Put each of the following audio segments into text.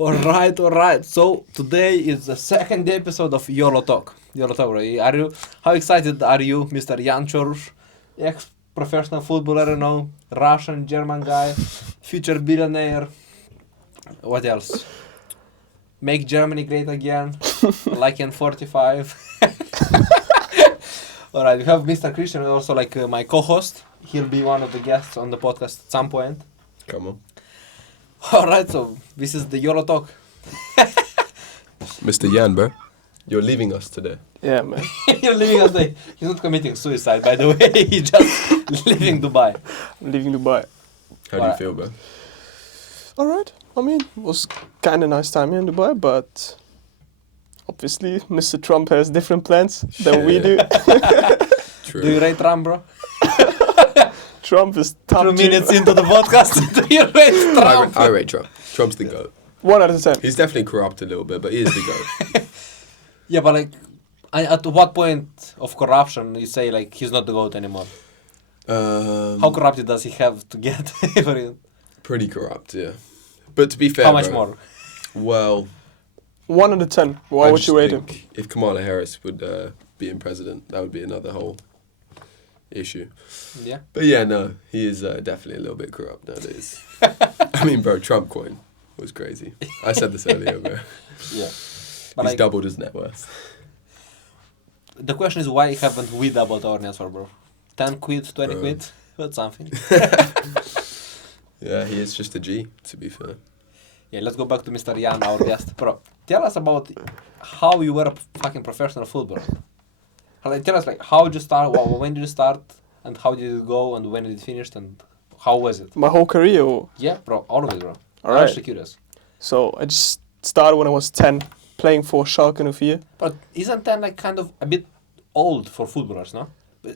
Alright. So today is the second episode of Yolo Talk. Right? How excited are you, Mr. Jan Chorushij, ex-professional footballer, Russian, German guy, future billionaire. What else? Make Germany great again, like in 45. Alright, we have Mr. Christian, also my co-host. He'll be one of the guests on the podcast at some point. Come on. Alright, so this is the Yolo Talk. Mr. Jan, bro. You're leaving us today. Yeah, man. You're leaving us today. He's not committing suicide, by the way. He's just leaving Dubai. I'm leaving Dubai. How do you feel, bro? Alright. I mean, it was kind of nice time here in Dubai, but obviously Mr. Trump has different plans than we do. True. Do you rate Trump, bro? Trump is top 2 minutes into the podcast. Do you rate Trump? I rate Trump. Trump's the GOAT. 1 out of 10. He's definitely corrupt a little bit, but he is the GOAT. Yeah, but at what point of corruption you say he's not the GOAT anymore? How corrupted does he have to get for it? Pretty corrupt, yeah. But to be fair, how much bro, more? Well, 1 out of 10. Why would you rate him? If Kamala Harris would be in president, that would be another whole issue. Yeah. But yeah, no, he is definitely a little bit corrupt nowadays. I mean, bro, Trump coin was crazy. I said this earlier, bro. Yeah. But He's doubled his net worth. The question is, why haven't we doubled our net worth, bro? 10 quid, 20 Bro. quid? That's something. Yeah, he is just a G, to be fair. Yeah, let's go back to Mr. Jan, our guest. Bro, tell us about how you were a fucking professional footballer. Tell us, how did you start, when did you start, and how did it go, and when did it finish, and how was it? My whole career? Or? Yeah, bro, all of it, bro. I'm Alright. actually curious. So I just started when I was 10, playing for Schalke 04. But isn't 10 kind of a bit old for footballers, no?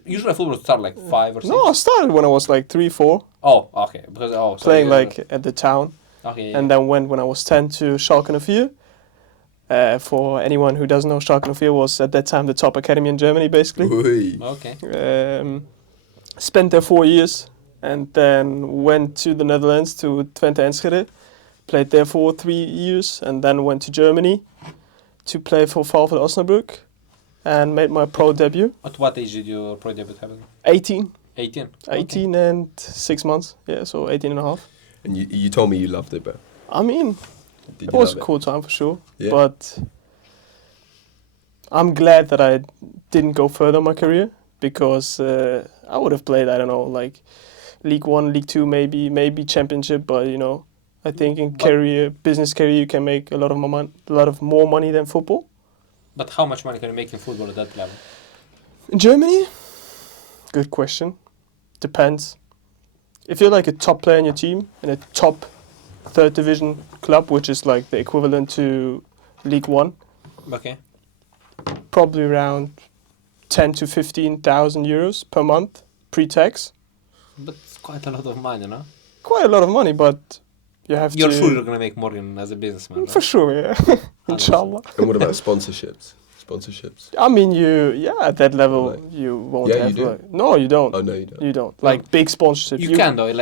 Usually footballers start 5 or 6. No, I started when I was 3, 4, Oh, okay. So playing you- at the town. Okay. Yeah. And then went when I was 10 to Schalke 04. For anyone who doesn't know, Schalke 04 was at that time the top academy in Germany, basically. Oi. Okay. Spent there 4 years and then went to the Netherlands to Twente Enschede. Played there for 3 years and then went to Germany to play for VfL Osnabrück and made my pro debut. At what age did your pro debut happen? 18. 18. 18 and 6 months. Yeah, so 18 and a half. And you told me you loved it, bro. I mean, Did it you was love a cool time for sure. Yeah. But I'm glad that I didn't go further in my career because I would have played, I don't know, League 1, League 2, maybe Championship. But, I think in business career, you can make a lot of more money than football. But how much money can you make in football at that level? In Germany? Good question. Depends. If you're a top player in your team in a top 3rd division club, which is the equivalent to League 1, Okay. probably around 10 to 15,000 euros per month pre-tax. But it's quite a lot of money, no? Quite a lot of money, but you have You're to... sure you're going to make more as a businessman, right? For sure, yeah. Inshallah. And what about sponsorships? I mean, at that level, Like- you won't Yeah, have... you do. No, you don't. Oh, no, you don't. You don't. Big sponsorship. You can, though.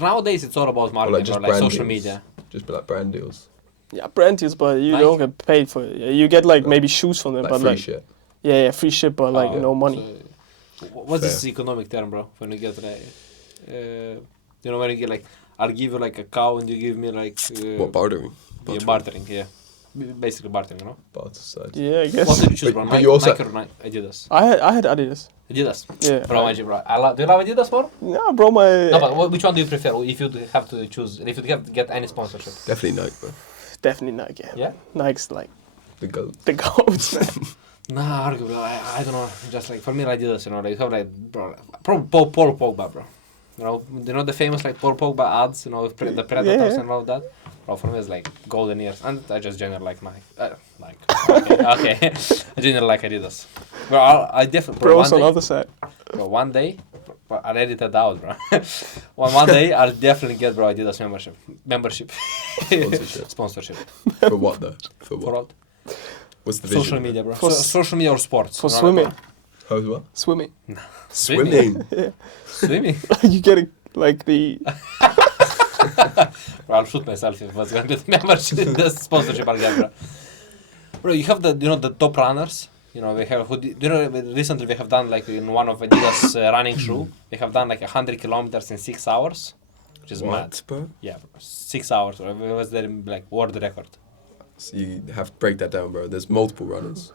Nowadays, it's all about Or marketing, just or brand social deals. media. Just be brand deals. Yeah, brand deals, but you Like- don't get paid for it. Yeah, you get maybe shoes from them, but Free shit. Yeah, free shit, but Oh, no money. So, what's this Fair. economic term, bro? When you get when you get I'll give you a cow and you give me What, bartering? yeah, bartering, yeah. Basically bartering, no? Barter side. Yeah, I What guess. did you choose, bro? But you also- Nike or Adidas? I had Adidas. Adidas. Yeah. Bro, do you love Adidas more? Yeah, bro, my... No, but which one do you prefer if you have to choose, if you have to get any sponsorship? Definitely Nike, bro. Definitely Nike. Yeah? Nike's The GOAT. the goat, man. Nah, arguably, I don't know. Just for me, Adidas, you have bro, Paul Pogba, bro. You know the famous Paul Pogba ads, with the Predators Yeah. and all that? Bro, for me it's golden years. And I just generally like Nike. Okay. I generally like Adidas. Bro, I definitely... Bros on the other side. Bro, one day, I'll edit it out, bro. one day, I'll definitely get, bro, Adidas membership. Sponsorship. For what, though? For what? For what? What's the vision? Social media, bro. For Social media or sports. For swimming. How's what? Swimming. Swimming. Swimming? You get the... Bro, I'll shoot myself if it's gonna be the sponsorship I'll get, bro. Bro, you have the top runners. We have recently we have done like in one of Adidas running shoe. We have done like 100 kilometers in 6 hours, which is mad. Bro? Yeah, bro, 6 hours. It was the like world record. So you have to break that down, bro. There's multiple runners.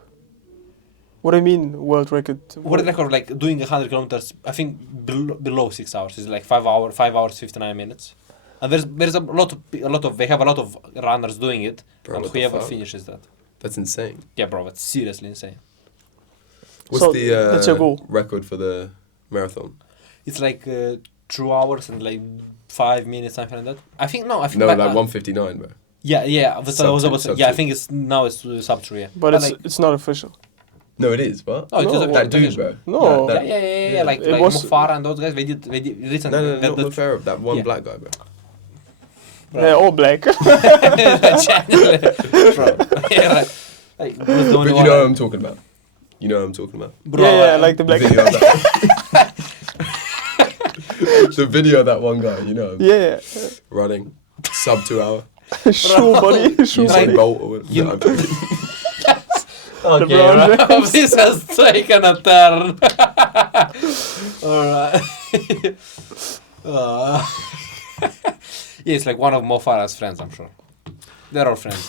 What do you mean world record? World record like doing 100 kilometers. I think below 6 hours is like 5 hours 59 minutes. And there's a lot of they have a lot of runners doing it, Bro, and what the whoever fuck? finishes that. That's insane. Yeah, bro, it's seriously insane. What's So, that's your goal. record for the marathon? It's like 2 hours and like 5 minutes, something like that. I think No, like 159, bro. Yeah. But I was Sub about two, to, sub yeah, I two. think it's now it's sub 3. Yeah. But like, it's not official. No, it is, what? oh, it is No, official, That it's dude, official. bro. No. That- Yeah. Like It was- Mufara and those guys, they did recently. No, not Mufara, that one Yeah. black guy, bro. They're all black. Channel, bro. Yeah, like, who's the But only you one know I- what I'm talking about. You know what I'm talking about. Bro, yeah, like the black. Video of that. The video of that one guy, you know, Yeah, running sub 2 hour. shoe body, shoe Usain body. Bolt or whatever. You- No, I'm joking. Okay, LeBron bro. This has taken a turn. Alright. Yeah, it's like one of Mo Farah's friends, I'm sure. They're all friends.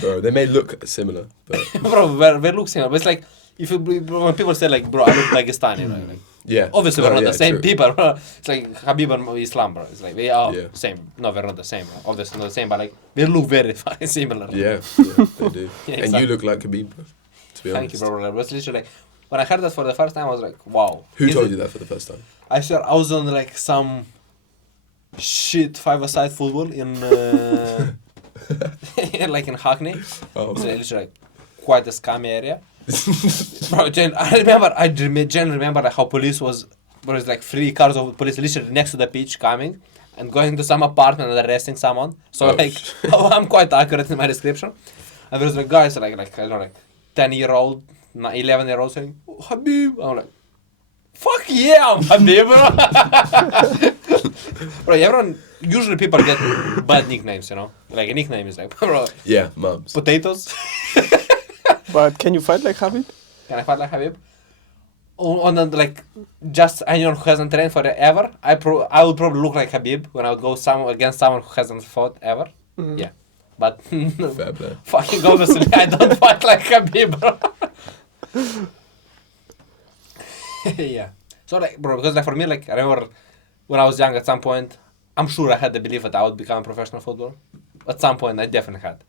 Bro, they may look similar, but Bro, we look similar. But it's like, when people say like, bro, I look Dagestani, like, yeah. obviously No, we're not yeah, the same true. people, bro. It's like Habib and Islam, bro. It's like, we are Yeah. same. No, we're not the same, bro. Obviously not the same, but like, we look very fucking similar. Yeah, they do. Yeah, And exactly. you look like Khabib, bro. To be Thank honest. you, bro. It was literally like, when I heard that for the first time, I was like, wow. Who Is told it- you that for the first time? I swear, I was on like some shit five-a-side football in like in Hackney. Oh, It's literally like quite a scummy area. Bro, I genuinely remember like how police was. There was like 3 cars of police literally next to the pitch coming and going to some apartment and arresting someone. So Oh, like I'm quite accurate in my description. And there's like guys like I don't know, like 10-year-old, 11-year-old saying, oh, Habib. I'm like, fuck yeah, I'm Habib, bro. Bro, everyone, usually people get bad nicknames, you know? Like a nickname is like, bro, yeah, mums. potatoes. But can you fight like Habib? Can I fight like Habib? On like just anyone who hasn't trained forever, I would probably look like Habib when I would go against someone who hasn't fought ever. Mhm. Yeah, but Fair play. fucking obviously I don't fight like Habib, bro. Yeah. So like, bro, because like for me, like I remember when I was young, at some point, I'm sure I had the belief that I would become a professional footballer. At some point, I definitely had.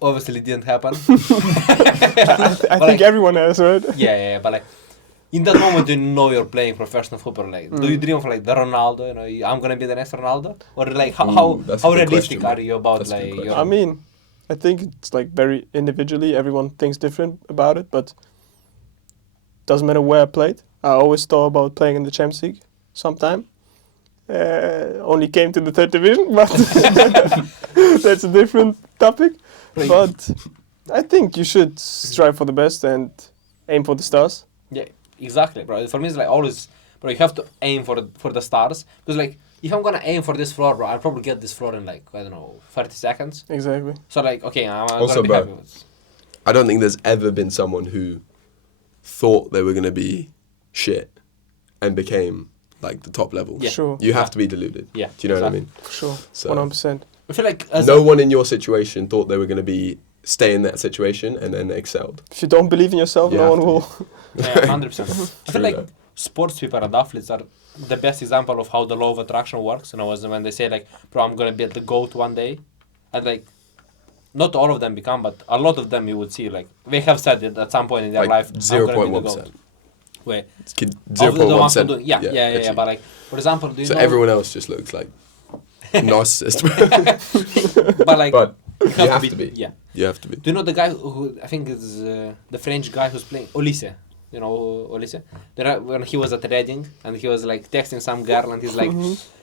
Obviously, it didn't happen. I But think like- everyone has, right? Yeah, but like in that moment you know you're playing professional football. Like, do you dream of like the Ronaldo? You know, I'm gonna be the next Ronaldo, or like Ooh, that's a how good realistic question, are you about That's a good like? question. Your, I mean, I think it's like very individually. Everyone thinks different about it, but doesn't matter where I played. I always thought about playing in the Champions League sometime. Only came to the 3rd division, but that's a different topic. Right. But I think you should strive for the best and aim for the stars. yeah, exactly, bro. For me, it's like always, bro. You have to aim for the stars because like if I'm gonna aim for this floor, bro, I'll probably get this floor in like I don't know 30 seconds. Exactly. So like okay, I'm Also, gonna be bro, happy with. I don't think there's ever been someone who thought they were going to be shit and became like the top level. Yeah. Sure. You have to be deluded. Yeah, Do you know what I exactly. mean? For sure. So 100%. I feel like as no one in your situation thought they were going to be stay in that situation and then excelled. If you don't believe in yourself, You no have one to will. Yeah, 100%. I True feel like though. sports people and athletes are the best example of how the law of attraction works. You know, as when they say like, bro, I'm gonna be at the GOAT one day, and like, not all of them become, but a lot of them you would see like they have said it at some point in their life. Like I'm gonna be the 0.1%. GOAT. Wait, It's kid- of the ones who do, 0.1%. yeah. edgy. But like, for example, do you So know? everyone else just looks like narcissist. but like, but you you have to be. Yeah. You have to be. Do you know the guy who I think is the French guy who's playing Olise? You know Olise? When he was at Reading and he was like texting some girl and he's like,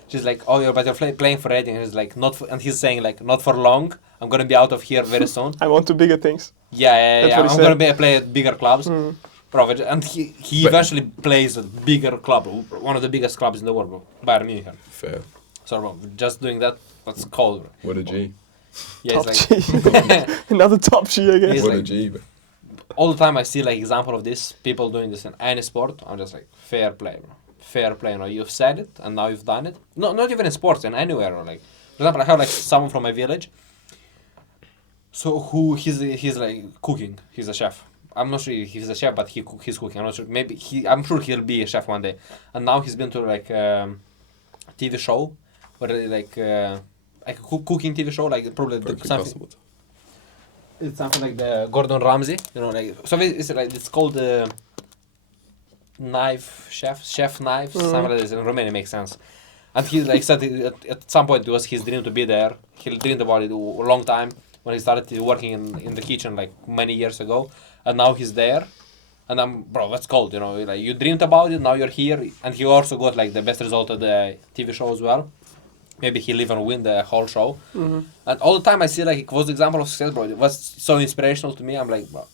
she's like, oh, you're playing for Reading. And he's like, not for, and he's saying like, not for long. I'm gonna be out of here very soon. I'm on to bigger things. Yeah. That's what he I'm said. gonna play at bigger clubs. Bro, and he But- eventually plays a bigger club, one of the biggest clubs in the world, bro. Bayern Munich. Fair. So, bro, just doing that's cold, bro. What a G. Yeah, Top it's G. like Another top G, I guess. He's What a like- G. Bro. all the time I see like example of this, people doing this in any sport. I'm just like, fair play, bro. Fair play. You know, you've said it and now you've done it. No, not even in sports, in anywhere. Or like, for example, I have like someone from my village. So he's like cooking. He's a chef. I'm not sure if he's a chef, but he's cooking. I'm not sure. Maybe I'm sure he'll be a chef one day. And now he's been to like TV show, where like a cooking TV show, like probably Perfect something. possible. It's something like the Gordon Ramsay, you know, like so. It's like it's called the chef knife, something like this. In Romania, makes sense. And he like said at some point it was his dream to be there. He dreamed about it a long time when he started working in the kitchen like many years ago, and now he's there. And bro, that's cold, you know. Like you dreamed about it, now you're here, and he also got like the best result of the TV show as well. Maybe he'll even win the whole show. Mm-hmm. And all the time I see like it was the example of success, bro. It was so inspirational to me. I'm like, bro,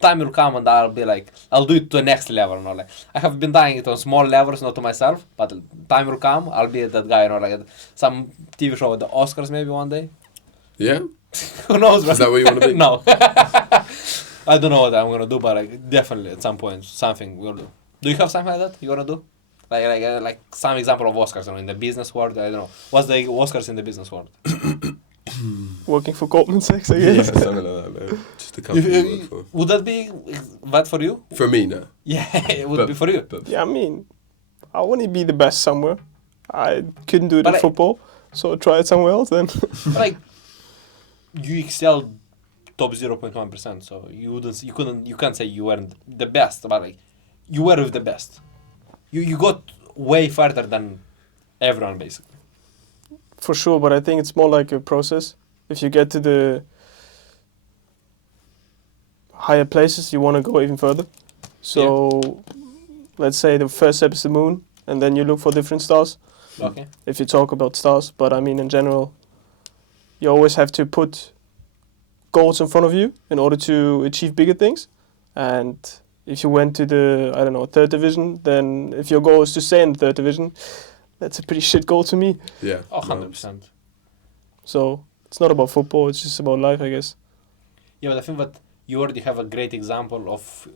time will come and I'll be like, I'll do it to the next level. You know, like I have been doing it on small levels, not to myself, but time will come. I'll be that guy, you know, like at some TV show at the Oscars maybe one day. Yeah? Who knows? Bro? Is that what you want to be? No. I don't know what I'm gonna do, but like definitely at some point something we'll do. Do you have something like that you wanna do? Like some example of Oscars, you know, in the business world. I don't know. What's the Oscars in the business world? Working for Goldman Sachs, I Yeah, guess. something like that, man. Just the company you work for. Would that be that for you? For me, no. Yeah, it would But- be for you. But Yeah, I mean, I want to be the best somewhere. I couldn't do it But in like- football, so I tried somewhere else then. But like, you excelled top 0.1%, so you can't say you weren't the best, but like, you were with the best. You got way further than everyone basically. For sure, but I think it's more like a process. If you get to the higher places, you want to go even further. So, let's say the first step is the moon, and then you look for different stars. Okay. If you talk about stars, but I mean in general, you always have to put goals in front of you in order to achieve bigger things. And if you went to the, I don't know, third division, then if your goal is to stay in the third division, that's a pretty shit goal to me. yeah. Oh, no, 100%. So it's not about football, it's just about life, I guess. Yeah, but I think that you already have a great example of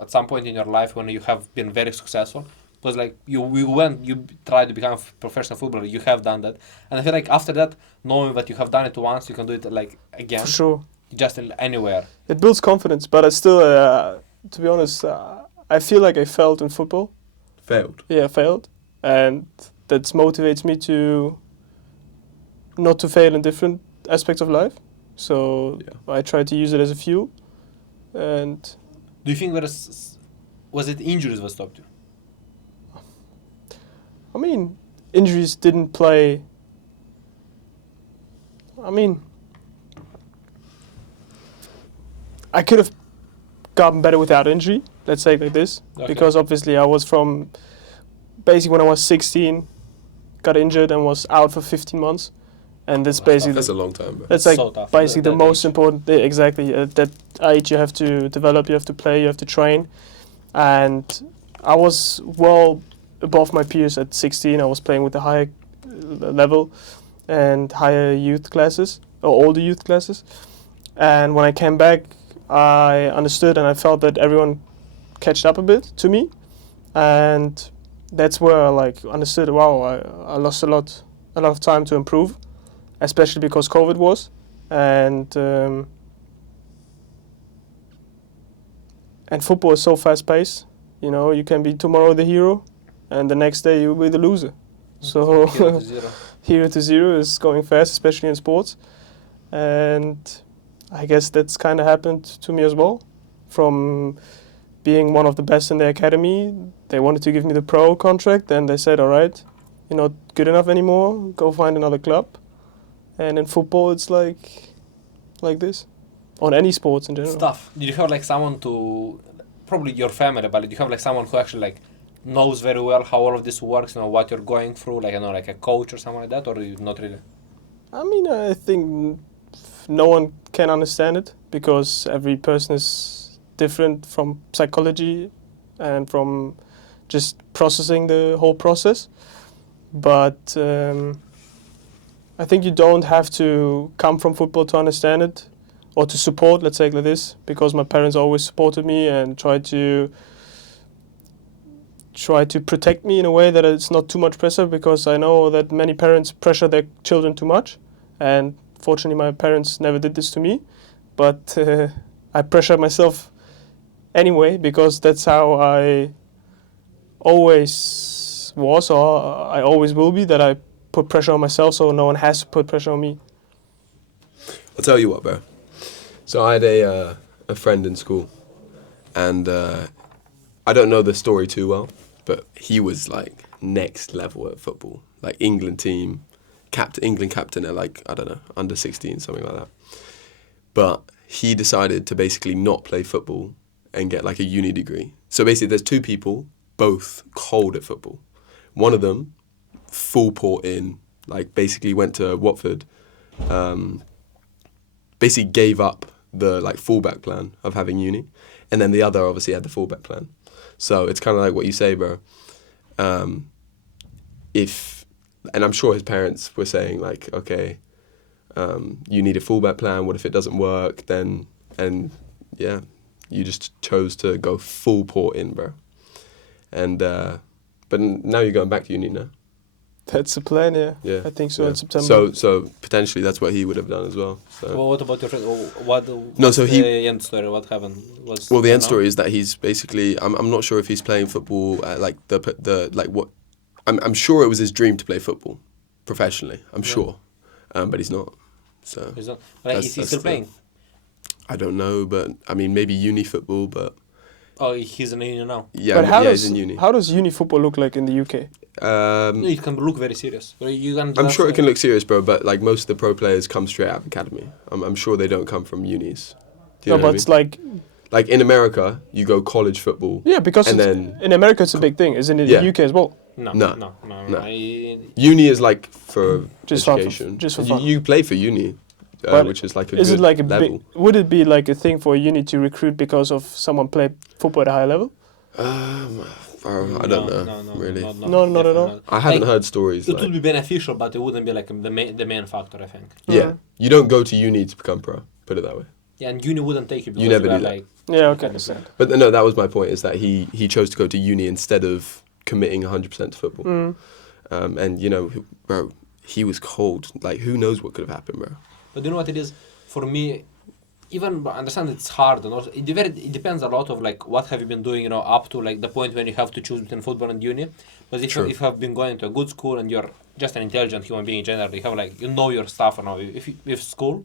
at some point in your life when you have been very successful. Because like you tried to become a professional footballer, you have done that, and I feel like after that, knowing that you have done it once, you can do it like again, For sure. just anywhere. It builds confidence, but I still, to be honest, I feel like I failed in football. Failed. Yeah, I failed. And that motivates me to not to fail in different aspects of life. So Yeah. I try to use it as a fuel. And Do you think was it injuries that stopped you? I mean, injuries didn't play. I mean, I could have gotten better without injury, let's say it like this. Okay. Because obviously I was from, basically when I was 16, got injured and was out for 15 months. And that's That's basically, That's a long time, bro. that's like so tough. basically the That most age. important, exactly, at that age you have to develop, you have to play, you have to train. And I was well above my peers at 16. I was playing with the higher level and higher youth classes, or older youth classes. And when I came back, I understood and I felt that everyone catched up a bit to me. And that's where I like understood, wow, I lost a lot of time to improve, especially because COVID was. And football is so fast paced. You know, you can be tomorrow the hero and the next day you'll be the loser. So 0-0. hero to zero is going fast, especially in sports. And I guess that's kind of happened to me as well. From being one of the best in the academy, they wanted to give me the pro contract, and they said, all right, you're not good enough anymore, go find another club. And in football, it's like this. On any sports in general. Stuff. Did you have like someone to, probably your family, but did you have like someone who actually like knows very well how all of this works, you know, what you're going through, like, you know, like a coach or someone like that, or not really? I mean, I think no one can understand it because every person is different from psychology and from just processing the whole process. But I think you don't have to come from football to understand it or to support, let's say it like this, because my parents always supported me and tried to protect me in a way that it's not too much pressure, because I know that many parents pressure their children too much, and fortunately my parents never did this to me, but I pressure myself anyway, because that's how I always was, or I always will be, that I put pressure on myself so no one has to put pressure on me. I'll tell you what, bro. So I had a friend in school, and I don't know the story too well, but he was like next level at football, like England team, England captain at like, I don't know, under 16, something like that. But he decided to basically not play football and get like a uni degree. So basically there's two people, both cold at football. One of them, full port in, like basically went to Watford, basically gave up the like fallback plan of having uni, and then the other obviously had the fallback plan. So it's kind of like what you say, bro. And I'm sure his parents were saying like, okay, you need a fallback plan. What if it doesn't work? Then, and yeah, you just chose to go full port in, bro. And but now you're going back to uni now. That's the plan, yeah. Yeah, I think so, yeah. in September. So potentially that's what he would have done as well. So. Well, what about your friend? What's so the end story? What happened? Well, the end story is that he's basically. I'm not sure if he's playing football at like the like what. I'm sure it was his dream to play football, professionally. I'm sure, but he's not. So. He's not. But is he still playing? I don't know, but I mean maybe uni football, but. Oh, he's in uni now. Yeah, but he's in uni. How does uni football look like in the UK? It can look very serious. I'm sure it can look serious, bro, but like most of the pro players come straight out of academy. I'm sure they don't come from unis. Do you know what I mean? It's like in America, you go college football. Yeah, because in America it's a big thing, isn't it? In the UK as well. No. Uni is like for just education. Just for fun. You play for uni, which is like a is good it like a level. Would it be like a thing for a uni to recruit because of someone play football at a high level? I don't know, really. No, not at all. I haven't heard stories. It would be beneficial, but it wouldn't be like the main factor, I think. Yeah, you don't go to uni to become pro. Put it that way. Yeah, and uni wouldn't take you because you never do that. Yeah, okay, understand. But no, that was my point. Is that he chose to go to uni instead of committing 100% to football. And you know, bro, he was cold. Like, who knows what could have happened, bro? But you know what it is? For me, even I understand it's hard, and also it depends a lot of like what have you been doing, up to like the point when you have to choose between football and uni. Because if you have been going to a good school and you're just an intelligent human being in general, you have like your stuff, if school,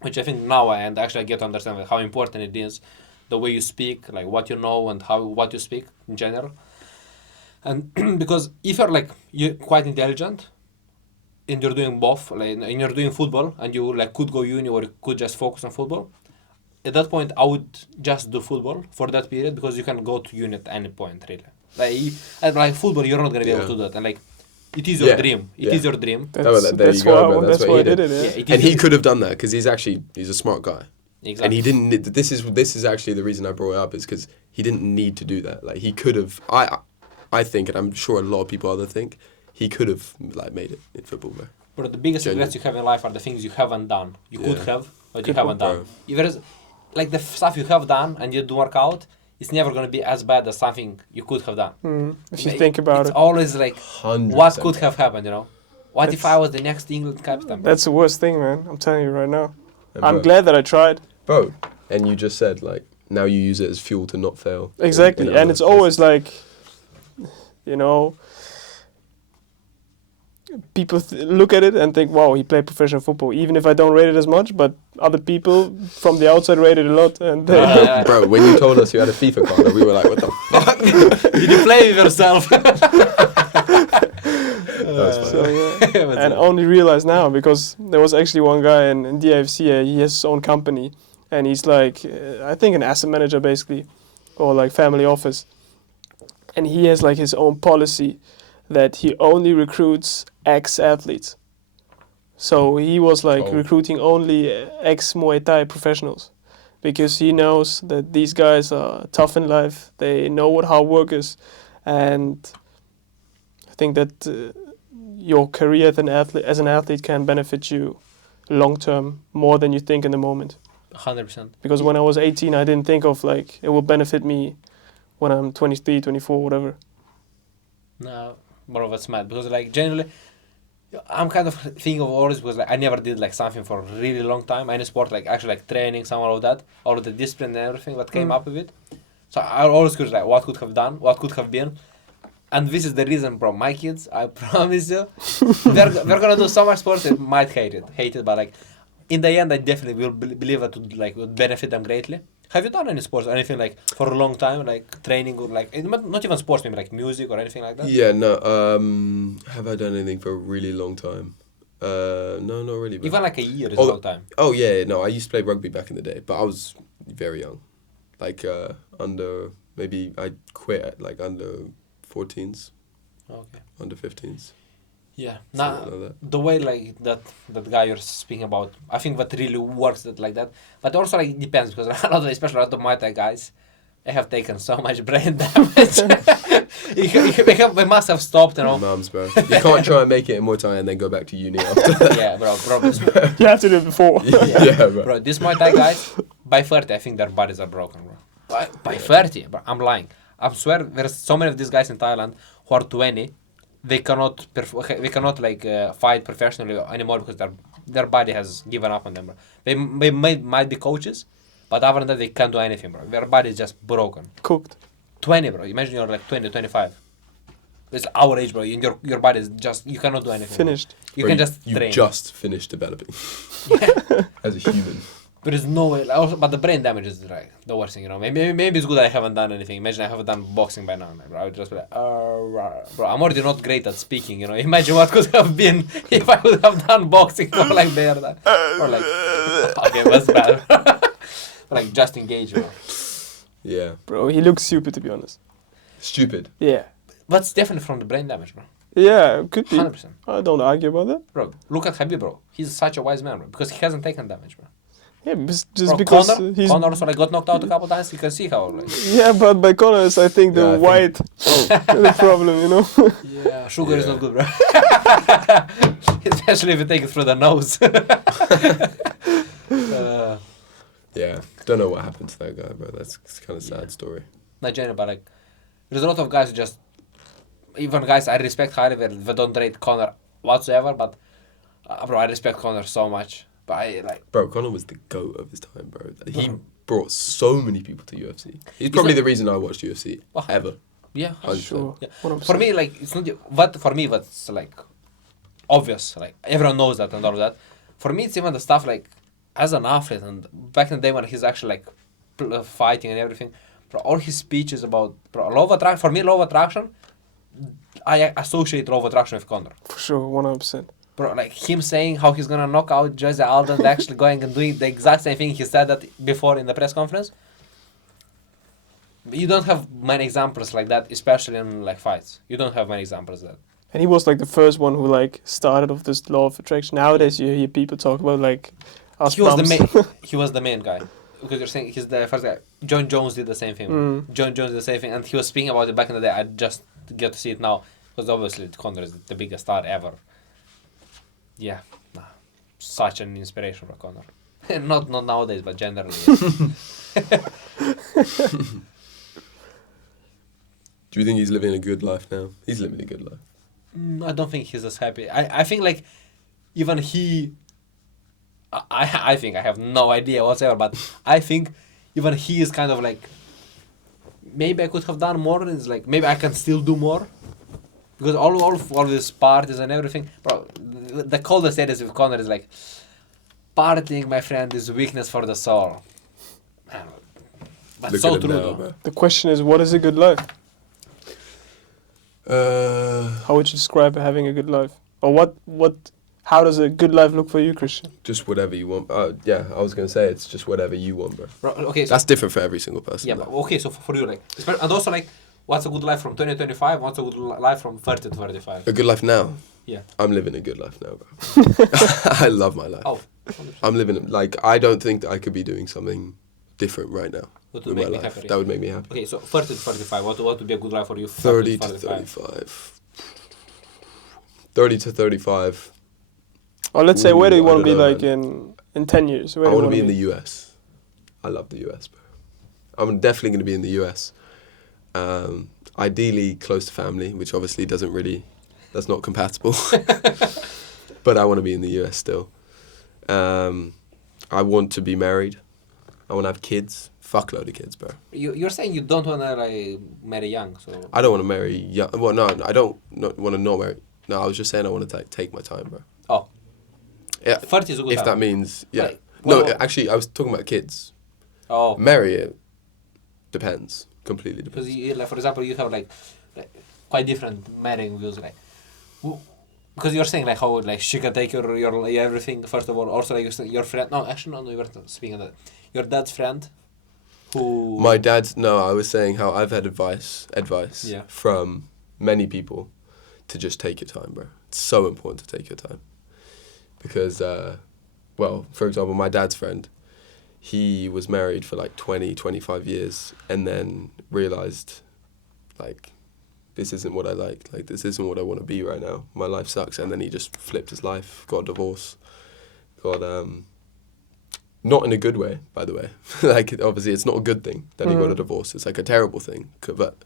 which I think now and actually I get to understand like, how important it is, the way you speak, like what you know and what you speak in general. And because if you're quite intelligent, and you're doing both, and you're doing football, and you could go uni or you could just focus on football, at that point I would just do football for that period, because you can go to uni at any point, really. Like football, you're not gonna be able to do that, and it is your dream. It is your dream. That's why I did it. Yeah, and he could have done that because he's a smart guy. Exactly. And he didn't. This is actually the reason I brought it up, is because he didn't need to do that. Like, he could have. I think, and I'm sure a lot of people other think, he could have made it in football, bro. But the biggest regrets you have in life are the things you haven't done. You could have, but you haven't done. If the stuff you have done and you didn't work out, it's never going to be as bad as something you could have done. If you think about it. It's always 100%. what could have happened, What if I was the next England captain? That's the worst thing, man. I'm telling you right now. I'm glad that I tried. Bro, and you just said, now you use it as fuel to not fail. Exactly, and it's always people look at it and think, wow, he played professional football, even if I don't rate it as much, but other people from the outside rate it a lot. And bro, when you told us you had a FIFA card, we were like, what the fuck? Did you play with yourself? And I only realized now, because there was actually one guy in DIFC, he has his own company, and he's I think an asset manager basically, or family office. And he has his own policy that he only recruits ex-athletes. So he was recruiting only ex-Muay Thai professionals. because he knows that these guys are tough in life. They know what hard work is, and I think that your career as an athlete can benefit you long term more than you think in the moment. 100%. Because when I was 18, I didn't think of like it will benefit me when I'm 23, 24, whatever. No, bro, that's mad. Because like generally, I'm kind of thinking of always because like I never did like something for a really long time. Any sport, like actually like training, some of that, all of the discipline and everything that came up with it. So I always could like what could have done, what could have been. And this is the reason, bro. My kids, I promise you, they're gonna do so much sports they might hate it, but like in the end, I definitely will believe it would benefit them greatly. Have you done any sports or anything like for a long time, like training or like not even sports, maybe like music or anything like that? Yeah, no. Have I done anything for a really long time? No, not really. Bro. Even like a year is a long time. Oh yeah, no. I used to play rugby back in the day, but I was very young, like under maybe I quit at like under 14s, Okay. under 15s. Yeah. Now Something like that. the way like that guy you're speaking about, I think that really works that like that. But also like it depends because a lot of, especially a lot of Muay Thai guys, they have taken so much brain damage. They must have stopped, you know. Mums, bro. You can't try and make it in Muay Thai and then go back to uni after. Yeah, bro. This, You have to do it before. Yeah, bro. bro, this Muay Thai guys, by 30, I think their bodies are broken, bro. By 30, bro, I'm lying. I swear, there's so many of these guys in Thailand who are 20. They cannot like fight professionally anymore because their body has given up on them, bro. They might be coaches, but other than that, they can't do anything, bro. Their body is just broken. Cooked. 20, bro. Imagine you're like 20, 25. It's our age, bro. Your body is just, you cannot do anything. Finished. Bro. You Bro, can just you train. just finished developing as a human. There is no way. Also, but the brain damage is like the worst thing, you know. Maybe it's good I haven't done anything. Imagine I haven't done boxing by now, bro. I would just be like, bro, I'm already not great at speaking, you know. Imagine what could have been if I would have done boxing for like there. Or like, okay, that's bad. Like, just engage, bro. Yeah. Bro, he looks stupid to be honest. Stupid. Yeah. That's definitely from the brain damage, bro. Yeah, could be. 100%. I don't argue about that. Bro, look at Habib, bro. He's such a wise man, bro. Because he hasn't taken damage, bro. Yeah, just Bro, because Conor also like got knocked out a couple times. You can see how like. Yeah, but by Connor's, I think the white the problem, you know. Yeah, sugar is Yeah. not good, bro. Especially if you take it through the nose. Yeah. Don't know what happened to that guy, bro. That's kind of sad story. Not generally, but like, there's a lot of guys who just, even guys I respect highly, they don't rate Conor whatsoever. But bro, I respect Conor so much. But I like. Bro, Conor was the GOAT of his time, bro. He brought so many people to UFC. He's probably like- the reason I watched UFC ever. Yeah, 100%. Sure. Yeah. 100%. For me, like it's not what for me. What's like obvious, like everyone knows that and all of that. For me, it's even the stuff like as an athlete and back in the day when he's actually like fighting and everything. Bro, all his speeches about law of attraction. For me, law of attraction, I associate law of attraction with Conor. For sure, 100%. Bro, like him saying how he's gonna knock out Jose Aldo and actually going and doing the exact same thing he said that before in the press conference. You don't have many examples like that, especially in like fights. You don't have many examples of that. And he was like the first one who like started off this law of attraction. Nowadays, you hear people talk about like us He was the bums. main. He was the main guy. Because you're saying he's the first guy. John Jones did the same thing. John Jones did the same thing, and he was speaking about it back in the day. I just get to see it now because obviously Conor is the biggest star ever. Yeah, nah, such an inspiration for Conor. not nowadays, but generally. Do you think he's living a good life now? He's living a good life. I don't think he's as happy. I think like even he. I think I have no idea whatsoever, but I think even he is kind of like maybe I could have done more. It's like maybe I can still do more because all these parties and everything, bro. The coldest areas with Conor is like partying, my friend, is weakness for the soul. Man, but Look so at him true now, though. bro. The question is, what is a good life? Uh, How would you describe having a good life? Or how does a good life look for you, Christian? just whatever you want. Yeah, I was gonna say it's just whatever you want, bro. Bro, okay, so That's different for every single person. yeah, though. but okay, so for you, like, and also like, what's a good life from 20 to 25? What's a good life from 30 to 35? A good life now. Yeah. I'm living a good life now, bro. I love my life. Oh, I'm living like I don't think that I could be doing something different right now. What would with make my me life. happier? That would make me happy. Okay, so 30 to 35. What would be a good life for you? 30 to 35. 30 to 35. Or let's say, where do you Ooh, I want to be don't know, like in 10 years? Where I do you want to wanna be in the US. I love the US, bro. I'm definitely going to be in the US. Ideally close to family, which obviously that's not compatible. But I want to be in the US still. I want to be married. I want to have kids. Fuckload of kids, bro. You're saying you don't want to like marry young, so... I don't want to marry young. Well, no, I don't want to not marry. No, I was just saying I want to take my time, bro. Oh. Yeah. 30 is a good If time. that means, yeah. Like, well, No, actually, I was talking about kids. Oh. Marry it depends. Completely Because, depends. like, for example, you have like quite different marrying views, like... Because you're saying like how like she can take your everything, first of all. Also, like, you're saying your friend... No, actually, no, you weren't speaking of that. Your dad's friend, who... My dad's, no, I was saying how I've had advice Yeah. from many people to just take your time, bro. It's so important to take your time. Because, well, for example, my dad's friend, he was married for like 20, 25 years and then realized, like, this isn't what I like. Like, this isn't what I want to be right now. My life sucks. And then he just flipped his life, got a divorce, got, not in a good way, by the way. Like, obviously, it's not a good thing that he got a divorce. It's like a terrible thing. But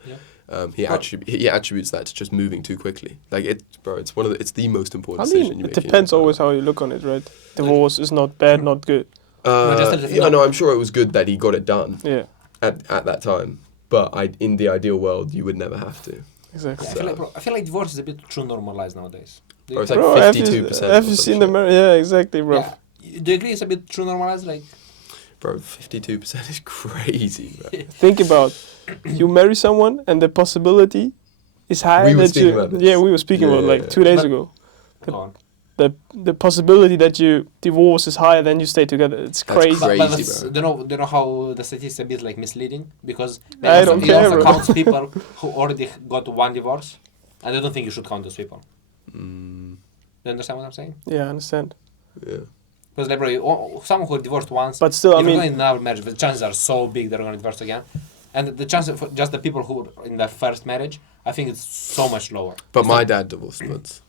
he attributes that to just moving too quickly. Like, it's the most important decision you it make. in your depends life. always how you look on it, right? Divorce is not bad, not good. No, I'm sure it was good that he got it done Yeah, at that time. But in the ideal world, you would never have to. exactly. I feel like divorce is a bit too normalized nowadays. Do you Or it's think- like Bro, 52%. have you seen the Yeah, exactly, bro. Yeah. Do you agree it's a bit too normalized? Like, Bro, 52% is crazy, bro. Think about you marry someone and the possibility is higher We were that speaking you. about this. Yeah, we were speaking about it like 2 days But- ago. go on. The possibility that you divorce is higher than you stay together. It's That's crazy. crazy. But that's, bro. do you know how the statistics a bit like misleading? Because I don't it care, also bro. counts people who already got one divorce, and I don't think you should count those people. Mm, Do you understand what I'm saying? Yeah, I understand. yeah. Because like, bro, someone who divorced once, But still, I if mean, you're going in another marriage, the chances are so big they're going to divorce again. And the chances for just the people who were in their first marriage, I think it's so much lower. But It's my not- dad divorced once.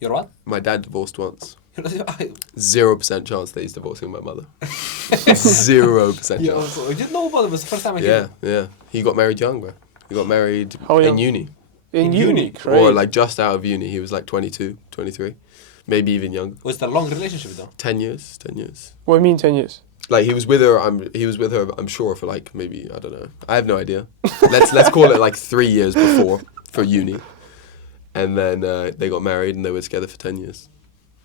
You're what? My dad divorced once. I- 0% chance that he's divorcing my mother. 0% yeah, chance. I didn't know about it. It was the first time I Yeah, heard it. yeah. He got married young, bro. He got married How in young? uni. in in uni, uni, crazy. Or like just out of uni. He was like 22, 23. Maybe even younger. Was it a long relationship though? 10 years, 10 years. What do you mean 10 years? Like he was with her. I'm sure for like maybe I don't know. I have no idea. Let's call it like 3 years before for uni, and then they got married and they were together for 10 years.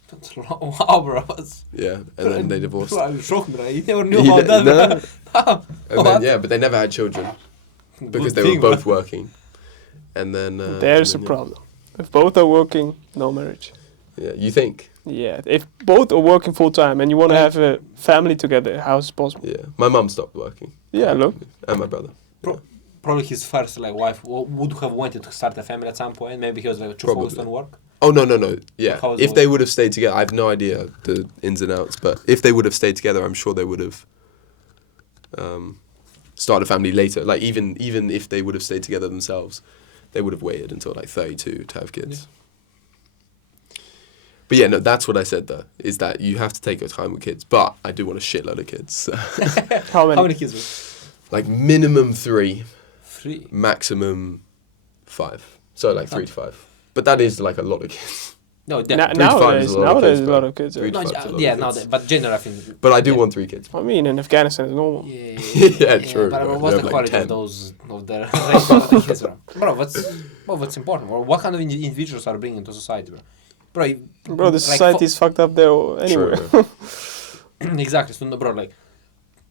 That's long. Wow, bro. That's, Yeah, and then they divorced. Bro, I'm shocked, bro. You never knew He about that. no. bro. And then yeah, but they never had children because they were both working. And then There's a and then, problem. If both are working, no marriage. Yeah, you think? Yeah, if both are working full time and you want to have a family together, how is it possible? Yeah, my mum stopped working, Yeah, look. and my brother. Probably his first like wife would have wanted to start a family at some point. Maybe he was like too focused Probably. on work. Oh no, yeah. How was If it? they would have stayed together, I have no idea the ins and outs. But if they would have stayed together, I'm sure they would have started a family later. Like even if they would have stayed together themselves, they would have waited until like 32 to have kids. But yeah, no, that's what I said though, is that you have to take your time with kids. But I do want a shitload of kids. So. How many? How many kids? Were? Like minimum 3, 3. maximum 5. So like 3 to 5. But that is like a lot of kids. No, Nowadays, a lot of kids, a bro. lot of kids. Three Yeah. to no, five's a lot yeah, of no, kids. but generally, I think. But I do yeah. want 3 kids. I mean, in Afghanistan, it's normal. Yeah, true, But bro. what's You the have, like, quality 10. of those of the ratio of the kids, bro? What's important? Or what kind of individuals are bringing to society, bro? Bro, the society is fucked up there anyway. True. exactly. So, no, bro, like,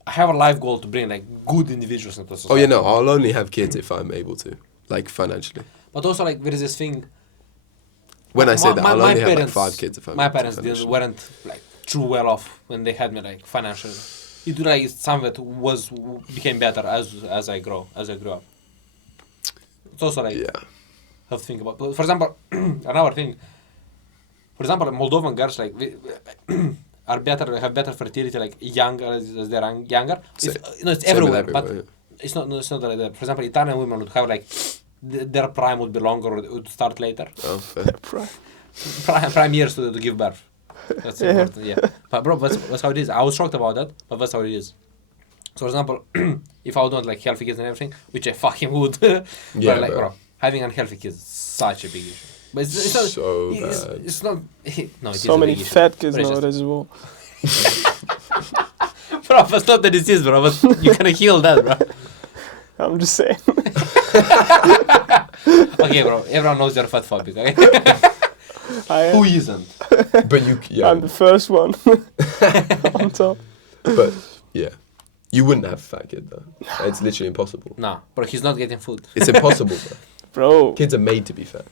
I have a life goal to bring like good individuals into society. Oh yeah, no, I'll only have kids if I'm able to, like financially. But also, like, there is this thing. When I say that, I'll only have like parents- 5 kids if I'm My able to parents financially. weren't like too well off when they had me like financially. It like somewhat became better as I grew up. It's also like Yeah. have to think about. For example, another thing. For example, Moldovan girls like are better, have better fertility, like younger as they're younger. Sa- It's Same with everywhere, but yeah. it's not like that. For example, Italian women would have like their prime would be longer or it would start later. Oh, fair. Prime years to give birth. That's important, yeah. But bro, that's how it is. I was shocked about that, but that's how it is. So, for example, if I would want like healthy kids and everything, which I fucking would, Yeah, but like, bro. bro, having unhealthy kids is such a big issue. But it's not. So it's, bad. it's not. No, it is So a many big issue. fat kids But it's nowadays as well. Bro, that's not the disease, bro. But you can heal that, bro. I'm just saying. Okay, bro. Everyone knows you're fat phobic, okay? Who isn't? But you, yeah. I'm the first one on top. But yeah, you wouldn't have a fat kid though. It's literally impossible. Nah, bro. He's not getting food. It's impossible, bro. Bro. Kids are made to be fat.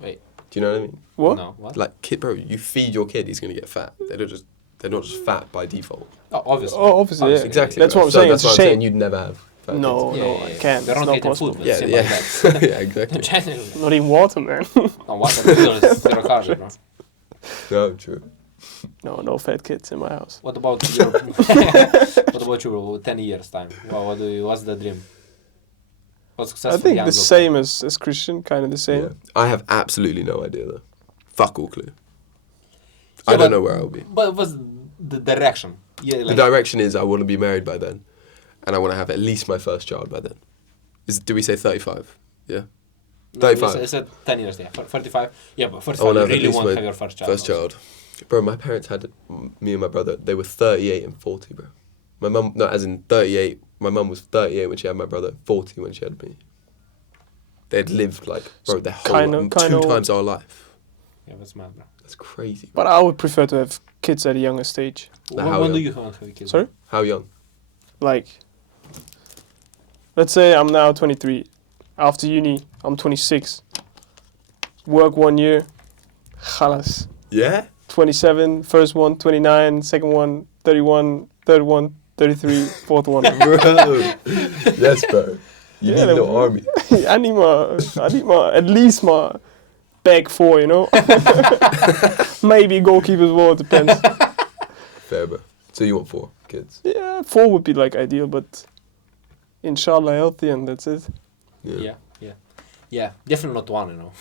Wait. Do you know what I mean? What? No. What? Like, kid, bro, you feed your kid, he's gonna get fat. They're not just fat by default. Oh, obviously. Oh, obviously, yeah. Exactly. That's bro. what I'm So saying. That's It's a why I'm saying shame. you'd never have fat No, kids. no, I can't. They're It's not not getting possible. food. Yeah, Simple yeah. as that. Yeah, exactly. Genuinely. Not even water, man. No, water is zero calories, bro. No, true. No fat kids in my house. What about your? What about you, bro? 10 years time. What's the dream? What's I successful think young the look same as Christian, kind of the same. Yeah. I have absolutely no idea though. Fuck all clue. Yeah, I don't but- know where I'll be. like? But what's the direction? Yeah, like, The direction is I want to be married by then, and I want to have at least my first child by then. Do we say 35? Yeah. no, 35. It's at 10 years, yeah. 35. Yeah, but I 35 want to you have at really least want to my have your first child. first child. Bro, my parents had me and my brother. They were 38 and 40, bro. My mum, no, as in 38. My mum was 38 when she had my brother. 40 when she had me. They'd lived like, bro, their whole Kinda- life, kinda 2 times our life. Yeah, that's mad, bro. That's crazy. But I would prefer to have kids at a younger stage. Now, When, how when do young? you want to have kids? Sorry? How young? Like, let's say I'm now 23. After uni, I'm 26. Work 1 year. Khalas. Yeah. 27, first one, 29, second one, 31, third one, 33, fourth one. Bro. Yes, bro. You Yeah, need no bro. army. I need my, at least my back four, you know? Maybe goalkeeper as well, it depends. Fair, bro. So you want 4 kids? Yeah, 4 would be like ideal, but inshallah healthy and that's it. Yeah. Yeah, definitely not one, you know.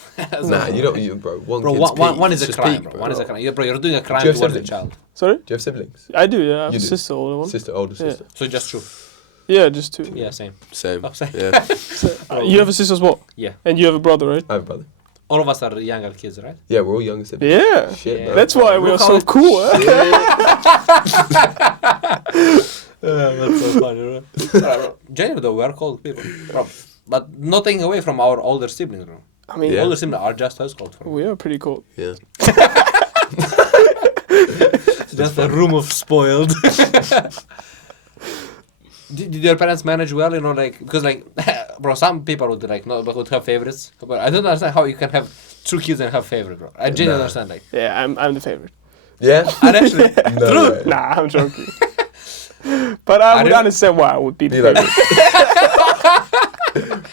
Nah, you don't, bro. One Bro, kid's one peak. is It's a just crime, peak, bro. One is a crime. Yeah, bro, you're doing a crime Do you have towards a siblings? child. Sorry? Do you have siblings? I do, yeah. I have You a do? sister, older one. Sister, older Yeah. sister. So just true. Yeah, just 2. Yeah, same. Same. Oh, same. Yeah. You have a sister as well? Yeah. And you have a brother, right? I have a brother. All of us are younger kids, right? Yeah, we're all younger siblings. Yeah. Shit, Yeah. bro. That's why we are Look how so it- cool, huh? That's so funny, bro. Generally, though, we are cold people. Bro. But not taking away from our older siblings, bro. I mean, Yeah. Older siblings are just as cold for me. we are pretty cool. Yeah. Just a room of spoiled. Did your parents manage well, you know, like, because, like, bro, some people would, like, not, would have favorites, but I don't understand how you can have 2 kids and have favorite, bro. I genuinely Nah. understand, like, Yeah, I'm the favorite. Yeah? and actually, No true. way. Nah, I'm joking. But I Are would you? understand why I would be the You like, favorite.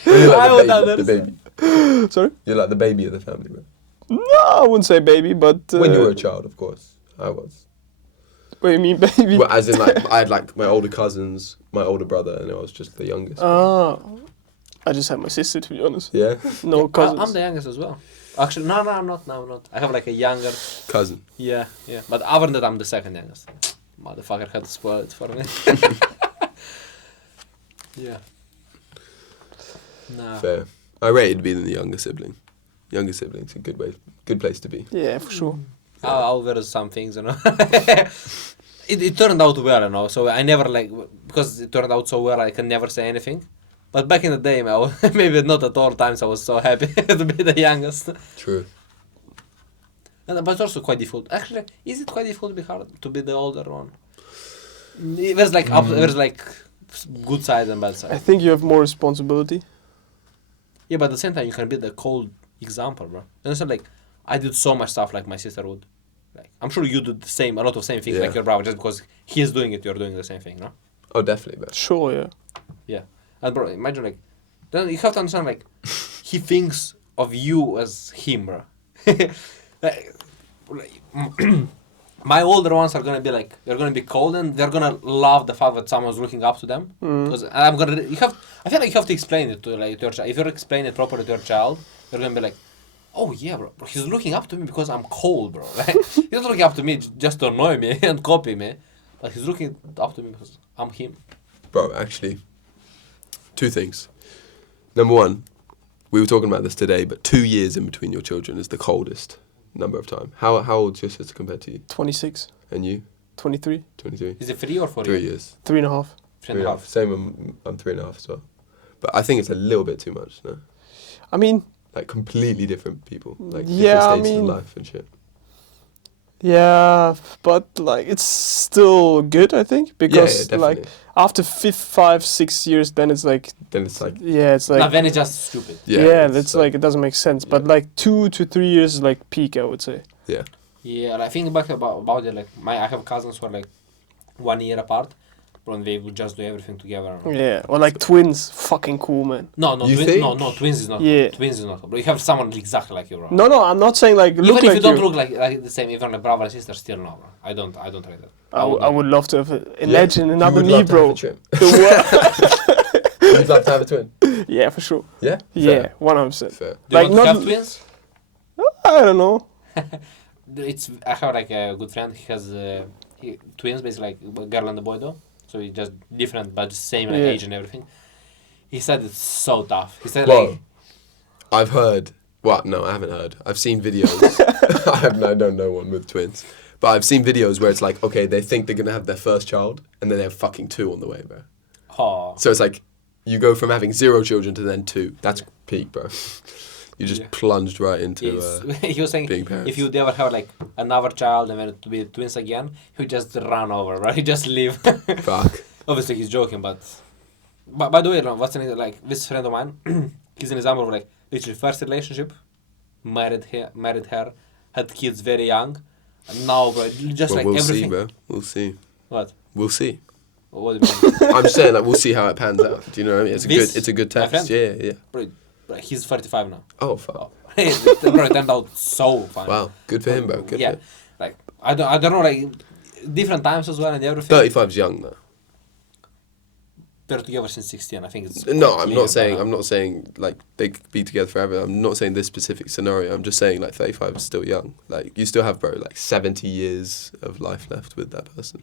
you're I would like the baby. Sorry? You're like the baby of the family, bro. No, I wouldn't say baby, but... When you were a child, of course. I was. What do you mean, baby? Well, as in, like, I had, like, my older cousins, my older brother, and I was just the youngest. Ah, I just had my sister, to be honest. Yeah? No cousins. I'm the youngest as well. Actually, no, I'm not. No, I'm not. I have, like, a younger, Cousin. yeah. But other than that, I'm the second youngest. Motherfucker had to spoil it for me. Yeah. Nah. Fair. I rated being the younger sibling. Younger sibling's a good place to be. Yeah, for sure. I'll wear some things, you know. It turned out well, you know. So I never like because it turned out so well. I can never say anything. But back in the day, maybe not at all times, I was so happy to be the youngest. True. But it's also quite difficult. Actually, is it quite difficult to be hard to be the older one? There's like there's like good side and bad I side. think you have more responsibility. Yeah, but at the same time, you can be the cold example, bro. And it's not like I did so much stuff like my sister would. Like I'm sure you do the same, a lot of same things Yeah. like your brother. Just because he's doing it, you're doing the same thing, no? Oh, definitely, bro. Sure, yeah. Yeah. And bro, imagine like, then you have to understand like, he thinks of you as him, bro. like, my older ones are gonna be like, they're gonna be cold and they're gonna love the fact that someone's looking up to them. Because I feel like you have to explain it to your child. If you explain it properly to your child, they're gonna be like, oh yeah, bro, he's looking up to me because I'm cold, bro. Like, he's not looking up to me just to annoy me and copy me, but he's looking up to me because I'm him. Bro, actually, 2 things. Number 1, we were talking about this today, but 2 years in between your children is the coldest number of time. How old's your sister compared to you? 26, And you? 23, 23. Is it 3 or 4 3 years? years. 3.5. 3.5. Same. I'm 3.5 as well. But I think it's a little bit too much. No, I mean, like completely different people, like Yeah, I different stages mean- of life and shit. yeah, but like it's still good, I think, because definitely. like after 5, 6 years, then it's like Then it's like it's like Nah, then it's just stupid. it's like it doesn't make sense. But yeah. like 2 to 3 years is like peak, I would say. yeah. Yeah, and I think back about it, like I have cousins who are like 1 year apart, and they would just do everything together. Yeah, or like twins, fucking cool, man. No, You think? no, twins is not. Yeah. Twins is not. But you have someone exactly like you, bro. No, I'm not saying like Even look if like you don't you. look like the same, even like brother and sister, still no, bro. I don't rate that. I would love to have imagine You another would me, love to have bro. a twin. The wo- You'd love to have a twin. yeah, for sure. Yeah. Yeah, 100%. Fair. Do you Like, want to not- have twins? I don't know. I have like a good friend. He has twins, basically like a girl and a boy though. So it's just different, but same like Yeah. age and everything. He said it's so tough. He said Well, like, I've heard. Well, no, I haven't heard. I've seen videos. I don't know one with twins, but I've seen videos where it's like, okay, they think they're gonna have their first child, and then they have fucking 2 on the way, bro. oh, So it's like you go from having 0 children to then 2. That's peak, bro. You just Yeah. plunged right into. he was saying being parents. if you ever have like another child and then to be twins again, he would just run over, right? He just leave. Fuck. Obviously he's joking, but by the way, what's in it, like this friend of mine, he's an example of like literally first relationship, married her, had kids very young, and now bro, just Well, like we'll everything. see, bro. We'll see. What? We'll see. What do you mean? I'm just saying, like, we'll see how it pans out. Do you know what I mean? It's a good my test. friend? Yeah. Bro, he's 35 now. Oh fuck. Bro, it turned out so fun. Wow. Good for him, bro. Good Yeah, for him. like I don't know, like different times as well and everything. 35's young though. They're together since 16. I think it's No, quite I'm clear not saying. by I'm now. not saying like they could be together forever. I'm not saying this specific scenario. I'm just saying like 35 is still young. Like you still have, bro, like 70 years of life left with that person.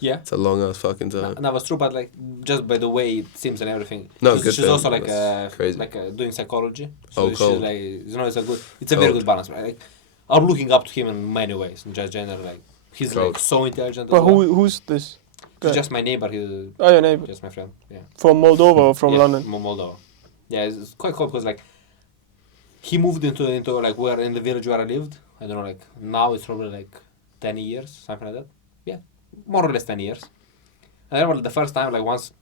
Yeah. It's a long ass fucking time. No, that's true, but like just by the way it seems and everything. No, she's, good she's for also him. like That's crazy. doing psychology. Oh, she's cold. like it's a very Cold. good balance, right? Like I'm looking up to him in many ways, in just general, like he's Cold. like so intelligent. But as well. who's this? He's just my neighbor. He's Oh, your neighbor. just my friend. Yeah. From Moldova or from Yeah, London? Moldova. Yeah, it's quite cool because like he moved into like where in the village where I lived. I don't know, like now it's probably like 10 years, something like that. Yeah, more or less 10 years. And I remember the first time, like once,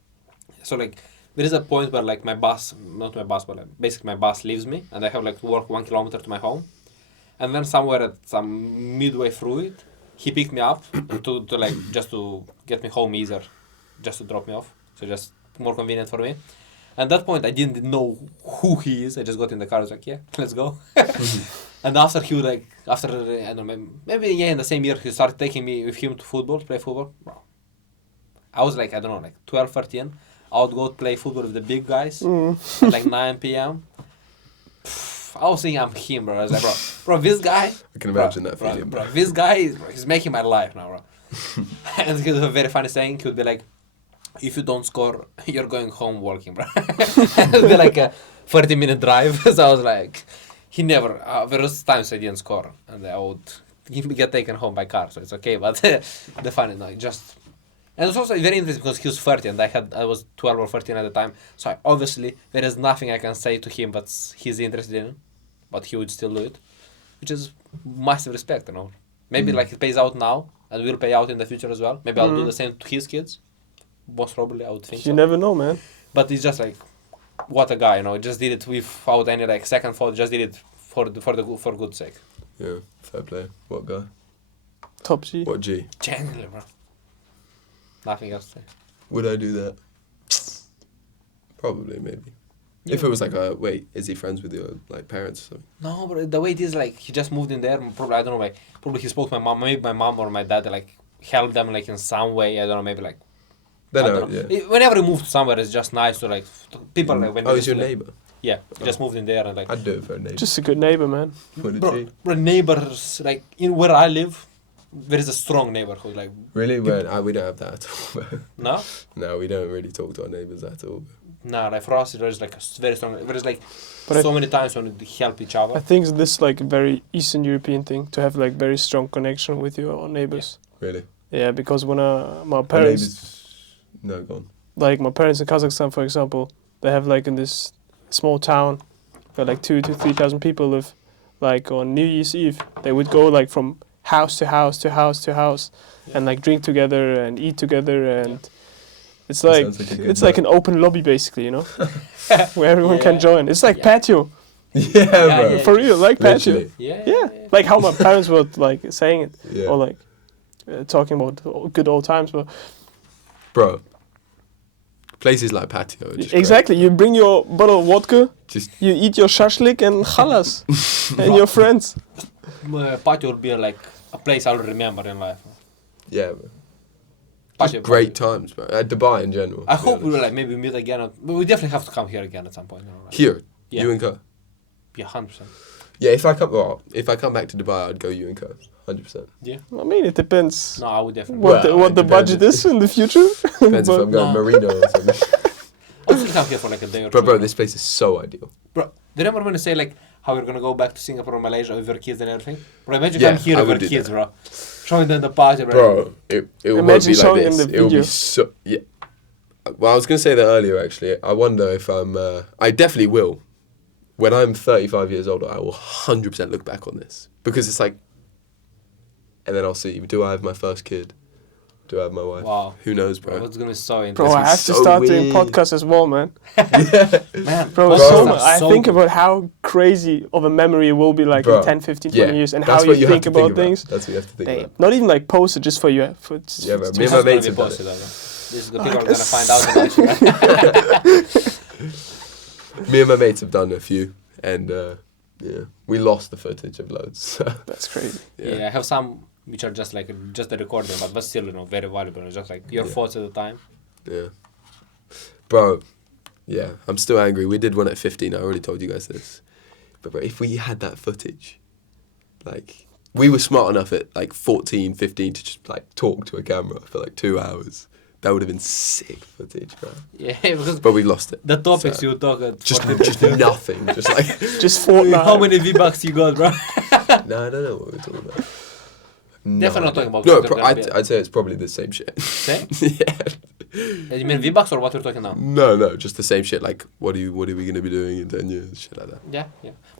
so like there is a point where like not my bus, but like, basically my bus leaves me, and I have like to walk 1 kilometer to my home, and then somewhere at some midway through it, he picked me up to like just to get me home easier, just to drop me off, so just more convenient for me. At that point, I didn't know who he is. I just got in the car. I was like, yeah, let's go. And after he would like, I don't know, maybe yeah, in the same year, he started taking me with him to play football. Bro. I was like, I don't know, like 12, 13. I would go play football with the big guys at like 9 p.m. I was thinking I'm him, bro. I was like, bro, this guy. I can imagine that bro, feeling, bro. This guy, he's making my life now, bro. And he was a very funny saying. He would be like, if you don't score, you're going home walking, bro. And it would be like a 30-minute drive. So I was like, he never, there was times I didn't score. And I would get taken home by car, so it's okay. But the funny, no, just... And it's also very interesting because he was 30 and I was 12 or 13 at the time. So obviously there is nothing I can say to him that he's interested in, but he would still do it, which is massive respect, you know. Maybe like it pays out now and will pay out in the future as well. Maybe I'll do the same to his kids. Most probably, I would think You so. never know, man. But it's just like, what a guy, you know. Just did it without any like second thought. Just did it for good sake. Yeah, fair play. What guy? Top G. What G? Genuinely, bro. Nothing else to say. Would I do that? Probably, maybe. If it was like, wait, is he friends with your like parents? Or something? No, but the way it is, like, he just moved in there. Probably, I don't know, like, probably he spoke to my mom. Maybe my mom or my dad, like, helped them, like, in some way. I don't know, maybe, like, They I know, don't know. yeah. Whenever you move to somewhere, it's just nice to, like, people, like, when Oh, they he's your like, neighbour. Yeah, he just moved in there and, like, I'd do it for a neighbour. Just a good neighbor, man. What did bro, he? bro, neighbors, like, in where I live, there is a strong neighborhood, like, Really? We don't have that at all. Bro. no? No, we don't really talk to our neighbours at all. Nah, like, for us, there's, like, a very strong, there's, like, But so many times when we help each other. I think this is like a very Eastern European thing to have like very strong connection with your neighbors. Really? Yeah, because when my Our parents, neighbours. No, gone. like my parents in Kazakhstan, for example, they have like in this small town where like 2,000 to 3,000 people live. Like on New Year's Eve, they would go like from house to house to house to house, and like drink together and eat together, and it's That like sounds like a good it's like night. an open lobby basically, you know, where everyone Yeah. can join. It's like Yeah. patio Yeah, bro. yeah. for real, like patio. Literally. Yeah. Like how my parents were like saying it, Yeah. or like talking about good old times. But Bro. Places like patio. Are just exactly, you bring your bottle of vodka, Just you eat your shashlik and khalas, and your friends. Patio will be, like, a place I'll remember in life. Great. Yeah, bro. Patio, Just great patio. times, bro. Dubai in general. I to be hope we will, honest. like, maybe meet again. But we definitely have to come here again at some point. You know, like, Here, Yeah. you and Co. Yeah, 100%. Yeah, if I come back to Dubai, I'd go you and Co. 100%. Yeah. I mean, it depends No, I would definitely. what Well, what it the depends. budget is in the future. Depends if But- I'm going No. Marino or something. I would still come here for like a day or Bro, two. bro, you know. this place is so ideal. Bro, do you remember when you say like how we're gonna go back to Singapore or Malaysia with your kids and everything? Bro, imagine Yeah, come here I with would your do kids, that. bro. Showing them the party, bro. Bro, it won't Imagine be like showing this. them the It will video. be so... Yeah. Well, I was going to say that earlier, actually. I wonder if I'm... I definitely will. When I'm 35 years old, I will 100% look back on this. Because it's like... And then I'll see, do I have my first kid? Do I have my wife? Wow. Who knows, Bro, bro? it's gonna be so Bro, interesting. I have to so start doing weird. podcasts as well, man. Man, Bro, podcasts so are much. I so think good. about how crazy of a memory it will be like Bro, in 10, 15, yeah, 20 years, and that's how what you have think to about about. things. That's what you have to think Damn. about. Not even like posted just for you. For Yeah, bro. Me This and my is gonna mates be have done posted, it. though, bro. This is the people are gonna find out about you. Right? Me and my mates have done a few. And, yeah, we lost the footage of loads. So, That's crazy. Yeah, I have some which are just like just the recording, but still, you know, very valuable. It's just like your Yeah. thoughts at the time. yeah. Bro, yeah, I'm still angry. We did one at 15. I already told you guys this. But bro, if we had that footage, like, we were smart enough at like 14, 15 to just like talk to a camera for like 2 hours. That would have been sick footage, bro. Yeah, because But we lost it. the topics So, you talk at Just 14, just nothing. Just like, Just Fortnite. how many V-Bucks you got, bro? no, I don't know what we're talking about. No, Definitely not talking about No, what you're gonna be- I'd say it's probably the same shit. Same? Yeah. You mean V-Bucks or what we're talking now? No, just the same shit. Like, what are we gonna be doing in 10 years? Shit like that. Yeah.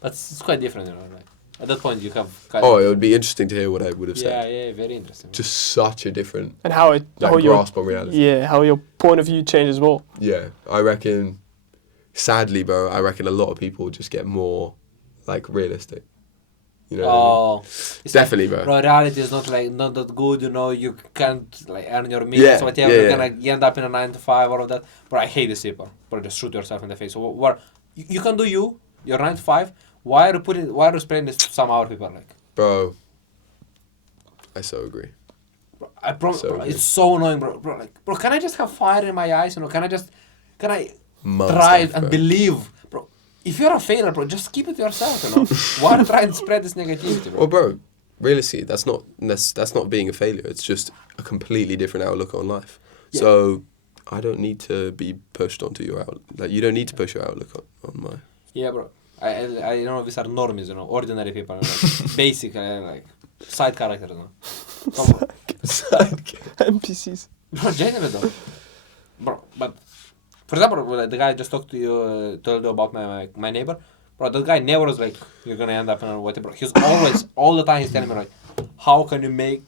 But it's quite different, you know. Like, at that point, you have kind Oh, it would be interesting to hear what I would have yeah, said. very interesting. Just such a different And how it, like, how your grasp on reality. how your point of view changes as well. Yeah, I reckon. Sadly, bro, I reckon a lot of people just get more like realistic. You know? What I mean? Oh, it's Definitely, like, bro. reality is not that good. You know, you can't like earn your meals, Yeah, whatever. yeah, You're yeah. gonna end up in a 9 to 5, all of that. But I hate this people. Bro, just shoot yourself in the face. So what? You can do your 9 to 5. Why are you spreading this to some other people? Like, Bro, I so agree. bro, I promise, So bro, good. it's so annoying, bro. Bro, can I just have fire in my eyes? You know, can I Months try left, and bro. believe, bro? If you're a failure, bro, just keep it to yourself. You know, why try and spread this negativity, bro? Well, bro, realistically, that's not being a failure. It's just a completely different outlook on life. Yeah. So I don't need to be pushed onto your outlook. Like, you don't need to push your outlook on my. Yeah, bro. I know these are normies, you know, ordinary people, you know, like, basic, like side characters, you know. Come on. NPCs. Bro, genuinely though. Bro, but for example, like, the guy I just talked to you, told you about my neighbor. Bro, that guy never was like, you're gonna end up in a whatever. He's always, all the time, he's telling me like, how can you make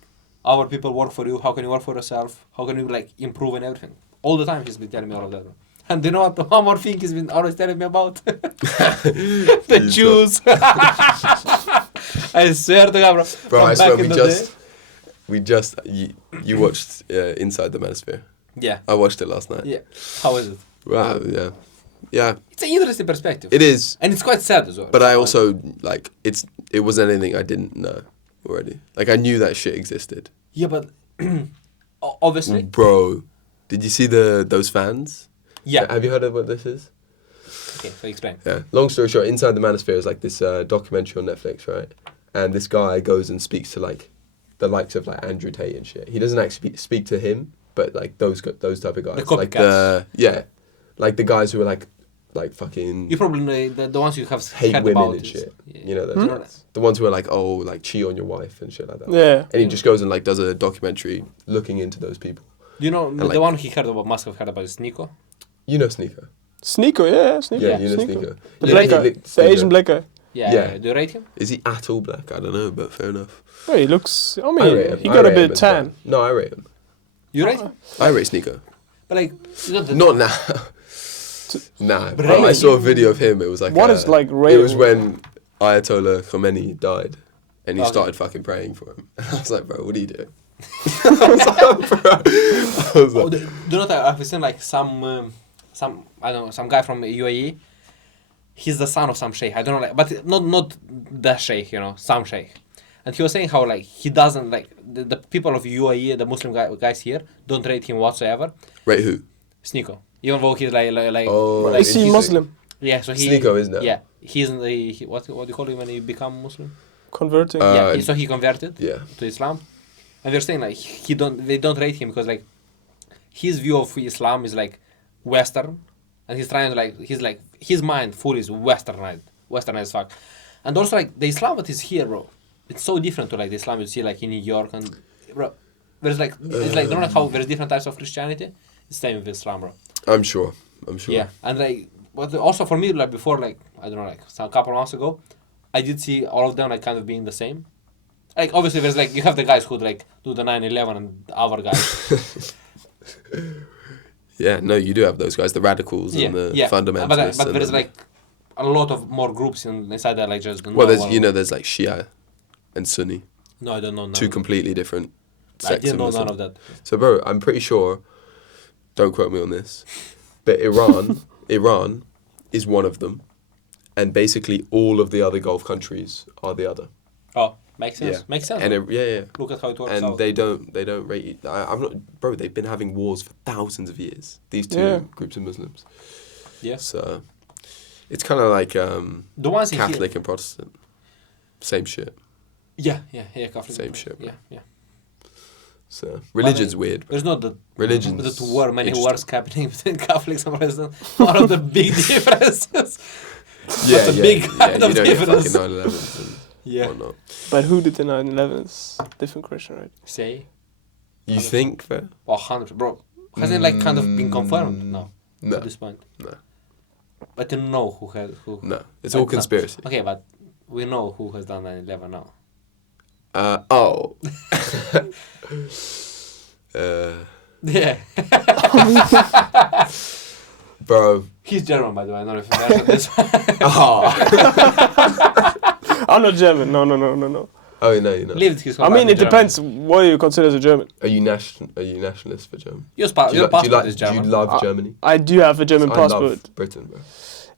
our people work for you? How can you work for yourself? How can you like improve and everything? All the time he's been telling me all of that. Bro. And you know what? One more thing he's been always telling me about the Jews. I swear to God, bro. Bro, From I swear back in the you watched Inside the Manosphere. day. Yeah. I watched it last night. Yeah. How is it? Wow, yeah. Yeah, It's an interesting perspective. it is. And it's quite sad as well. But I also, like, it wasn't anything I didn't know already. Like, I knew that shit existed. Yeah, but obviously. Bro, did you see those fans? Yeah. Have you heard of what this is? Okay, so explain. Yeah. Long story short, Inside the Manosphere is like this documentary on Netflix, right? And this guy goes and speaks to like the likes of like Andrew Tate and shit. He doesn't actually speak to him, but like those type of guys. The like copycats. like the guys who are like fucking You probably know the ones you have hate heard women about and is- shit. Yeah. You know those Hmm? guys. The ones who are like, oh, like cheat on your wife and shit like that. Yeah. And he just goes and like does a documentary looking into those people. You know, the like- one he heard about, must have heard about is Nico. You know Sneaker. Sneeko, yeah, Sneeko. Yeah, you know Sneaker. The Yeah, black he guy, licked the Sneaker. Asian black guy. Yeah. Yeah. Do you rate him? Is he at all black? I don't know, but fair enough. Oh, he looks. I I mean, rate him. he I got a rate him bit as tan. well. No, I rate him. You rate him? I rate Sneaker. But like, it's not the- Not now. Nah, But bro, I rating- saw a video of him. It was like What is, like, It rating? was when Ayatollah Khomeini died, and he Okay. started fucking praying for him. I was like, bro, what are you doing? I was like, bro. I was Oh, like, do you know that I've seen like some I don't know, some guy from UAE. He's the son of some sheikh. I don't know, like, but not the sheikh, you know, some sheikh. And he was saying how like he doesn't like the people of UAE, the Muslim guys here, don't rate him whatsoever. Wait, who? Sneeko, even though he's like Oh, like, Is he he's- Muslim? yeah, so he Sneeko is now. Yeah, he's in the what do you call him when you become Muslim? Converting. Yeah, so he converted Yeah. to Islam, and they're saying like they don't rate him because like his view of Islam is like Western, and he's trying to like his mind fully is Western as fuck, and also like the Islam that is here, bro, it's so different to like the Islam you see like in New York and bro, there's like it's like don't know like how there's different types of Christianity. It's same with Islam, bro. I'm sure. Yeah, and like, but also for me, like before, like I don't know, like some couple months ago, I did see all of them like kind of being the same. Like obviously, there's like you have the guys who like do the 9/11 and other guys. Yeah, no, you do have those guys, the radicals and the fundamentalists. But and there's then- like a lot of more groups inside that like just. The well, there's normal- there's like Shia and Sunni, No, I don't know. None two of completely different that. I sects didn't of know none Muslim. of that. So, bro, I'm pretty sure. Don't quote me on this, but Iran is one of them, and basically all of the other Gulf countries are the other. Oh, makes sense. Yeah. Makes sense. And yeah. Look at how it works And out. they don't rate you. I'm not, bro. They've been having wars for thousands of years. These two Yeah. groups of Muslims. Yeah. So it's kind of like The ones in here. Catholic and Protestant. Same shit. Yeah, Catholic. Same shit, bro. Yeah. So religion's weird. Bro. There's not the Religion's that were many interesting. wars happening between Catholics and Protestants. One of the big differences. Yeah, That's a big kind you of know your difference. fucking 9/11s and Yeah. whatnot. But who did the 9/11s? Different question, right? Say, You think, bro? 100, bro. Hasn't it like kind of been confirmed? No. No, At this point. no, But you know who has who. no. It's But all no. conspiracy. Okay, but we know who has done 9/11 now. Oh. Yeah. Bro. He's German, by the way. I don't know if you mentioned this. Oh. I'm not German. No. Oh no, you're not. Lived his whole I life mean, in it Germany. depends. What do you consider as a German? Are you nationalist for Germany? Your Do you passport is do you German. love Germany? I do have a German I passport. love Britain, bro.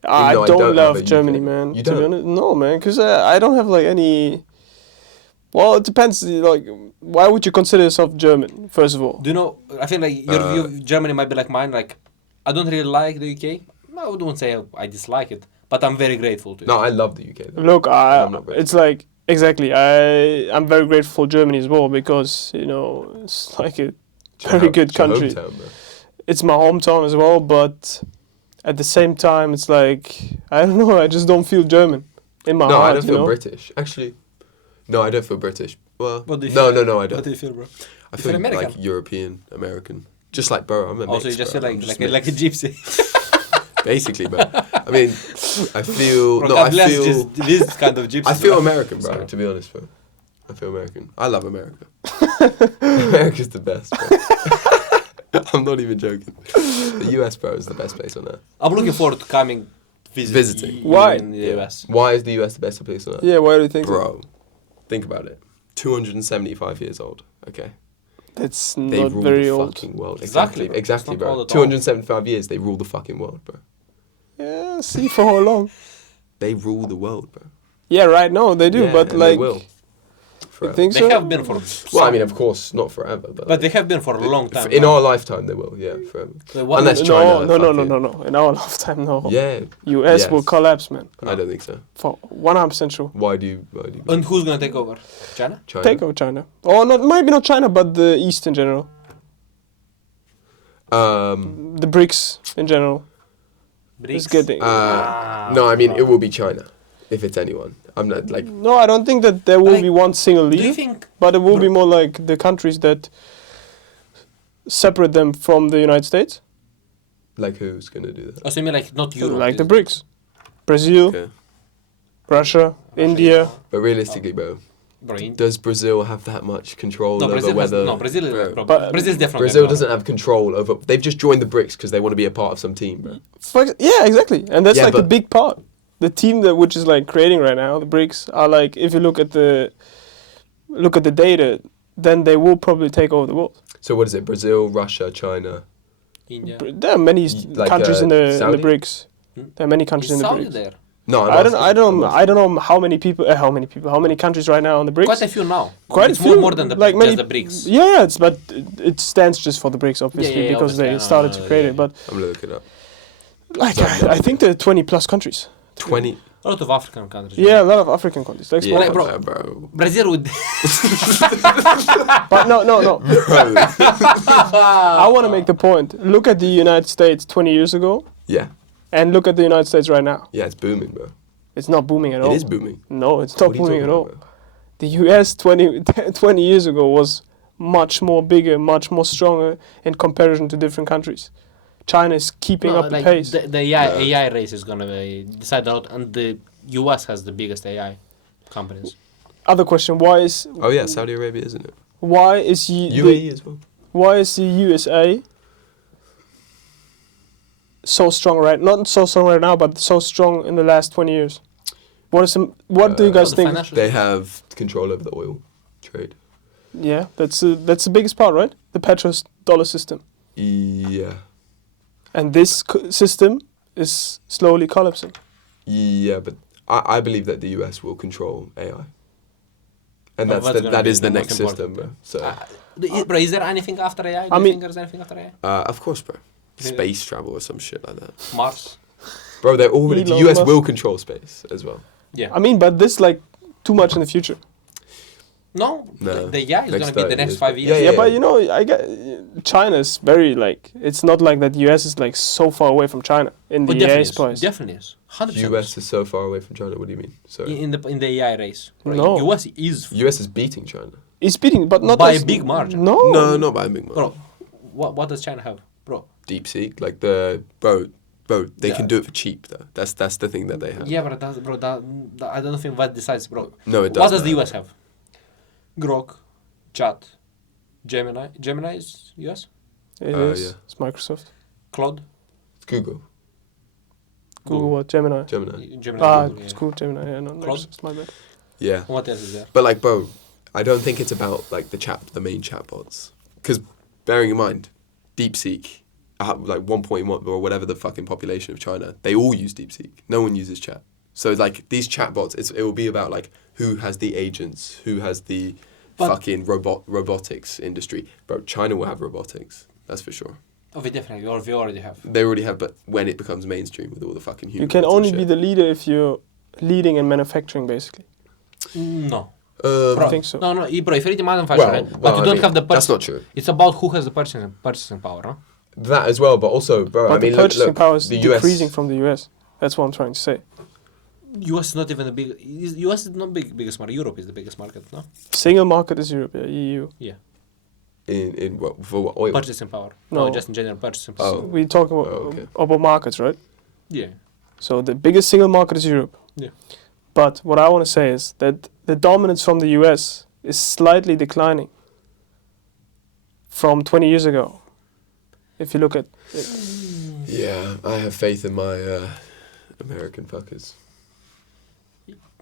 I though I don't don't have love a Germany, UK. man. You To be don't? honest, no, man, because I don't have like any. Well, it depends. Like, why would you consider yourself German? First of all, Do you know? I feel like your view of Germany might be like mine. Like, I don't really like the UK. I wouldn't say I dislike it, but I'm very grateful to it. No, I love the UK. Though. look, I'm not British. it's like exactly. I'm very grateful for Germany as well because it's like a very good It's your country. hometown, bro. It's my hometown as well, but at the same time, it's like I don't know. I just don't feel German in my No, heart. I don't you feel know? British. Actually, no, I don't feel British. Well, What do you no, feel? I What don't. do you feel, bro? I You feel feel American? like European, American. Just like, bro, I'm a Also, you mix, just bro. feel I'm like just like a mixed. gypsy. Basically, bro. I mean, I feel Bro, no, God I bless feel this kind of gypsy. I feel bro. American, bro. Sorry. To be honest, bro. I feel American. I love America. America's the best, bro. I'm not even joking. The US, bro, is the best place on earth. I'm looking forward to coming Visiting. you Why? in the US. Why is the US the best place on earth? Yeah, why do you think? So? Bro, think about it. 275 years old. Okay. That's They not rule very the old. fucking world. Exactly, Exactly, bro. It's not bro. old at all. 275 years, they rule the fucking world, bro. See for how long? They rule the world, bro. Yeah, right. No, they do, Yeah, but and like, they will. you Forever. think They so? have been for. Well, I mean, of course, not forever, But they have been for a long time. in now. our lifetime, they will. Yeah, forever. What- Unless no, China. no, no, fucking- no. In our lifetime, no. Yeah. US will Yes. collapse, man. I don't think so. For 100% sure. Why do you? And who's gonna take over? China? China? Take over China. Or not, maybe not China, but the East in general. The BRICS in general. It's getting. No, I mean it will be China, if it's anyone. I'm not like. No, I don't think that there will Like, be one single Do you leader, think? but it will be more like the countries that separate them from the United States, Like who's gonna do that? Oh, so you mean like not Europe? like the BRICS, Brazil, Okay. Russia, India. But realistically, bro, Bro, does Brazil have that much control no, over Brazil has, whether? no, Brazil is Bro, bro, But- Brazil is definitely. Brazil doesn't have control over. They've just joined the BRICS because they want to be a part of some team, bro. Yeah, exactly, and that's Yeah, like the but- big part. The team that which is like creating right now, the BRICS are like, if you look at the data, then they will probably take over the world. So what is it? Brazil, Russia, China. India. There are many Like, countries in the Saudi? BRICS. Hmm? There are many countries Is in the Saudi BRICS. there? No, I don't know how many people, how many countries right now on the BRICS. Quite a few now. Quite it's a few. more than the like just many, the BRICS. Yeah, it's but it stands just for the BRICS, obviously, yeah, because obviously, they I started know, to create yeah. it. But I'm gonna look it up. like, So- I think there are 20 plus countries. 20. A lot of African countries. Yeah, a lot of African countries. Like small Yeah, countries. bro. Brazil would. But no. I want to make the point. Look at the United States 20 years ago, Yeah, and look at the United States right now. yeah, it's booming, bro. It's not booming at all. It is booming. No, it's not What are you booming at talking all. about, bro? The US 20 years ago was much more bigger, much more stronger in comparison to different countries. China is keeping No, up the like pace. The AI race is gonna decide a lot, and the US has the biggest AI companies. Other question: Oh yeah, Saudi Arabia, isn't it? why is UAE as well. why is the USA so strong not so strong right now, but so strong in the last 20 years? What do you guys the think? financial They have control over the oil trade. Yeah, that's the biggest part, right? The petrodollar system, Yeah, and this system is slowly collapsing. yeah, but I believe that the US will control AI, and But what's gonna that be is the the next most system, bro. important? So, Bro, is there anything after AI? Do I you mean- think there's anything after AI? of course, bro. Yeah. Space travel or some shit like that, Mars. bro. They're already. The Elon US Musk. will control space as well. Yeah. I mean, but this like too much in the future. No, No. the AI is Next gonna be the 30 next years. 5 years. Yeah, Yeah, but you know, I get China's very like it's not like that. US is like so far away from China in But the AI definitely is. space. Definitely is. 100%. US is so far away from China. What do you mean? So in the AI race. Bro, No. US is US is beating China. It's beating, but not By as- a big margin. No, No, not by a big margin. bro. What does China have, bro? DeepSeek, like the bro, they Yeah. can do it for cheap though. That's the thing that they have. Yeah, but I don't think what decides, bro. No, it does. What does the matter. US have? Grok, Chat, Gemini. Gemini is US. it is. Yeah. It's Microsoft. Claude. It's Google, Google, what? Gemini. Gemini. Gemini. Ah, yeah. it's cool. Gemini. Yeah, no, Claude? Microsoft. My bad. Yeah, What else is there? but like, bro, I don't think it's about like the main chatbots. Because bearing in mind, DeepSeek, like 1.1 or whatever the fucking population of China, they all use DeepSeek. No one uses chat. So like these chatbots, it will be about like who has the agents, who has the But- fucking robotics industry. Bro, China will have robotics. That's for sure. Oh, we definitely, or we already have. They already have, but when it becomes mainstream with all the fucking humans. You can and only shit. be the leader if you're leading in manufacturing, basically. No. I think so. No, bro, if you're in manufacturing, but you don't have the That's purchasing. not true. It's about who has the purchasing power, huh? That as well, but also, bro. But I mean, the purchasing look, power is the decreasing US. from the US. That's what I'm trying to say. US is not even the big. US is not biggest market. Europe is the biggest market, no? Single market is Europe, yeah, EU. Yeah. In what for what oil? Purchasing power. No, No. just in general purchasing power. Oh. We talk about, okay. about markets, right? Yeah. So the biggest single market is Europe. Yeah. But what I want to say is that the dominance from the US is slightly declining from 20 years ago. If you look at it. Yeah, I have faith in my American fuckers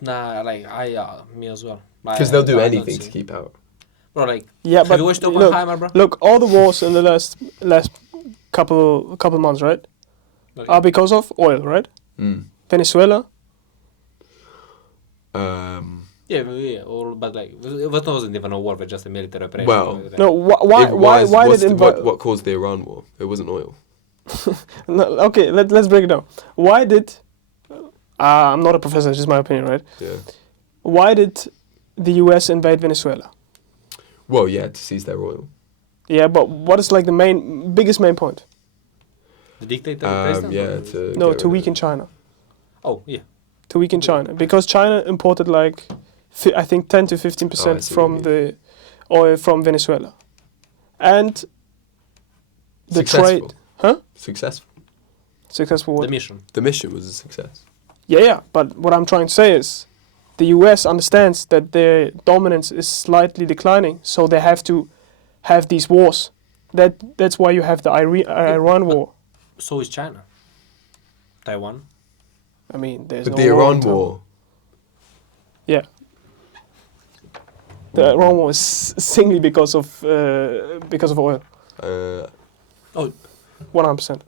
Nah, like me as well. because they'll do I don't anything see. to keep out. Bro, like, Yeah, have but you watched look, Oppenheimer, bro? look, all the wars in the last couple months, right, Okay. are because of oil, right? Venezuela. But like, it wasn't even a war, but just a military operation. Well, No, why did invade? what caused the Iran war? It wasn't oil. No, okay, let's break it down. Why did? I'm not a professor. It's just my opinion, right? Yeah. Why did the U.S. invade Venezuela? Well, yeah, to seize their oil. Yeah, but what is like the biggest main point? The dictator, the president? Yeah, To weaken China. Oh, yeah. To weaken China, because China imported like, I think 10 to 15% from the oil from Venezuela, and the trade. Huh? Successful what? The mission was a success. Yeah, but what I'm trying to say is, the U.S. understands that their dominance is slightly declining, so they have to have these wars. That's why you have the Iran war. So is China. Taiwan. I mean, there's But no the war Iran in Taiwan. war. Yeah. The Iran war is singly because of oil. Oh, 100%.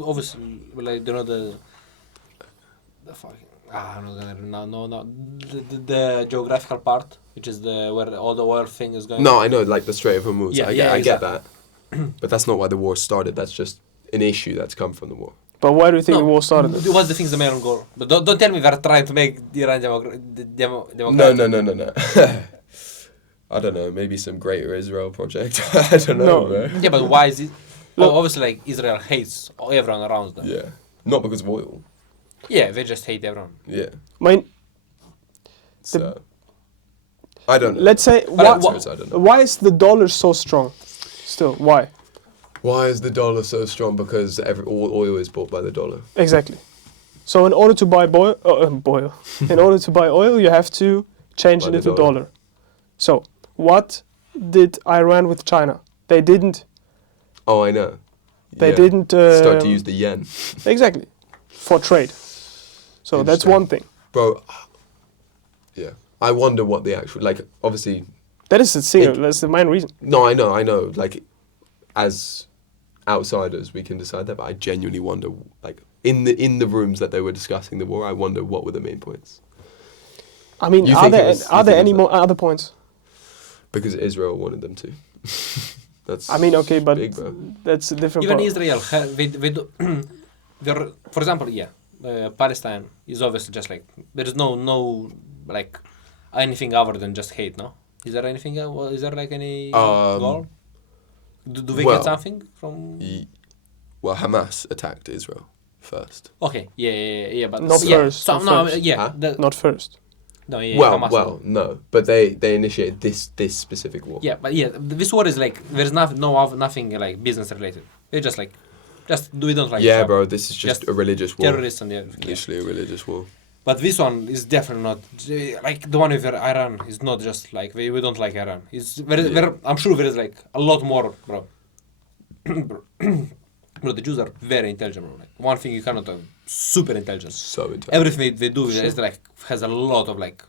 obviously, like, you know, the fucking, the geographical part, which is where all the oil thing is going. No, I know, like the Strait of Hormuz. Yeah, I get exactly. that. But that's not why the war started. That's just an issue that's come from the war. But why do you think the war started? What's the thing's the main goal? But don't tell me we're trying to make Iran democratic. No. I don't know. Maybe some Greater Israel project. I don't know, bro. Yeah, but why is it? Obviously, like, Israel hates everyone around them. Yeah. Not because of oil. Yeah, they just hate everyone. Yeah. Mine. So. I don't know. Let's say, I don't know. why is the dollar so strong? Still, why? Why is the dollar so strong? Because all oil is bought by the dollar. Exactly. So in order to buy in order to buy oil, you have to change it into dollar. So what did Iran with China? They didn't. Oh, I know. They didn't start to use the yen. Exactly, for trade. So that's one thing. Bro. Yeah. I wonder what the actual, like, obviously. That is the thing. That's the main reason. No, I know. Like, as outsiders, we can decide that. But I genuinely wonder, like, in the rooms that they were discussing the war, I wonder what were the main points. I mean, are there any more other points? Because Israel wanted them to. That's. I mean, okay, but big, bro. that's a different. Even part. Israel, for example, Palestine is obviously just like, there is no like anything other than just hate. No, is there anything? Is there like any goal? Do we get something from? Well, Hamas attacked Israel first. Okay, yeah, but not first. So, not no, first. yeah, not first. No, yeah. Well, no, but they initiated this specific war. Yeah, but this war is like, there's nothing like business related. It's just like, we don't like. Yeah, bro, this is just a religious war. Terrorists and everything. Literally a religious war. But this one is definitely not like the one with Iran. Is not just like we don't like Iran. It's I'm sure there is like a lot more, bro. Bro, the Jews are very intelligent, bro. Like, one thing you cannot super intelligent. So intelligent. Everything they do is like has a lot of like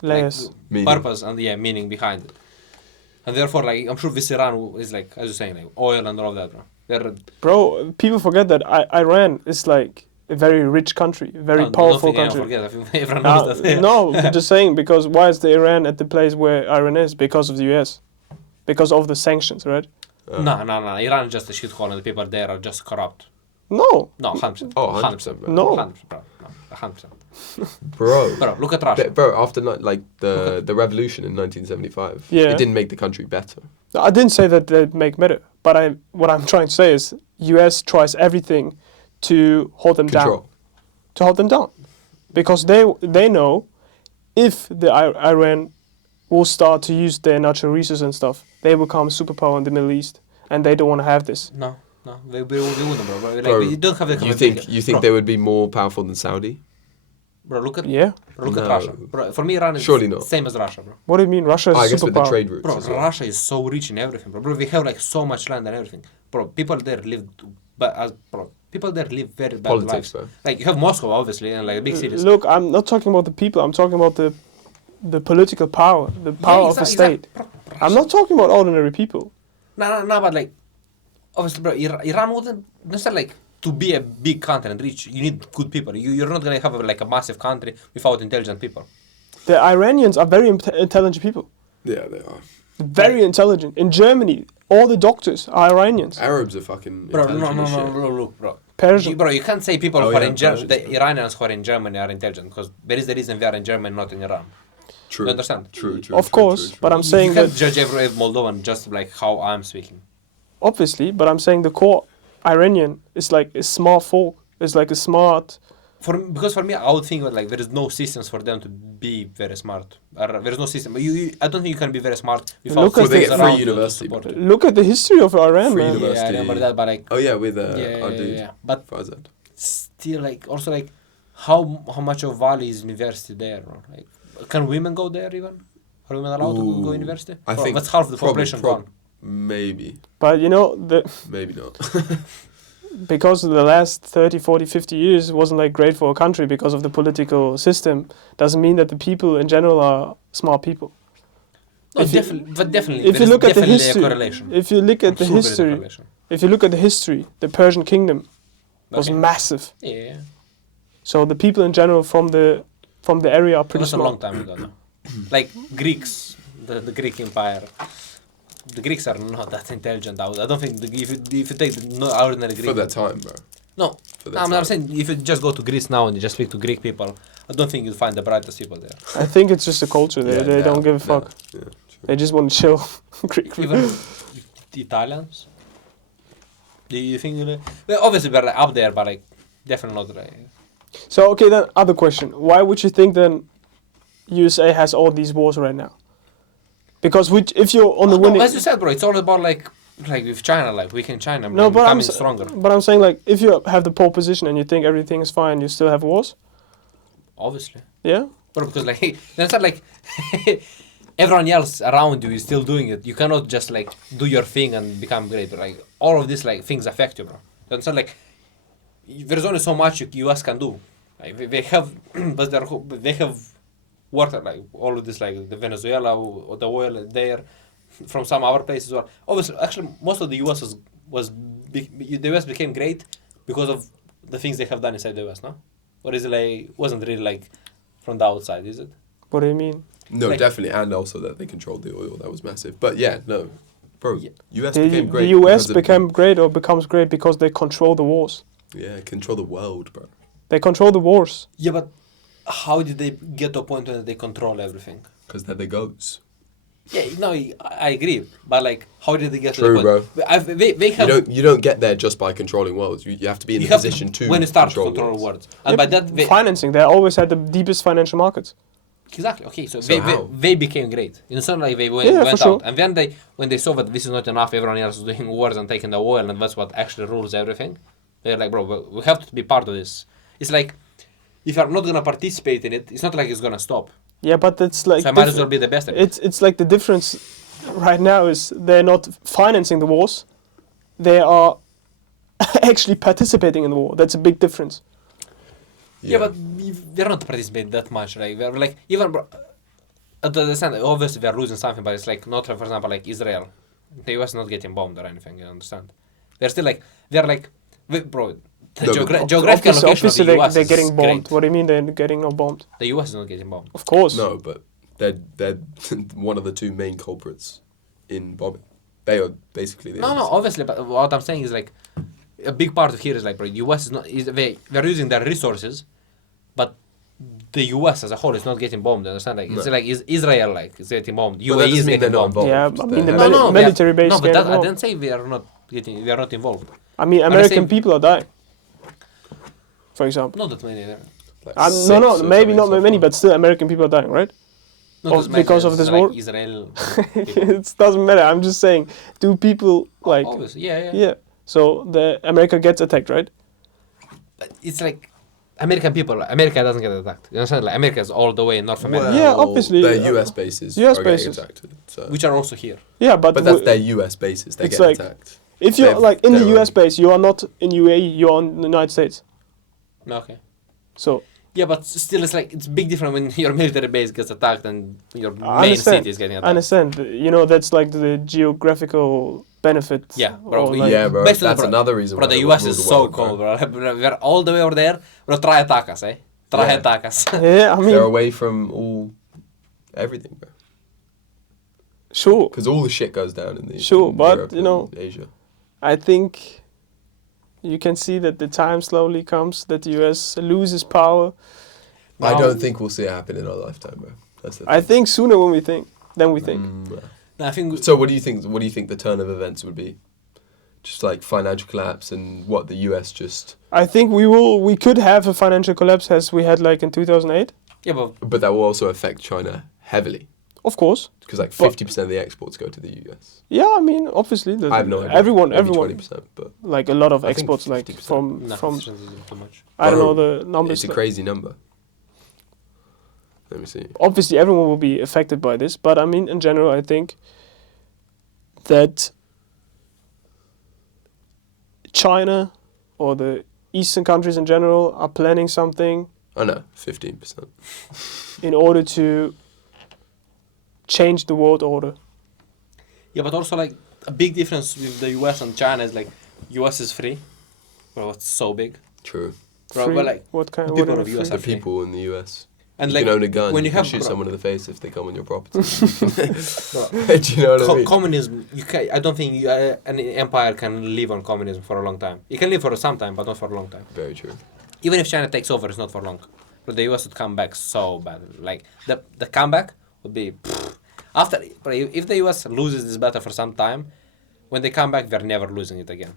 layers, purpose and meaning behind it. And therefore, like, I'm sure this Iran is like, as you're saying, like oil and all of that, bro. Bro, people forget that Iran is like a very rich country, very powerful country. I think everyone knows that. No, just saying, because why is the Iran at the place where Iran is? Because of the US. Because of the sanctions, right? No. Iran is just a shithole and the people there are just corrupt. No. No, 100%. Oh, 100%, bro. No. 100%, bro. No, 100%. Bro, Look at Russia. Bro, after like the revolution in 1975, Yeah. it didn't make the country better. I didn't say that they'd make better, but what I'm trying to say is US tries everything to hold them down. To hold them down. Because they know if the Iran will start to use their natural resources and stuff, they will become a superpower in the Middle East, and they don't want to have this. No, they wouldn't, bro. Like, we don't have the You think they would be more powerful than Saudi? Bro, look at No. Russia. Bro, for me, Iran is Surely not. same as Russia, bro. What do you mean? Russia is a I guess with the superpower. trade routes. Bro, as well. Russia is so rich in everything, bro. We have like so much land and everything. Bro, people there live people there live very bad Politics, lives. bro. Like, you have Moscow, obviously, and like big cities. Look, I'm not talking about the people. I'm talking about the political power, the power of the state. Bro, I'm not talking about ordinary people. No, but like, obviously, bro, Iran wouldn't necessarily like to be a big country and rich, you need good people. You're not gonna have like a massive country without intelligent people. The Iranians are very intelligent people. Yeah, they are. Very intelligent. In Germany, all the doctors are Iranians. Arabs are fucking Bro, intelligent as shit. look, bro. Persian. Bro, you can't say people who are in Germany, Persians, the Iranians who are in Germany are intelligent, because there is the reason we are in Germany, not in Iran. True. You understand? True. Of course, but I'm saying you that can't judge every Moldovan just like how I'm speaking. obviously, but I'm saying the core Iranian is like a smart folk. It's like a smart. Because for me, I would think that like there is no systems for them to be very smart. There is no system. I don't think you can be very smart without Look at systems the- around Free you to university, support you. Look at the history of Iran, Free man. university. Yeah, I remember that, but like Oh yeah, with our dude. yeah. But Farzad. still, like also like how much of Valley is university there? Or, like, can women go there even? Are women allowed to go Ooh, university? I Bro, think that's half the probably- population gone. Maybe. But you know, Maybe not. because of the last 30, 40, 50 years, it wasn't like great for a country because of the political system. Doesn't mean that the people in general are smart people. No, If you- definitely. If you there is look at the definitely history, a correlation. if you look at the Super is a history, correlation. if you look at the history, the Persian kingdom was Okay. massive. Yeah. So the people in general from the area are It pretty was a long smart. time ago, no? Like Greeks, the Greek Empire. The Greeks are not that intelligent. I don't think if you take the ordinary Greek. For that time, bro. No, For that I'm time. saying if you just go to Greece now and you just speak to Greek people, I don't think you'll find the brightest people there. I think it's just a culture. They don't give a fuck. Yeah, true. They just want to chill. Greek. Even the Italians. Do you think? Well, obviously we're like, up there, but like definitely not. Like, So okay, then other question: why would you think then USA has all these wars right now? Because if you're on the winning, no, as you said, bro, it's all about like with China, like weaken China, no, like, but becoming stronger. But I'm saying like if you have the pole position and you think everything is fine, you still have wars. Obviously, Yeah. bro, because like it's not like everyone else around you is still doing it. You cannot just like do your thing and become great. But, like all of these like things affect you, bro. It's not like there's only so much US can do. Like they have, but they have water, like all of this, like the Venezuela or the oil there, from some other places as well. Obviously, actually, most of the US the US became great because of the things they have done inside the US, no? Or is it like wasn't really like from the outside, is it? What do you mean? No, Like- definitely, and also that they controlled the oil. That was massive. But yeah, no, bro. Yeah. US The, became great. the US because of- became great or becomes great because they control the wars. Yeah, control the world, bro. They control the wars. Yeah, but how did they get to a point where they control everything? Because they're the goats. Yeah, no, I agree, but like, how did they get to True, the point? They You have. you don't get there just by controlling worlds. You have to be in You the have position to when you start to control control worlds. words, and by that they, Financing, they always had the deepest financial markets. exactly okay. So, So they how? became great. It's not like they went, Yeah, went for out, and then when they saw that this is not enough, everyone else is doing wars and taking the oil, and that's what actually rules everything. They're like, bro, we have to be part of this. It's like if you're not gonna participate in it, it's not like it's gonna stop. Yeah, but it's like So I might as well different. be the best at it. It's like the difference right now is they're not financing the wars. They are actually participating in the war. That's a big difference. Yeah, but they're not participating that much. Like they're like even bro, I understand. Obviously, they're losing something, but it's like not, for example, like Israel. The US is not getting bombed or anything. You understand? They're still like bro. The No, but geographical location Obviously of the US they're is getting bombed. great. What do you mean they're getting no bombed? The US is not getting bombed. Of course. No, but they're one of the two main culprits in bombing. They are basically the No, ones. obviously, but what I'm saying is like a big part of here is like, bro, US is not. They're using their resources, but the US as a whole is not getting bombed. You understand? Like it's No. like is Israel like is getting bombed? But that UAE is doesn't mean getting they're not bombed. involved. Yeah, I mean the They're- No, military base. No, but getting that, I bombed. didn't say we are not involved. I mean, I'm American saying- people are dying. For example. Not that many. There. like No, six no, or maybe something not so many, far. but still American people are dying, right? Not Oh, as many because as, of this like, war? Israel. people. It doesn't matter. I'm just saying, do people like? Obviously, yeah. Yeah. So the America gets attacked, right? But it's like American people. America doesn't get attacked. You understand? Like America is all the way in North America, Yeah, obviously, Their US bases US are bases. getting attacked. So. which are also here. Yeah, but But that's their US bases. They it's get like- attacked. if they you're have like in the their US own- base, you are not in UAE. You are in the United States. Okay. So Yeah, but still, it's like it's big difference when your military base gets attacked and your I main understand. city is getting I attacked. understand. You know, that's like the geographical benefit. Yeah, bro. or, like- Yeah, bro. Basically, That's bro, another reason Bro, why the they US rule is the so world, bro. cold, bro. We're all the way over there. Bro, traje tacas, eh? Traje Yeah. tacas. Yeah, I They're mean, away from all everything, bro. sure. Because all the shit goes down in the Sure, in but, Europe you know, and Asia. I think you can see that the time slowly comes that the US loses power. I Now- don't think we'll see it happen in our lifetime, bro. That's the thing. I think sooner than we think. No, I think So what do you think? What do you think the turn of events would be? Just like financial collapse and what the US just. I think we could have a financial collapse as we had like in 2008. yeah, but But that will also affect China heavily Of course. because like But- 50% of the exports go to the US. Yeah, I mean, obviously, I have no idea. everyone, Maybe everyone, 20%, but like a lot of I think exports, like 50%. from no, from it's too much. I don't know Bro, the numbers. it's a like- crazy number. Let me see. Obviously, everyone will be affected by this, but I mean, in general, I think that China or the Eastern countries in general are planning something Oh no, 15%. in order to change the world order. Yeah, but also like a big difference with the US and China is like US is free. Bro, it's so big. True. Bro, Free- but like what kind? people What of US The are free. people in the US. And you like can own a gun. when you you can have shoot bro, someone in the face if they come on your property. bro, Do you know what I mean? communism, I don't think an empire can live on communism for a long time. You can live for some time, but not for a long time. Very true. Even if China takes over, it's not for long. But the US would come back so bad. Like the comeback would be after. But if the US loses this battle for some time, when they come back, they're never losing it again.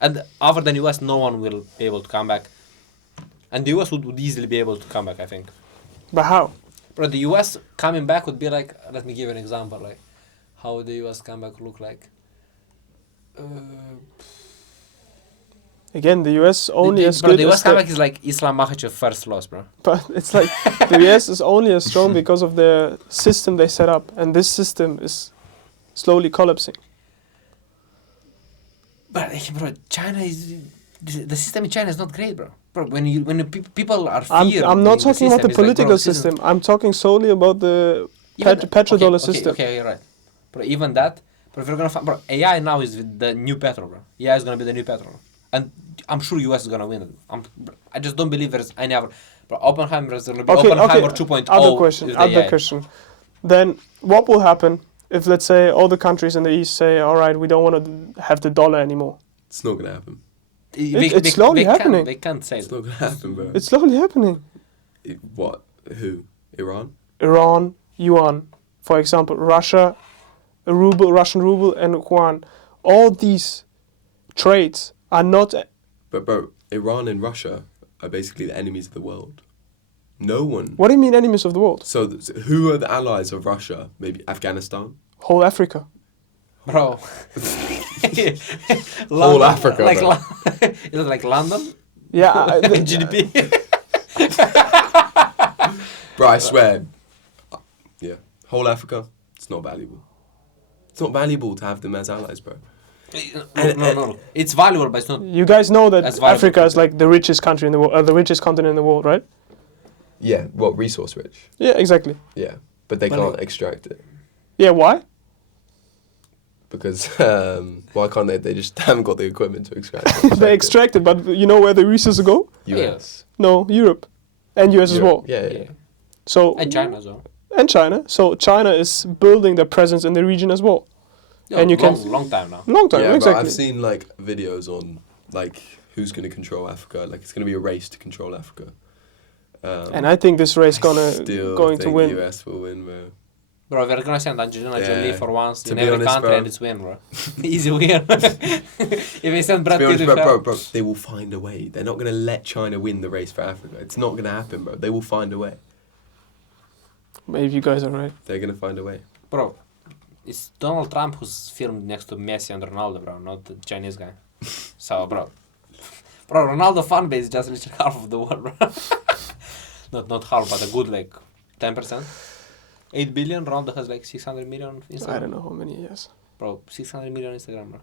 And other than US, no one will be able to come back. And the US would easily be able to come back, I think. But how? But the US coming back would be like, let me give you an example, like how would the US comeback look like? Again, the US only as bro, good the as US comeback is like Islam Makhachev first loss, bro. But it's like the US is only as strong because of the system they set up, and this system is slowly collapsing. But bro, China is the system in China is not great, bro. Bro, when the people are fear. I'm not in talking about the system, it's like, bro, political this isn't- system. I'm talking solely about the even petrodollar okay, system. Okay, you're right. But even that, but if you're gonna find, bro, AI now is the new petrol, bro. AI is gonna be the new petrol, and I'm sure US is gonna win it. I just don't believe there's any other. Bro, Oppenheimer is gonna be Oppenheimer 2.0. Other question. with the Other AI. question. Then what will happen if, let's say, all the countries in the East say, "All right, we don't want to have the dollar anymore"? It's not gonna happen. It's slowly happening. They can't say It's that. not gonna happen, bro. It's slowly happening. What? Who? Iran? Iran, yuan, for example, Russia, a ruble, Russian ruble, and yuan. All these trades are not. But bro, Iran and Russia are basically the enemies of the world. No one. What do you mean, enemies of the world? So who are the allies of Russia? Maybe Afghanistan. Whole Africa. Bro. Whole Africa, Like, bro. is it like London? Yeah, GDP? Bro, I swear. Yeah, whole Africa. It's not valuable. It's not valuable to have them as allies, bro. No. It's valuable, but it's not. you guys know that That's valuable Africa is content. like the richest country in the world, the richest continent in the world, right? Yeah, what resource rich? Yeah, exactly. Yeah, but they But can't like- extract it Yeah, why? because why can't they? They just haven't got the equipment to extract it. They extract it, but you know where the resources go? US. No, Europe, and US as well. Yeah, yeah. Yeah. So And China as well. and China. So China is building their presence in the region as well. Yeah, And you long, can- long time now. Long time, Yeah, but exactly. I've seen like videos on like who's going to control Africa. Like it's going to be a race to control Africa. And I think this race going still to think win. US will win, bro. Bro, we're gonna send Angelina Yeah. Jolie for once To in be every honest, country bro. and it's win, bro. Easy win. If we send Brad To be Pitt honest, with her, bro, they will find a way. They're not going to let China win the race for Africa. It's not going to happen, bro. They will find a way. Maybe you guys are right. They're going to find a way. bro, it's Donald Trump who's filmed next to Messi and Ronaldo, bro, not the Chinese guy. So, bro, Ronaldo fan base just reached half of the world, bro. not half, but a good like 10%. 8 billion. Ronaldo has like 600 million on Instagram. I don't know how many years. Bro, 600 million on Instagram, bro.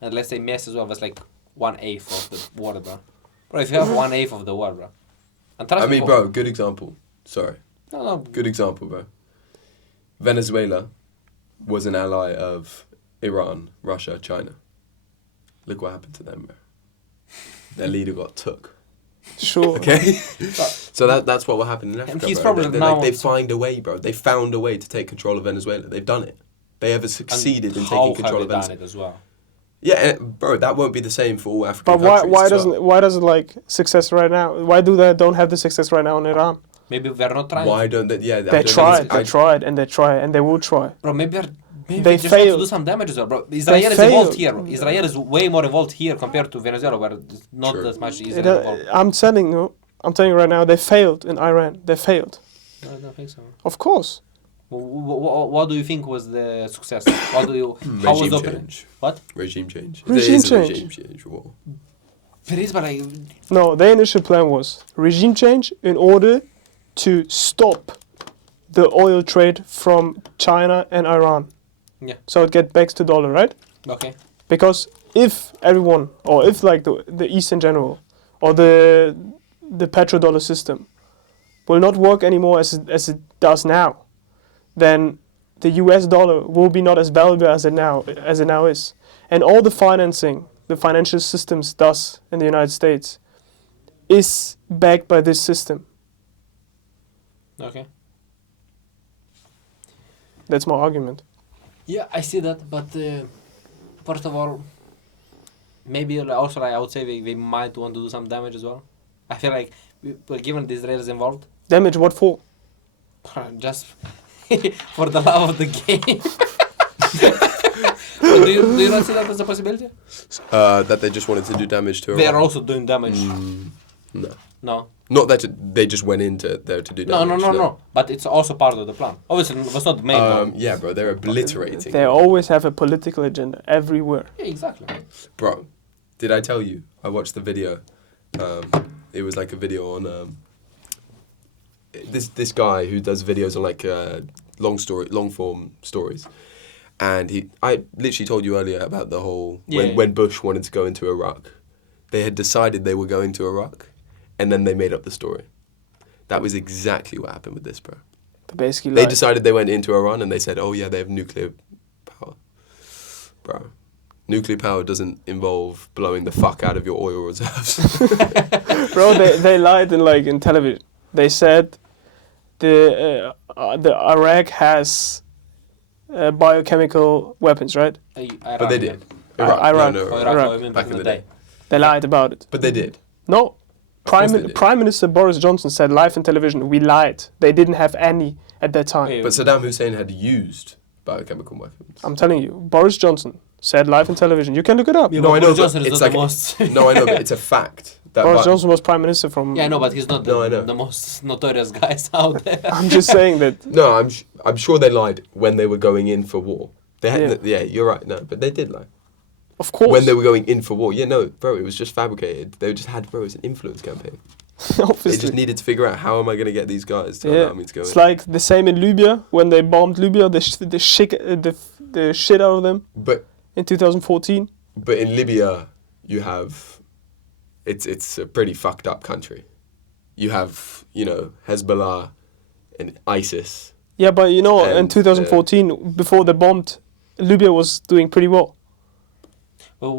And let's say Messi as well was like 1/8 of the world, bro. Bro, if you have 1/8 of the world, bro. And trust I me, mean, bro, good example. Sorry. No. Good example, bro. Venezuela was an ally of Iran, Russia, China. Look what happened to them, bro. Their leader got took. Sure. Okay? So that's what will happen in Africa, he's bro. probably They're now like, they also- find a way, bro. They found a way to take control of Venezuela. They've done it. They ever succeeded in taking control of How have Venezuela. they done it as well? Yeah, bro, that won't be the same for all African But why countries. why doesn't like success right now? Why do they don't have the success right now in Iran? Maybe they're not trying. Why don't they? Yeah, I They don't tried, know. they tried, and they try, and they will try. Bro, maybe They they just want to failed. do some damage as well, bro. Israel is failed. involved here. Israel is way more involved here compared to Venezuela, where it's not True. as much Israel involved. I'm telling you right now, they failed in Iran. They failed. No, I don't think so. Of course. What do you think was the success? How was Regime the change. What? Regime change. Regime It is a change. regime change war. There is, but like, No, their initial plan was regime change in order to stop the oil trade from China and Iran. Yeah. So it gets back to dollar, right? okay. Because if everyone, or if like the East in general, or the petrodollar system will not work anymore as it does now, then the US dollar will be not as valuable as it now is. And all the financing, the financial systems does in the United States is backed by this system. Okay. That's my argument. Yeah, I see that, but first of all, maybe also I would say they might want to do some damage as well. I feel like given the Israelis involved, Damage what for? just for the love of the game. But do you not see that as a possibility? That they just wanted to do damage to They are Iran. also doing damage. No. No. Not that they just went into there to do No, damage. no. But it's also part of the plan. Obviously, it was not the main one. Yeah, bro, they're obliterating. They always have a political agenda everywhere. Yeah, exactly. Bro, did I tell you? I watched the video. It was like a video on this guy who does videos on like long form stories, and I literally told you earlier about the whole when Bush wanted to go into Iraq, they had decided they were going to Iraq, and then they made up the story. That was exactly what happened with this, bro. Basically, They decided they went into Iran and they said, oh yeah, they have nuclear power. Bro, nuclear power doesn't involve blowing the fuck out of your oil reserves. Bro, they lied in television. They said the Iraq has biochemical weapons, right? But they did. Iran. No, Iraq. back in the day. They lied about it. But they did. No. course they did. Prime Minister Boris Johnson said live on television, we lied. They didn't have any at that time. Hey, But Saddam Hussein had used biochemical weapons. I'm telling you, Boris Johnson said live on television. You can look it up. Yeah, No, but I know, Boris but Johnson is it's not like the most. no, I know, but it's a fact. That Boris Johnson was prime minister from... Yeah, I know, but he's not No, I know. the most notorious guys out there. I'm just saying that... No, I'm sure they lied when they were going in for war. They had, Yeah. yeah, you're right. No, but they did lie Of course. when they were going in for war. Yeah, no, bro, it was just fabricated. They just had, bro, it was an influence campaign. They Obviously. just needed to figure out how am I going to get these guys to allow me to go It's in. like the same in Libya. When they bombed Libya, the shit out of them But in 2014. But in Libya, you have, it's a pretty fucked up country. You have, Hezbollah and ISIS. Yeah, but in And, 2014, before they bombed, Libya was doing pretty well. Well,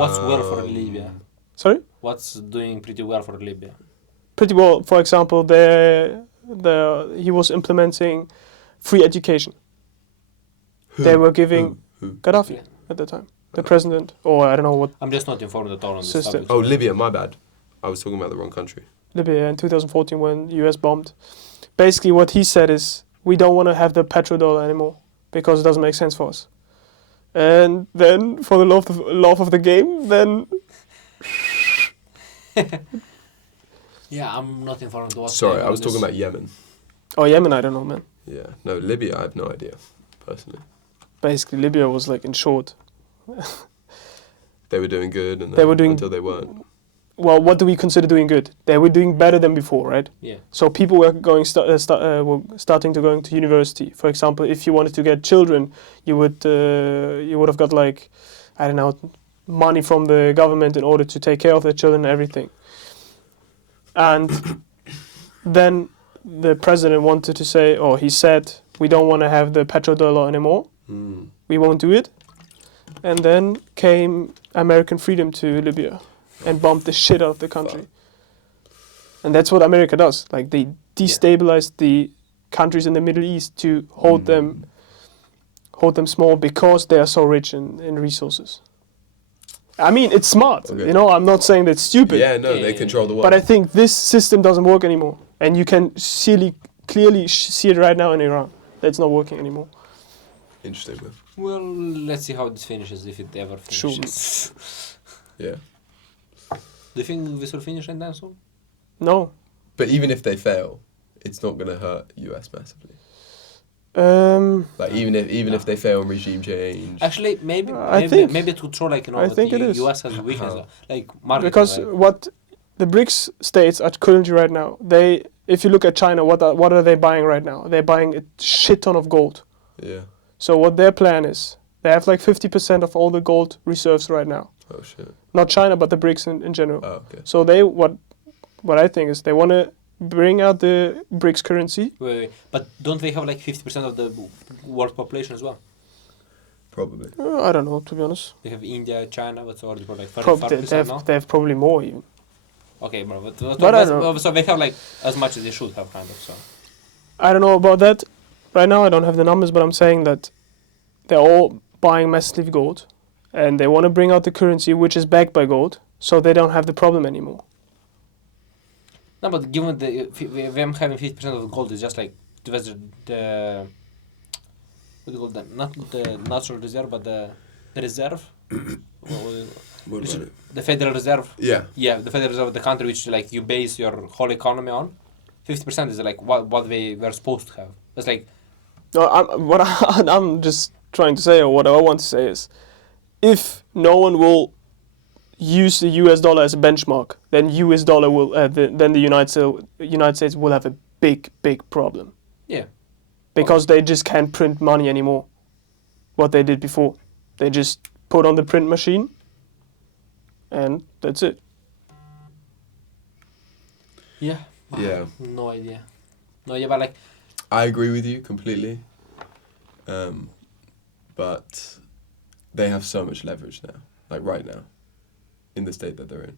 what's well for Libya? Sorry? What's doing pretty well for Libya? Pretty well. For example, he was implementing free education. They were giving Who? Gaddafi at the time, the president, or I don't know what, I'm just not informed at all on this System. subject. Oh, Libya, my bad. I was talking about the wrong country. Libya in 2014 when US bombed. Basically, what he said is, we don't want to have the petrodollar anymore because it doesn't make sense for us. And then, for the love of the game, then Yeah, I'm not informed. What's Sorry, going I was on talking this. about Yemen. Yemen, I don't know, man. Yeah, no, Libya, I have no idea, personally. Basically, Libya was like in short. They were doing good and They were doing- until they weren't. Well, what do we consider doing good? They were doing better than before, right? Yeah. So people were were starting to going to university. For example, if you wanted to get children, you would have got like, I don't know, money from the government in order to take care of their children and everything. And then the president wanted to say, or he said, we don't want to have the petrodollar anymore. Mm. We won't do it. and then came American freedom to Libya and bombed the shit out of the country. And that's what America does. Like, they destabilize the countries in the Middle East to hold them small because they are so rich in resources. I mean, it's smart. Okay. You know, I'm not saying that's stupid. Yeah, no, they control the world. But I think this system doesn't work anymore. And you can clearly see it right now in Iran. That's not working anymore. Interesting, man. Well, let's see how this finishes, if it ever finishes. Yeah. Do you think this will finish anytime soon? No. But even if they fail, it's not going to hurt US massively. Like even if they fail in regime change. Actually, maybe it would show, like, you know, I that think the it is. US has a weakness, like marketing. Because right? what the BRICS states are currently right now, if you look at China, what are they buying right now? They're buying a shit ton of gold. Yeah. So what their plan is, they have like 50% of all the gold reserves right now. Oh shit. Not China, but the BRICS in general. Oh, okay. So what I think is they want to bring out the BRICS currency. Wait. But don't they have like 50% of the world population as well? Probably. I don't know, to be honest. They have India, China, what's already got like 35% now? They have probably more even. Okay, bro, But I don't know. so they have like as much as they should have, kind of. So I don't know about that. Right now I don't have the numbers, but I'm saying that they're all buying massive gold, and they want to bring out the currency which is backed by gold, so they don't have the problem anymore. no, but given them having 50% of the gold is just like the what do you call that? Not the natural reserve, but the reserve. What about it? The Federal Reserve. Yeah. Yeah, the Federal Reserve of the country, which like you base your whole economy on. 50% is like what they were supposed to have. It's like No, I'm just trying to say, or what I want to say is, if no one will use the US dollar as a benchmark, then US dollar will then the United States will have a big problem. yeah. Because they just can't print money anymore. What they did before, they just put on the print machine, and that's it. Yeah. Yeah. No idea. No idea, but like I agree with you completely. But they have so much leverage now, like right now, in the state that they're in.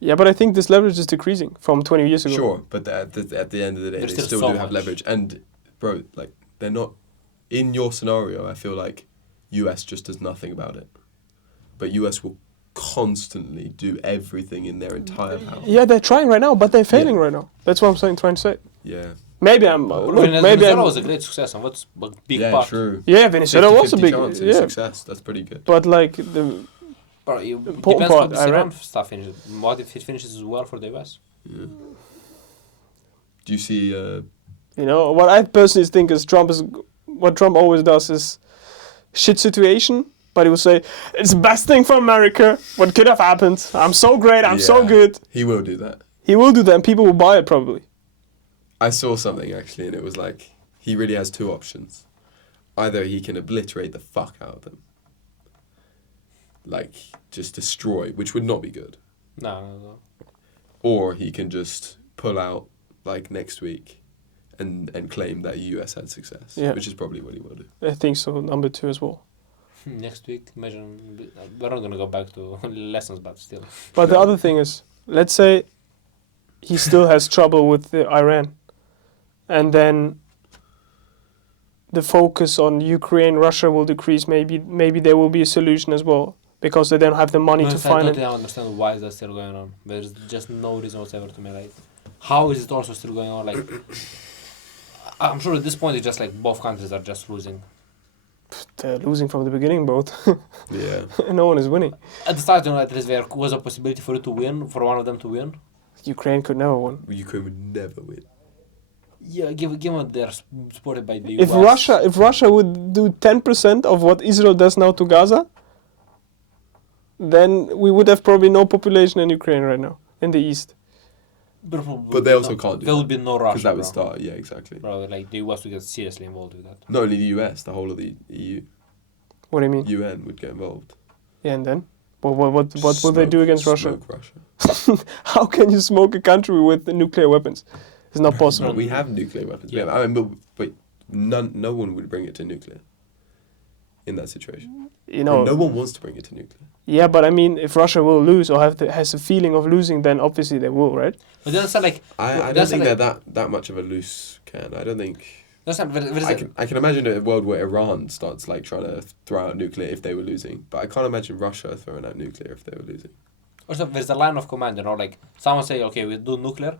Yeah, but I think this leverage is decreasing from 20 years ago. Sure, but at the end of the day, There's they still still so do have much. leverage. And, bro, like, they're not... In your scenario, I feel like US just does nothing about it. But US will constantly do everything in their entire power. Yeah, they're trying right now, but they're failing Yeah. right now. That's what I'm trying to say. Yeah. Maybe I'm... Venezuela was a great success, and what's a big Yeah, part. true. Yeah, Venezuela was a 50-50 big... chance in Yeah, success. That's pretty good. but like Bro, it Important depends how part, this Iran. Iran stuff finishes. What if it finishes as well for the US? Yeah. Do you see... you know, what I personally think is what Trump always does is shit situation, but he will say, it's the best thing for America, what could have happened, I'm so great, I'm so Yeah, good. He will do that. He will do that and people will buy it probably. I saw something actually, and it was like he really has two options. Either he can obliterate the fuck out of them, like just destroy, which would not be good, No. or he can just pull out like next week, and claim that US had success, Yeah. which is probably what he will do. I think so, number 2 as well. Next week, imagine, we're not gonna go back to lessons, but still. But the other thing is, let's say he still has trouble with Iran, and then the focus on Ukraine, Russia will decrease. Maybe there will be a solution as well, because they don't have the money to I find don't it. understand why is that still going on. There's just no reason whatsoever to me. Like, how is it also still going on? Like, I'm sure at this point it's just like both countries are just losing. They're losing from the beginning, both. Yeah. No one is winning. At the start, you know, at least there was a possibility for it to win, for one of them to win. Ukraine could never win. Ukraine would never win. Yeah, given they're supported by the If US. If Russia would do 10% of what Israel does now to Gaza, then we would have probably no population in Ukraine right now, in the east. But they also can't do There that, would be no Russia. because that would bro. start. Yeah, exactly. Bro, like the US would get seriously involved with that. Not only the US, the whole of the EU, What do you mean? UN would get involved. Yeah, and then? What will they do against Russia? Smoke Russia. How can you smoke a country with nuclear weapons? It's not possible. We have nuclear weapons. Yeah. I mean, but no one would bring it to nuclear. in that situation. You Bro, know, no one wants to bring it to nuclear. yeah, but I mean, if Russia will lose or has a feeling of losing, then obviously they will, right? But you understand, like, I don't think they're that much of a loose can. I don't think. I can imagine a world where Iran starts like trying to throw out nuclear if they were losing, but I can't imagine Russia throwing out nuclear if they were losing. Also, there's a line of command, you know, like, someone say, okay, we do nuclear.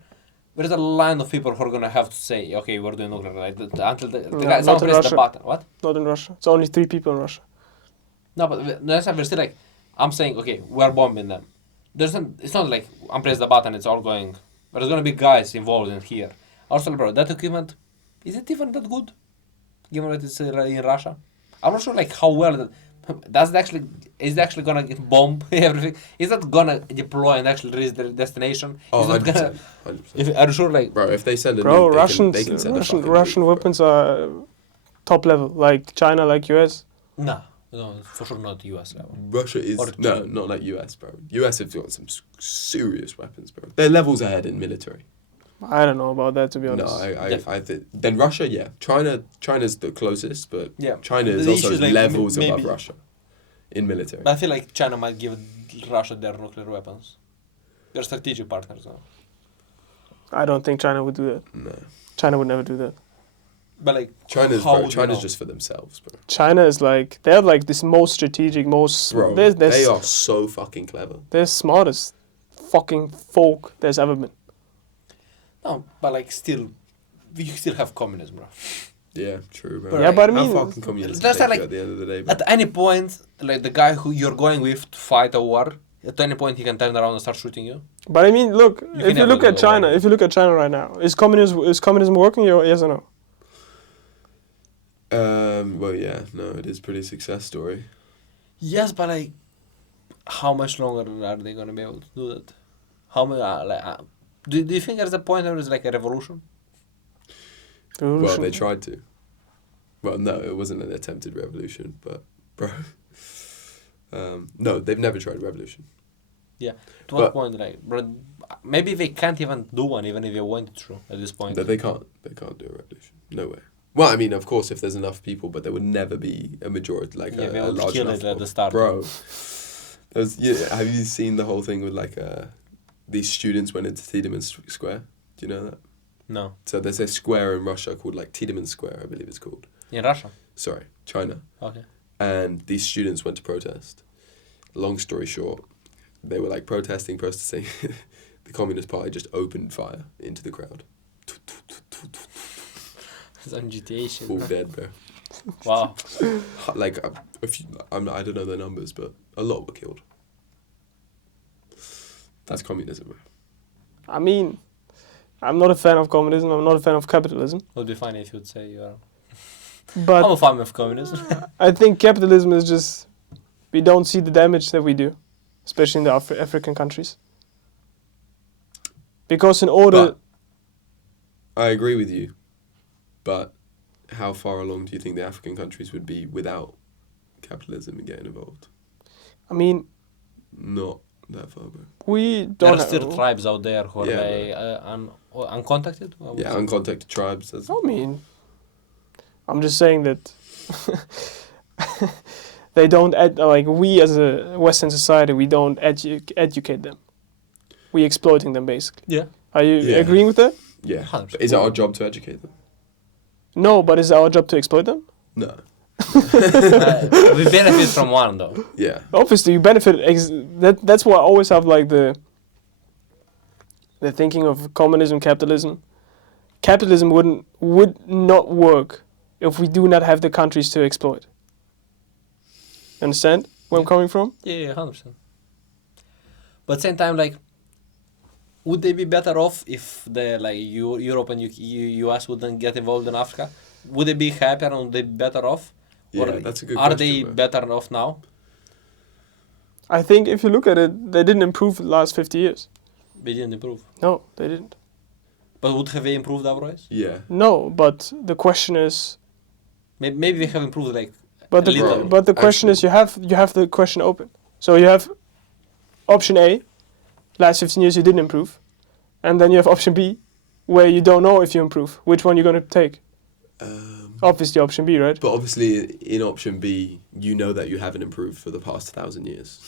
There's a line of people who are gonna have to say, okay, we're doing nuclear, like, until the guy, someone presses the button. What? Not in Russia. It's only 3 people in Russia. No, but there's still like, I'm saying, okay, we're bombing them. It's not like I'm pressing the button, it's all going. There's gonna be guys involved in here. Also, bro, that equipment, is it even that good? Given that it's in Russia? I'm not sure like how well is it actually gonna bomb everything? Is that gonna deploy and actually reach their destination? Oh, is 100%. 100%. Are you sure like... Bro, if they send a Bro, nuke, they can send a fucking Russian nuke, weapons are top level, like China, like US. No, for sure not US level. Russia is... Or No, not like US, bro. US have got some serious weapons, bro. They're levels ahead in military. I don't know about that, to be honest. No, I think... Then Russia, yeah. China's the closest, but Yeah. China is The also issue is, like, levels above maybe- Russia in military. But I feel like China might give Russia their nuclear weapons. They're strategic partners now. I don't think China would do that. No. China would never do that. But like, China's how would you China's know? just for themselves, bro. China is like, they're like this most strategic, most... Bro, they are so fucking clever. They're smartest fucking folk there's ever been. No, but like still, you still have communism, bro. Yeah, true, bro. But Yeah, but I mean, how far can communism that's take like- you at the end of the day, bro? At any point, like the guy who you're going with to fight a war, at any point he can turn around and start shooting you. But I mean, look, can if you never look do at a China, war. if you look at China right now, is communism working? Yes or no? Well, yeah, no, it is pretty success story. Yes, but like, how much longer are they gonna be able to do that? How much? Do you think there's a point where there's like a revolution? Well, they tried to. Well, no, it wasn't an attempted revolution, but bro, no, they've never tried a revolution. Yeah. To what point, like, bro? Maybe they can't even do one, even if they wanted to. At this point, No, they can't do a revolution. No way. Well, I mean, of course, if there's enough people, but there would never be a majority, like Yeah, they a would large kill enough. it at the start. Bro, have you seen the whole thing with like these students went into Tiananmen Square? Do you know that? No. So there's a square in Russia called like Tiananmen Square, I believe it's called. In Russia. Sorry, China. Okay. And these students went to protest. Long story short, they were like protesting. The Communist Party just opened fire into the crowd. Some GTA shit. All dead, bro. Wow. Like, I don't know the numbers, but a lot were killed. That's communism, bro. I mean, I'm not a fan of communism. I'm not a fan of capitalism. It would be funny if you'd say you are. But I'm a fan of communism. I think capitalism is just, we don't see the damage that we do, especially in the African countries. Because in order... But I agree with you. But how far along do you think the African countries would be without capitalism and getting involved? I mean, Not that far, bro. we There don't are still have... tribes out there who are Yeah, like, uncontacted? Or Yeah, what's it? uncontacted tribes. That's, I mean, I'm just saying that they don't, like we as a Western society, we don't educate them. We exploiting them, basically. Yeah. Are you Yeah. agreeing with that? yeah. 100%. But is it our job to educate them? No, but is it our job to exploit them? No. We benefit from one though. Yeah. Obviously, you benefit. That's why I always have like the thinking of communism, capitalism. Capitalism would not work if we do not have the countries to exploit. Understand where I'm coming from? Yeah, 100%. But at the same time, like, would they be better off if the like Europe and US wouldn't get involved in Africa? Would they be happier and would they be better off? Yeah, Or that's a good are question, they bro. better off now? I think if you look at it, they didn't improve the last 50 years. They didn't improve. No, they didn't. But would have they improved otherwise? Yeah. No, but the question is. Maybe they have improved like But a little. the question is, you have the question open. So you have option A, last 15 years you didn't improve, and then you have option B, where you don't know if you improve. Which one you're gonna take? Obviously, option B, right? But obviously, in option B, you know that you haven't improved for the past 1,000 years.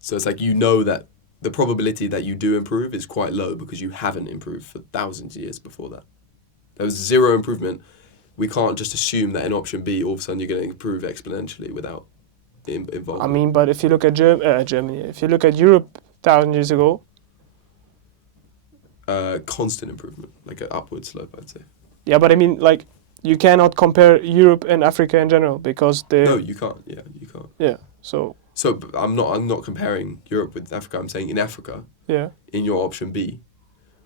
So it's like you know that the probability that you do improve is quite low because you haven't improved for thousands of years before that. There was zero improvement. We can't just assume that in option B, all of a sudden you're going to improve exponentially without involvement. I mean, but if you look at Germany, if you look at Europe 1,000 years ago, constant improvement, like an upward slope, I'd say. yeah, but I mean, like, you cannot compare Europe and Africa in general because they. No, you can't. Yeah, you can't. Yeah. So. So but I'm not comparing Europe with Africa. I'm saying in Africa, Yeah. in your option B,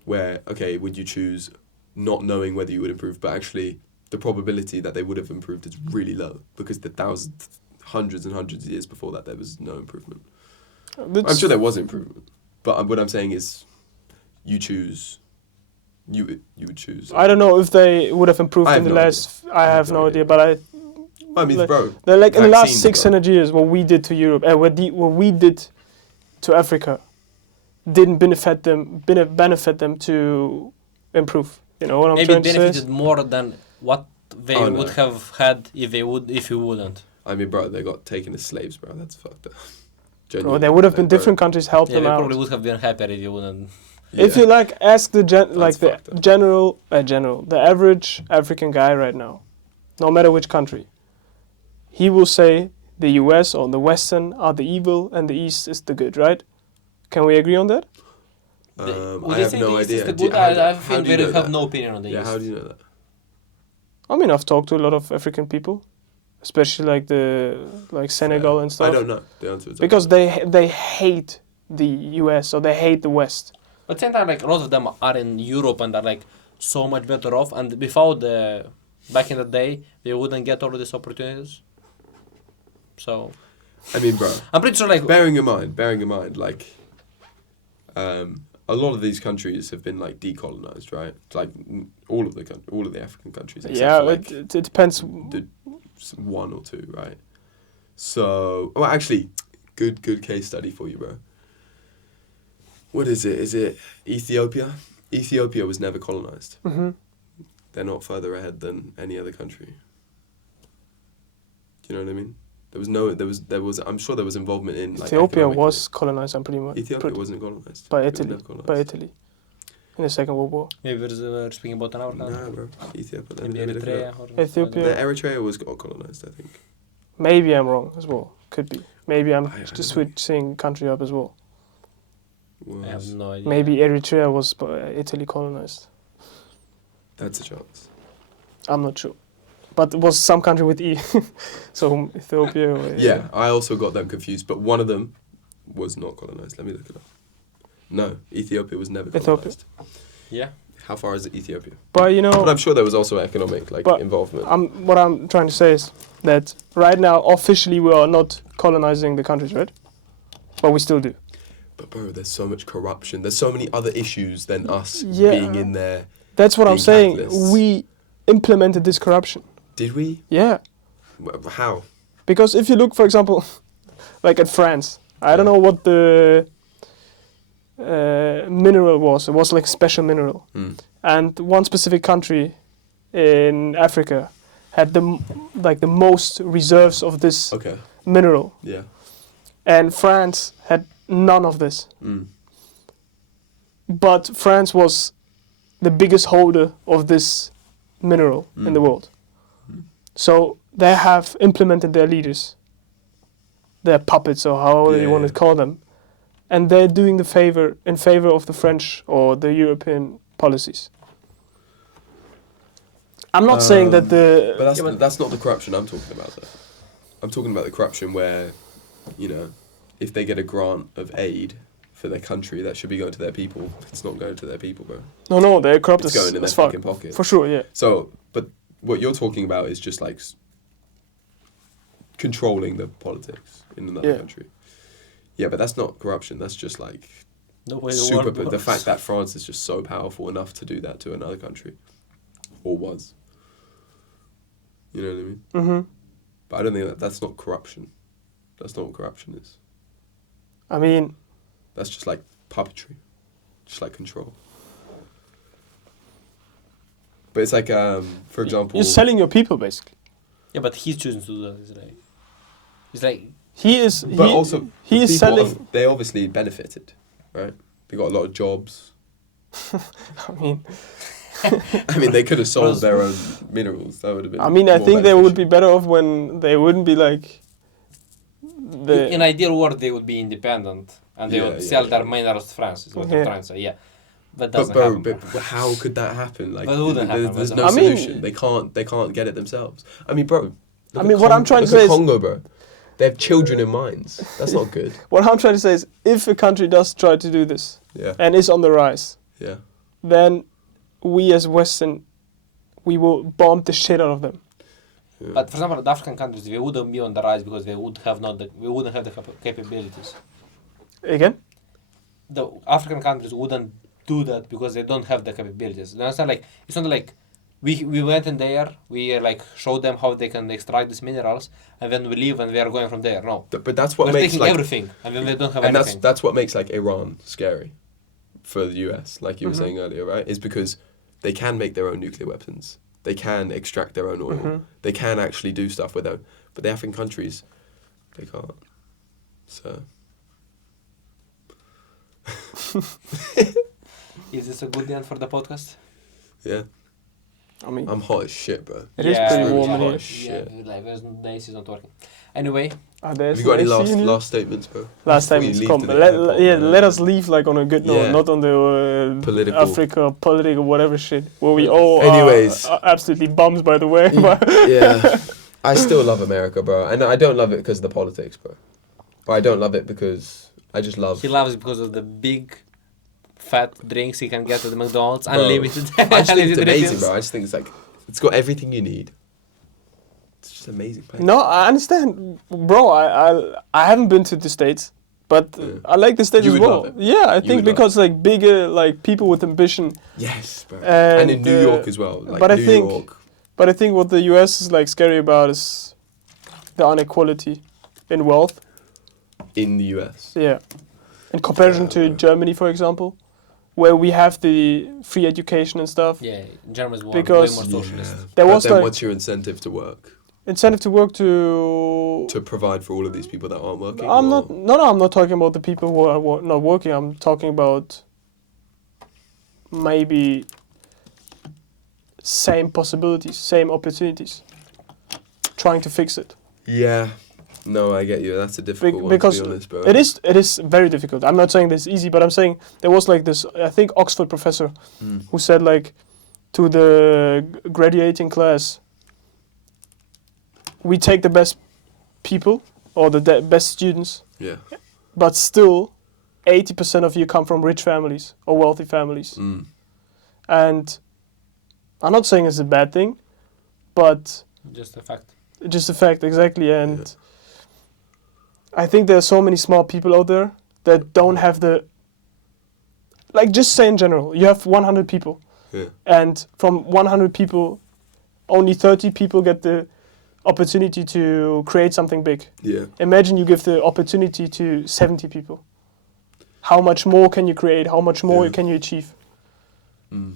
where okay, would you choose not knowing whether you would improve, but actually the probability that they would have improved is really low because the hundreds and hundreds of years before that there was no improvement. I'm sure there was improvement, but what I'm saying is, you choose. You would choose. I don't know if they would have improved I in have the no last. I have no idea, but I mean, like, bro. they're like in the last vaccines, 600 years, what we did to Europe and what we did to Africa didn't benefit them to improve. You know what I'm Maybe trying it to say? benefited more than what they Oh, would no. have had if you wouldn't. I mean, bro, they got taken as slaves, bro. That's fucked up. Bro, Genuinely. there would have been Like, bro, different countries help Yeah, them they out. probably would have been happier if you wouldn't. If you like, ask the fucked up. the average African guy right now, no matter which country, he will say the US or the Western are the evil and the East is the good, right? Can we agree on that? I have no idea. The Do you- good, how I do think you we know have that? no opinion on the Yeah, East. how do you know that? I mean, I've talked to a lot of African people, especially like Senegal and stuff. I don't know the answer. Is Because they hate the US or they hate the West. But same time, like a lot of them are in Europe and are like so much better off. And back in the day, they wouldn't get all of these opportunities. So I mean, bro. I'm pretty sure, like, bearing in mind, like, a lot of these countries have been like decolonized, right? Like all of the African countries. Except Yeah, for, like, it depends. the one or two, right? So, well, actually, good case study for you, bro. What is it? Is it Ethiopia? Ethiopia was never colonized. Hmm. They're not further ahead than any other country. Do you know what I mean? There was. I'm sure there was involvement in like Ethiopia economically. was colonized. I'm pretty much Ethiopia wasn't colonized. by It was Italy. never colonized. By Italy, in the Second World War. maybe we're speaking about another country. Nah, bro. Ethiopia. Maybe Let me look it Eritrea up. or Ethiopia. The Eritrea was got colonized, I think. Maybe I'm wrong as well. Could be. Maybe I'm I just don't switching country up as well. Was, I have no idea. Maybe Eritrea was by Italy colonized. That's a chance. I'm not sure. But it was some country with E. So Ethiopia. Or, Yeah, I also got them confused, but one of them was not colonized. Let me look it up. No, Ethiopia was never Ethiopia. colonized. Yeah. How far is Ethiopia? But you know, But I'm sure there was also economic But involvement. what I'm trying to say is that right now officially we are not colonizing the countries, right? But we still do. But bro, there's so much corruption. There's so many other issues than us Yeah. being in there. That's what I'm Being saying. capitalists. We implemented this corruption. Did we? Yeah. How? Because if you look, for example, like at France, I don't know what the mineral was. It was like a special mineral. Mm. And one specific country in Africa had the most reserves of this Okay. mineral. Yeah. And France had none of this. Mm. But France was the biggest holder of this mineral in the world. So they have implemented their leaders, their puppets or however you want to call them, and they're doing the favor in favor of the French or the European policies. I'm not saying that the... But that's not the corruption I'm talking about, though. I'm talking about the corruption where, you know, if they get a grant of aid for their country, that should be going to their people. It's not going to their people, bro. No, they're corrupt It's going in their as fuck. fucking pocket. For sure, yeah. So, but what you're talking about is just like controlling the politics in another country. Yeah, but that's not corruption. That's just like The way the super. world The works. fact that France is just so powerful enough to do that to another country, or was. You know what I mean? Mm-hmm. But I don't think that's not corruption. That's not what corruption is. I mean, That's just like puppetry, just like control. But it's like, for example, You're selling your people basically. Yeah, but he's choosing to do that. It's like He is. but he, also he the is people selling. they obviously benefited, right? They got a lot of jobs. I mean, I mean, they could have sold their own minerals. That would have been. I mean, I more think they would be beneficial. better off when they wouldn't be like. in ideal world they would be independent and they would sell their minerals to France. Is what I'm trying to say. Yeah, but doesn't happen. But how could that happen? Like, But it wouldn't happen, there's but no I mean- solution. They can't get it themselves. I mean, bro. I mean, what I'm trying to say is- Congo, bro. They have children in mines. That's not good. What I'm trying to say is, if a country does try to do this Yeah. and is on the rise, Yeah. then we as Western, we will bomb the shit out of them. But for example, the African countries, they wouldn't be on the rise because they would have we wouldn't have the capabilities. Again? The African countries wouldn't do that because they don't have the capabilities. You understand? Like, it's not like we went in there, we like showed them how they can extract these minerals, and then we leave and we are going from there. No, But that's what we're makes taking like, everything, and then they don't have and anything. that's what makes like Iran scary for the US, like you were Mm-hmm. saying earlier, right? Is because they can make their own nuclear weapons. They can extract their own oil. Mm-hmm. They can actually do stuff with them. But the African countries, they can't. So. Is this a good end for the podcast? Yeah. I mean, I'm hot as shit, bro. it is pretty really warm in hot here. as shit. Yeah, like the AC is not working. Anyway, Are there Have you got any some AC in here? last statements, bro? Last time Before you it's leave come. to the airport, man? Let us leave like on a good note, Yeah. not on the Political. Africa, political, whatever shit. Where we But all anyways. are absolutely bums, by the way. but- Yeah. I still love America, bro. And I don't love it because of the politics, bro. Or I don't love it because I just love... he loves it because of the big fat drinks he can get at the McDonald's, Bro, unlimited. I just think it's unlimited amazing, refills. bro. I just think it's like... It's got everything you need. It's just an amazing place. No, I understand, bro. I haven't been to the States, but Yeah. I like the States You as would well. love it. Yeah, I You think would love because like bigger, like people with ambition. Yes, bro. And, And in New York as well. Like but I New think- York. But I think what the US is like scary about is the inequality in wealth. In the US. Yeah, in comparison to Yeah. Germany, for example, where we have the free education and stuff. Yeah, Germans were Because- way more socialist. There But was then like what's your incentive to work? incentive to work to. To provide for all of these people that aren't working? I'm or- not. No, I'm not talking about the people who are not working. I'm talking about maybe same possibilities, same opportunities. Trying to fix it. Yeah. No, I get you. That's a difficult one, because to be honest, bro. It is very difficult. I'm not saying this is easy, but I'm saying there was like this, I think Oxford professor Mm. who said like to the graduating class, we take the best people or the best students, Yeah. but still 80% of you come from rich families or wealthy families. Mm. And I'm not saying it's a bad thing, but Just a fact. just a fact, exactly. And I think there are so many smart people out there that don't have the, like, just say in general, you have 100 people, Yeah. and from 100 people, only 30 people get the opportunity to create something big. Yeah. Imagine you give the opportunity to 70 people. How much more can you create? How much more Yeah. can you achieve? Mm.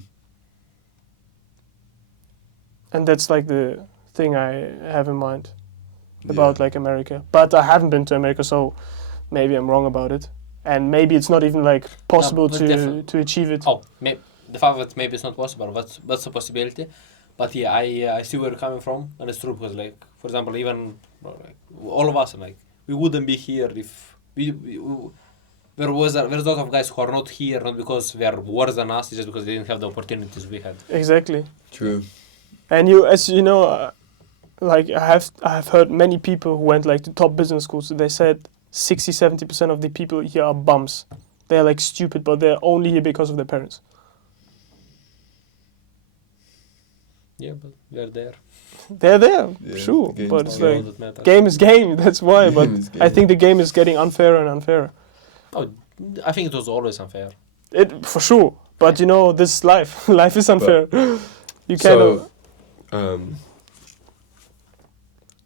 And that's like the thing I have in mind about like America. But I haven't been to America, so maybe I'm wrong about it. And maybe it's not even like possible but to achieve it. Oh, the fact that maybe it's not possible, that's a possibility. But yeah, I see where you're coming from, and it's true because, like, for example, even like, all of us, like, we wouldn't be here if there's a lot of guys who are not here not because they are worse than us, it's just because they didn't have the opportunities we had. Exactly. True. And you, as you know, like I have heard many people who went like to top business schools. They said 60-70% of the people here are bums. They're like stupid, but they're only here because of their parents. Yeah, but we're there. They're there, Yeah, sure, the game's but it's the like All that matters. game is game. That's why. But Game is I game. think the game is getting unfairer and unfairer. Oh, I think it was always unfair. It for sure. But you know, this is life. Life is unfair. You cannot. So,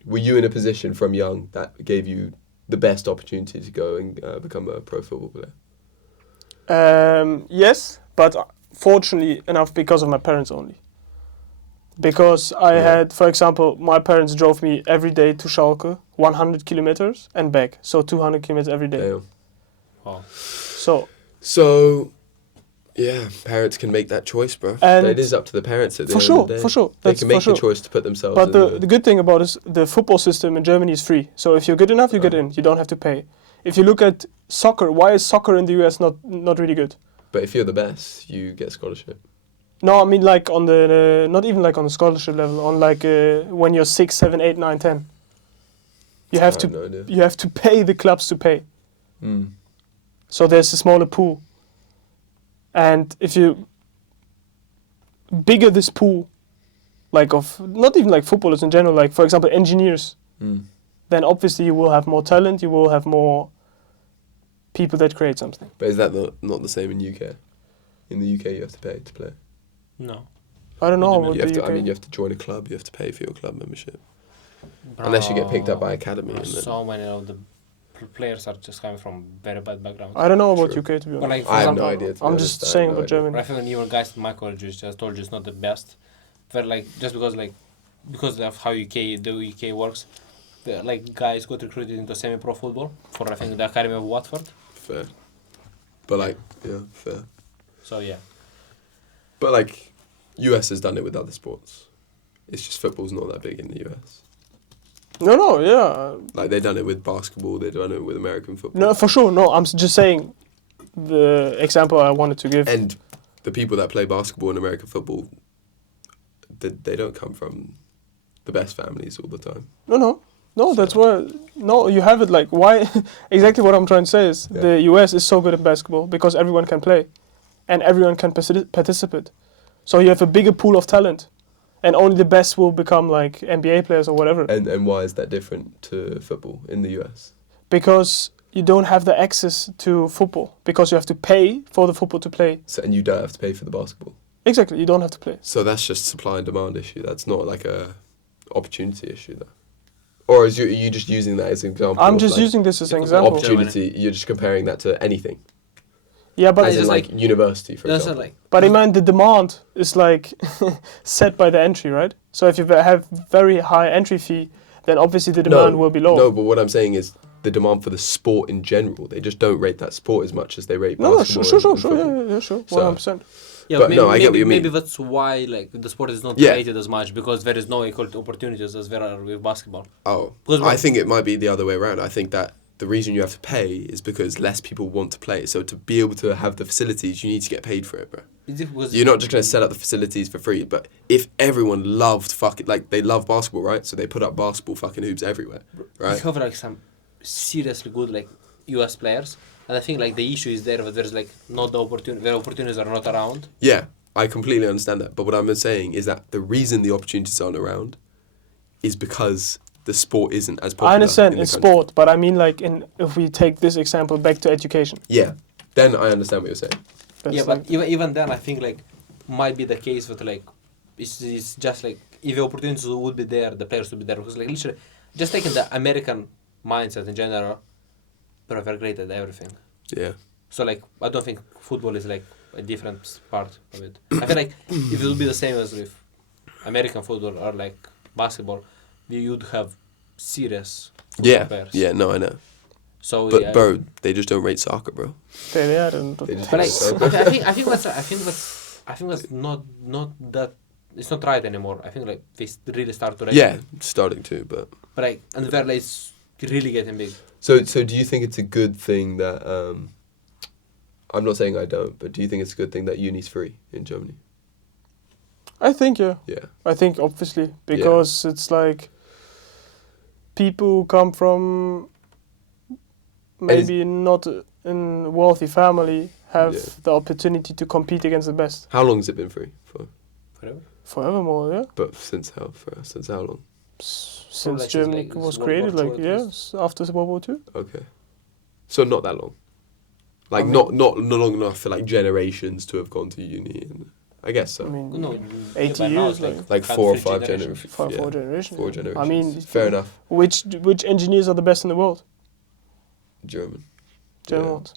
were you in a position from young that gave you the best opportunity to go and become a pro football player? Yes, but fortunately enough, because of my parents only. Because I Yeah. had, for example, my parents drove me every day to Schalke, 100 kilometers and back. So 200 kilometers every day. Damn. Wow. So, So, yeah, parents can make that choice, bro. And It is up to the parents at the for end sure, of the day. for sure. They That's can for make sure. the choice to put themselves But in the good thing about is the football system in Germany is free. So if you're good enough, you get in. You don't have to pay. If you look at soccer, why is soccer in the US not really good? But if you're the best, you get scholarship. No, I mean like on the not even like on the scholarship level. On like when you're 6, 7, 8, 9, 10. You have I to have no idea. you have to pay the clubs to pay. Mm. So there's a smaller pool. And if you bigger this pool, like of not even like footballers in general, like for example engineers, Mm. then obviously you will have more talent. You will have more people that create something. But is that not the same in UK? In the UK, you have to pay to play. No. I don't know You about You have the to. UK. I mean, you have to join a club. You have to pay for your club membership, unless you get picked up by academy. And then, So many of the players are just coming from very bad backgrounds. I don't know about Sure. UK to be honest. But like, for I have example, no idea. to be I'm honest. just I have saying no about idea. Germany. I think even guys in my college just told you it's not the best. But like just because of how the UK works, like guys got recruited into semi-pro football for I think the academy of Watford. Fair. But like, yeah, fair. So yeah, But like, US has done it with other sports. It's just football's not that big in the US. No, yeah. Like they've done it with basketball. They've done it with American football. No, for sure. No, I'm just saying the example I wanted to give. And the people that play basketball in American football, they don't come from the best families all the time. No, that's why. No, you have it like why? Exactly what I'm trying to say is Yeah. the US is so good at basketball because everyone can play, and everyone can participate. So you have a bigger pool of talent, and only the best will become like NBA players or whatever. And why is that different to football in the US? Because you don't have the access to football because you have to pay for the football to play. So, and you don't have to pay for the basketball. Exactly, you don't have to play. So that's just supply and demand issue. That's not like a opportunity issue, though. Or are you just using that as an example? I'm of, just like, using this as an Yeah, example. opportunity. You're just comparing that to anything, Yeah, but as in just like university, for that's example. like. But I mean, the demand is like set by the entry, right? So if you have very high entry fee, then obviously the demand will be low. No, but what I'm saying is the demand for the sport in general. They just don't rate that sport as much as they rate No, basketball. sure, and football. yeah, sure, So- 100%. Yeah, But maybe, no, I get what you maybe mean. that's why like the sport is not Yeah. rated as much because there is no equal opportunities as there are with basketball. Oh, Because I think it might be the other way around. I think that the reason you have to pay is because less people want to play. So to be able to have the facilities, you need to get paid for it, bro. You're not just going to set up the facilities for free. But if everyone loved they love basketball, right? So they put up basketball fucking hoops everywhere, We right? have like some seriously good like US players, and I think like the issue is there that there's like not the opportunity, where opportunities are not around. Yeah, I completely understand that. But what I'm saying is that the reason the opportunities aren't around is because the sport isn't as popular. I understand in in the country. sport, but I mean like if we take this example back to education. Yeah, then I understand what you're saying. That's Yeah, like, but even then, I think like might be the case that like it's just like if the opportunities would be there, the players would be there because like literally just taking the American mindset in general, they're great at everything. Yeah. So like I don't think football is like a different part of it. I feel like if it would be the same as with American football or like basketball, you'd have serious football Yeah. players. Yeah. No, I know. So But yeah, bro, they just don't rate soccer, bro. they are, and They just but rate like soccer. I think that's not that it's not right anymore. I think like they really start to rate. Yeah, it's starting to, but But like and they're like it's really getting big. so do you think it's a good thing that I'm not saying I don't, but do you think it's a good thing that uni's free in Germany? I think yeah. Yeah. I think obviously because it's like people who come from maybe not in a wealthy family have Yeah. the opportunity to compete against the best How long has it been free for? Forever. forevermore. Yeah, But since how long? since like Germany since was World created, War II like at yes, after World War II. Okay. So not that long. Like I mean- not long enough for like generations to have gone to uni. And I guess so. I mean, No, 80 by now years, it's like kind 4 or of 5 generation. generations. four Yeah. generations. 4 yeah. generations. I mean, Fair enough. which engineers are the best in the world? German. German Yeah. ones.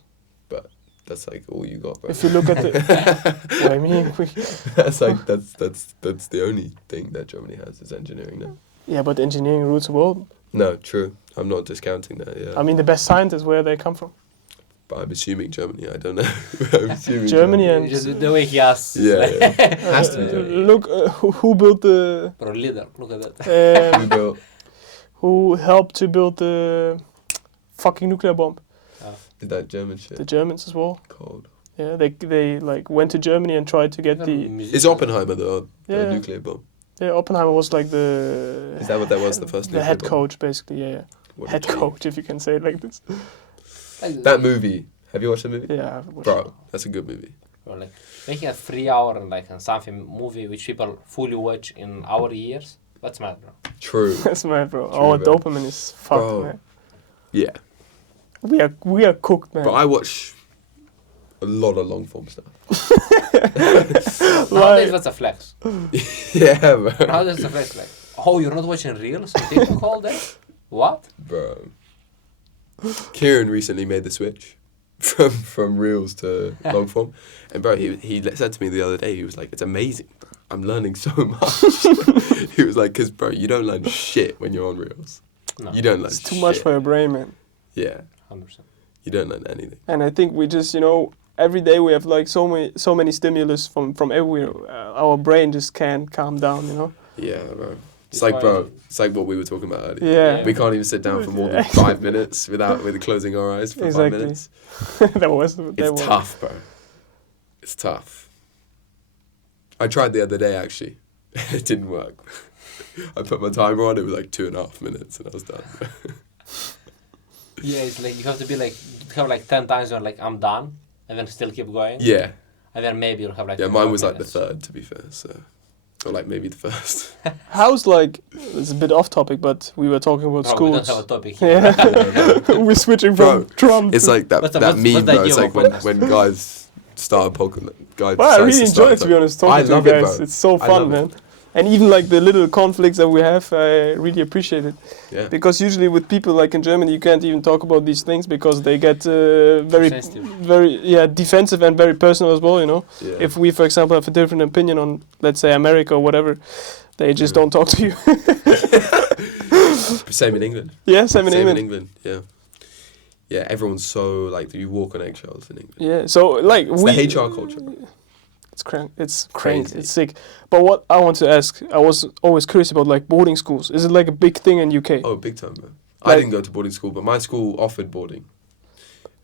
that's like all you got, bro. If you look at the, I mean, that's the only thing that Germany has is engineering now. yeah, but engineering rules the world. No, true. I'm not discounting that. Yeah. I mean, the best scientists, where they come from? But I'm assuming Germany. I don't know. I'm assuming Germany and Just the way he asks. Yeah, yeah. Has to be Germany. look, who built the? Bro, leader, look at that. We built. Who helped to build the fucking nuclear bomb? Is that German shit? The Germans as well. Cold. Yeah, they like went to Germany and tried to get the. Is Oppenheimer the Yeah. nuclear bomb? Yeah, Oppenheimer was like the. Is that what that was? The first The nuclear head bomb? coach, basically. Yeah, yeah. What Head did he- coach, if you can say it like this. That movie. Have you watched the movie? Yeah, I've watched Bro, that's a good movie. Or like making a 3 hour and like and something movie which people fully watch in our years. That's mad, bro. True. That's mad, bro. True, Our bro. dopamine is fucked, Bro. man. Yeah. We are cooked, man. But I watch a lot of long form stuff. Nowadays that's a flex. Yeah, bro. Nowadays it's a flex. Like, oh, you're not watching reels on TikTok all day? What? Bro. Kieran recently made the switch from reels to long form. And bro, he said to me the other day, he was like, it's amazing, bro. I'm learning so much. He was like, because bro, you don't learn shit when you're on reels. No. You don't learn It's too much shit. for your brain, man. Yeah, 100%. you don't learn anything. And I think we just, every day we have like so many stimulus from everywhere. Our brain just can't calm down, Yeah, bro. It's It's like, why- bro, it's like what we were talking about earlier. Yeah. We can't even sit down for more than 5 minutes with closing our eyes for Exactly. 5 minutes. that was. It's tough, bro. It's tough. I tried the other day, actually. It didn't work. I put my timer on, it was like 2.5 minutes, and I was done. Yeah, it's like you have to be like, you have like 10 times you're like, I'm done, and then still keep going. Yeah. And then maybe you'll have like. Yeah, 10 mine more was like the minutes. third, to be fair, so. Or like maybe the first. How's like, it's a bit off topic, but we were talking about Bro, we don't schools. have a topic here. Yeah. We're switching from Bro, Trump It's to... like that What's the- that what's meme, the bro. idea It's of like a podcast? when guys start a podcast. Guys Well, I decides really to enjoy start it, to be honest, talking I to you love it, guys. bro. It's so I fun, love man. it. And even like the little conflicts that we have, I really appreciate it. Yeah. Because usually with people like in Germany, you can't even talk about these things because they get very, Sensitive. very, defensive and very personal as well. Yeah. If we, for example, have a different opinion on, let's say, America or whatever, they just Yeah. don't talk to you. Same in England. Yeah, same in Same England. in England. Yeah. Yeah, everyone's so like you walk on eggshells in England. Yeah, so like It's we. the HR culture. Bro. It's crank. It's Crazy. crazy. It's sick. But what I want to ask, I was always curious about like boarding schools. Is it like a big thing in UK? Oh, big time, bro. I Like- didn't go to boarding school, but my school offered boarding.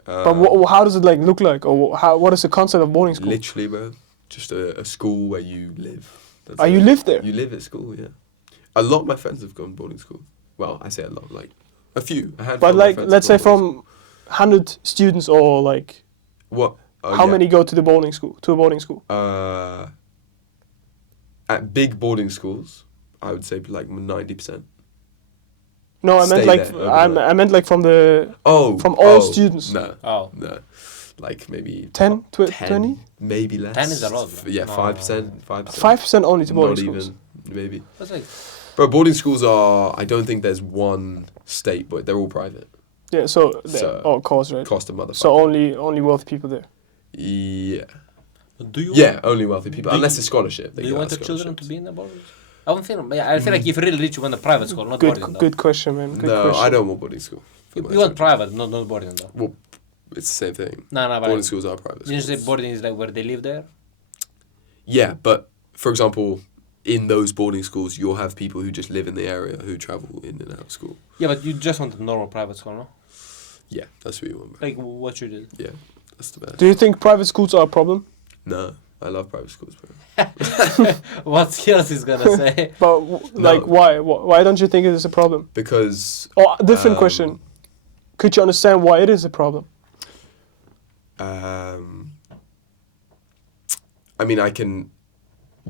But how does it like look like, or what is the concept of boarding school? Literally, bro. Just a school where you live. That's Oh, it. you live there? You live at school, yeah. A lot of my friends have gone boarding school. Well, I say a lot, like a few. A handful But of my like, friends let's have say gone boarding from 100 students, or like, school. What? Oh, how yeah. many go to the boarding school? To a boarding school? At big boarding schools, I would say like 90%. No, I meant Stay like there overnight. I meant like from the Oh, From all students? No, Oh. no, like maybe 10, 10, 20, maybe less. 10 is a lot, man. Yeah, No. 5%, 5% only to boarding Not schools. even, maybe. That's like, But boarding schools are. I don't think there's one state, but they're all private. Yeah, so, So- of course, right? Cost a motherfucker. So only wealthy people there. Yeah. do you Yeah, only wealthy people, Do unless you- it's scholarship. They do you get want our your children to scholarships. be in the boarding? I don't feel. Yeah, I feel like if you're really rich, you want a private school, not boarding. though. Good question, man. Good No, question. I don't want boarding school. for You my you want children. private, not boarding though. Well, it's the same thing. No, but Boarding schools are private you schools. say boarding is like where they live there. Yeah, but for example, in those boarding schools, you'll have people who just live in the area who travel in and out of school. Yeah, but you just want a normal private school, no? Yeah, that's what you want. Bro. Like what you did. Yeah, that's the best. Do you think private schools are a problem? No, I love private schools, bro. What else is gonna say? But No. like, why? Why don't you think it is a problem? Because Or different Um, question. Could you understand why it is a problem? I mean, I can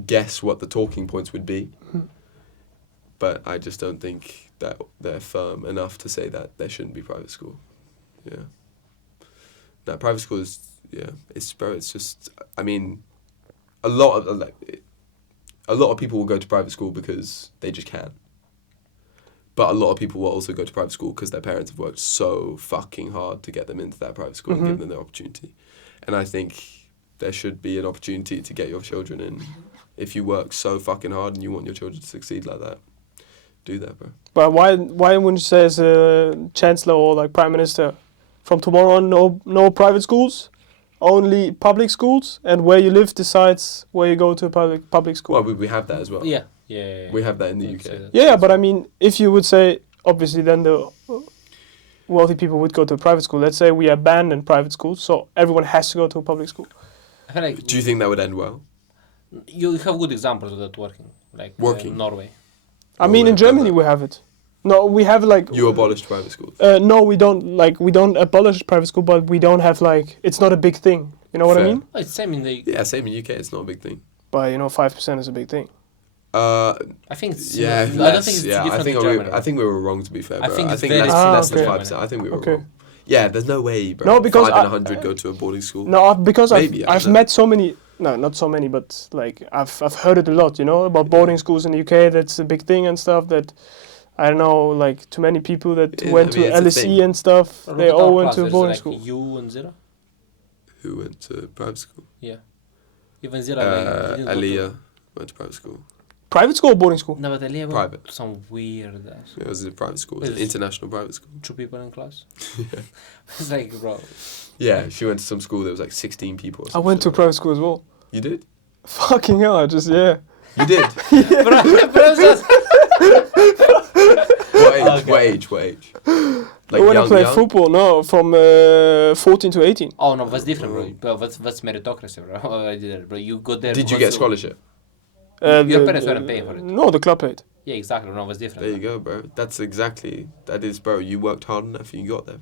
guess what the talking points would be, but I just don't think that they're firm enough to say that there shouldn't be private school. Yeah. No, private school is, yeah, it's, bro, it's just, I mean, a lot of people will go to private school because they just can. But a lot of people will also go to private school because their parents have worked so fucking hard to get them into that private school and give them the opportunity. And I think there should be an opportunity to get your children in. If you work so fucking hard and you want your children to succeed like that, do that, bro. But why wouldn't you say as a chancellor or like prime minister, from tomorrow on, no private schools, only public schools, and where you live decides where you go to a public school? Well, we have that as well. Yeah. We have that in the I'd say UK. that. Yeah, but I mean, if you would say, obviously, then the wealthy people would go to a private school. Let's say we abandon private schools, so everyone has to go to a public school. I feel like Do you think that would end well? you have good examples of that working, like Norway. I mean, in Germany we have it. No, we have like... You abolished private schools? No, we don't. Like, we don't abolish private school, but we don't have like... It's not a big thing. You know what I Fair. mean? Oh, it's same in the. Yeah, same in UK. It's not a big thing. But, 5% is a big thing. I think it's. yeah, I don't less, think it's yeah. different in Germany. I think we were wrong, to be fair, I bro. think it's think very less than different. 5%. I think we were Okay. wrong. Yeah, there's no way, bro. No, because 500 go to a boarding school. No, because Maybe, I I've don't know. met so many... No, not so many, but like I've heard it a lot, about boarding schools in the UK. That's a big thing and stuff. That I don't know, like too many people that went to it's a LSE thing. and stuff. Or They look at all our went class, to there's boarding like school. You and Zira. Who went to private school? Yeah. Even Zira. like, he didn't go to- Aliyah went to private school. Private school or boarding school? No, but Aliyah went Private. to some weird ass. It was a private school. It was an Is- international private school. 2 people in class. It's like, bro. Yeah, she went to some school that was like 16 people. Or I some went to shit. private school as well. You did? Fucking hell, You did? Bro, just- What age? What age? Like when I young, played young? football, no, from 14 to 18. Oh no, that's different, bro. But that's meritocracy, bro. I did it, bro. You go there. Did you because get a scholarship? Your parents weren't paying for it. No, the club paid. Yeah, exactly. No, that's different. There you go, bro. That is, bro. You worked hard enough and you got there.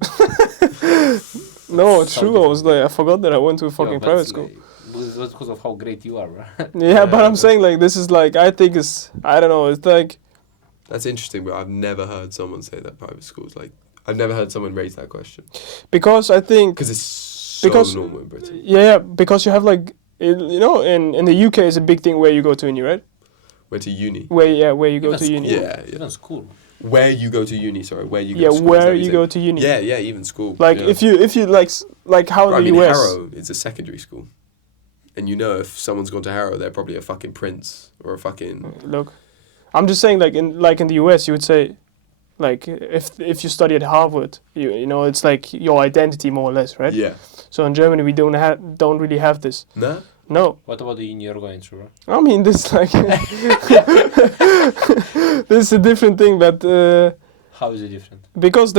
No, it's So true. I different. was like, I forgot that I went to a Yeah, fucking but private it's school. like- That's because of how great you are, bro. Yeah, but I'm saying like this is like I think it's I don't know. It's like That's interesting, bro. I've never heard someone say that private schools. Like, I've never heard someone raise that question. because I think Because it's so Because- normal in Britain. yeah, because you have like in the UK it's a big thing where you go to uni, right? Went to uni. Where you go Even to school. uni. Yeah, yeah. Even school. Where you go to uni, sorry. Where you go Yeah, to school. is that where what you you're go to uni. saying? Yeah, even school. Like yeah. if you like how Bro, I in the mean, US. Harrow is a secondary school. And if someone's gone to Harrow, they're probably a fucking prince or a fucking... Look, I'm just saying like in the US you would say like if you study at Harvard, you know it's like your identity more or less, right? Yeah. So in Germany we don't really have this. No? No. What about the uni you're going through, bro? I mean, this like this is a different thing, but How is it different? because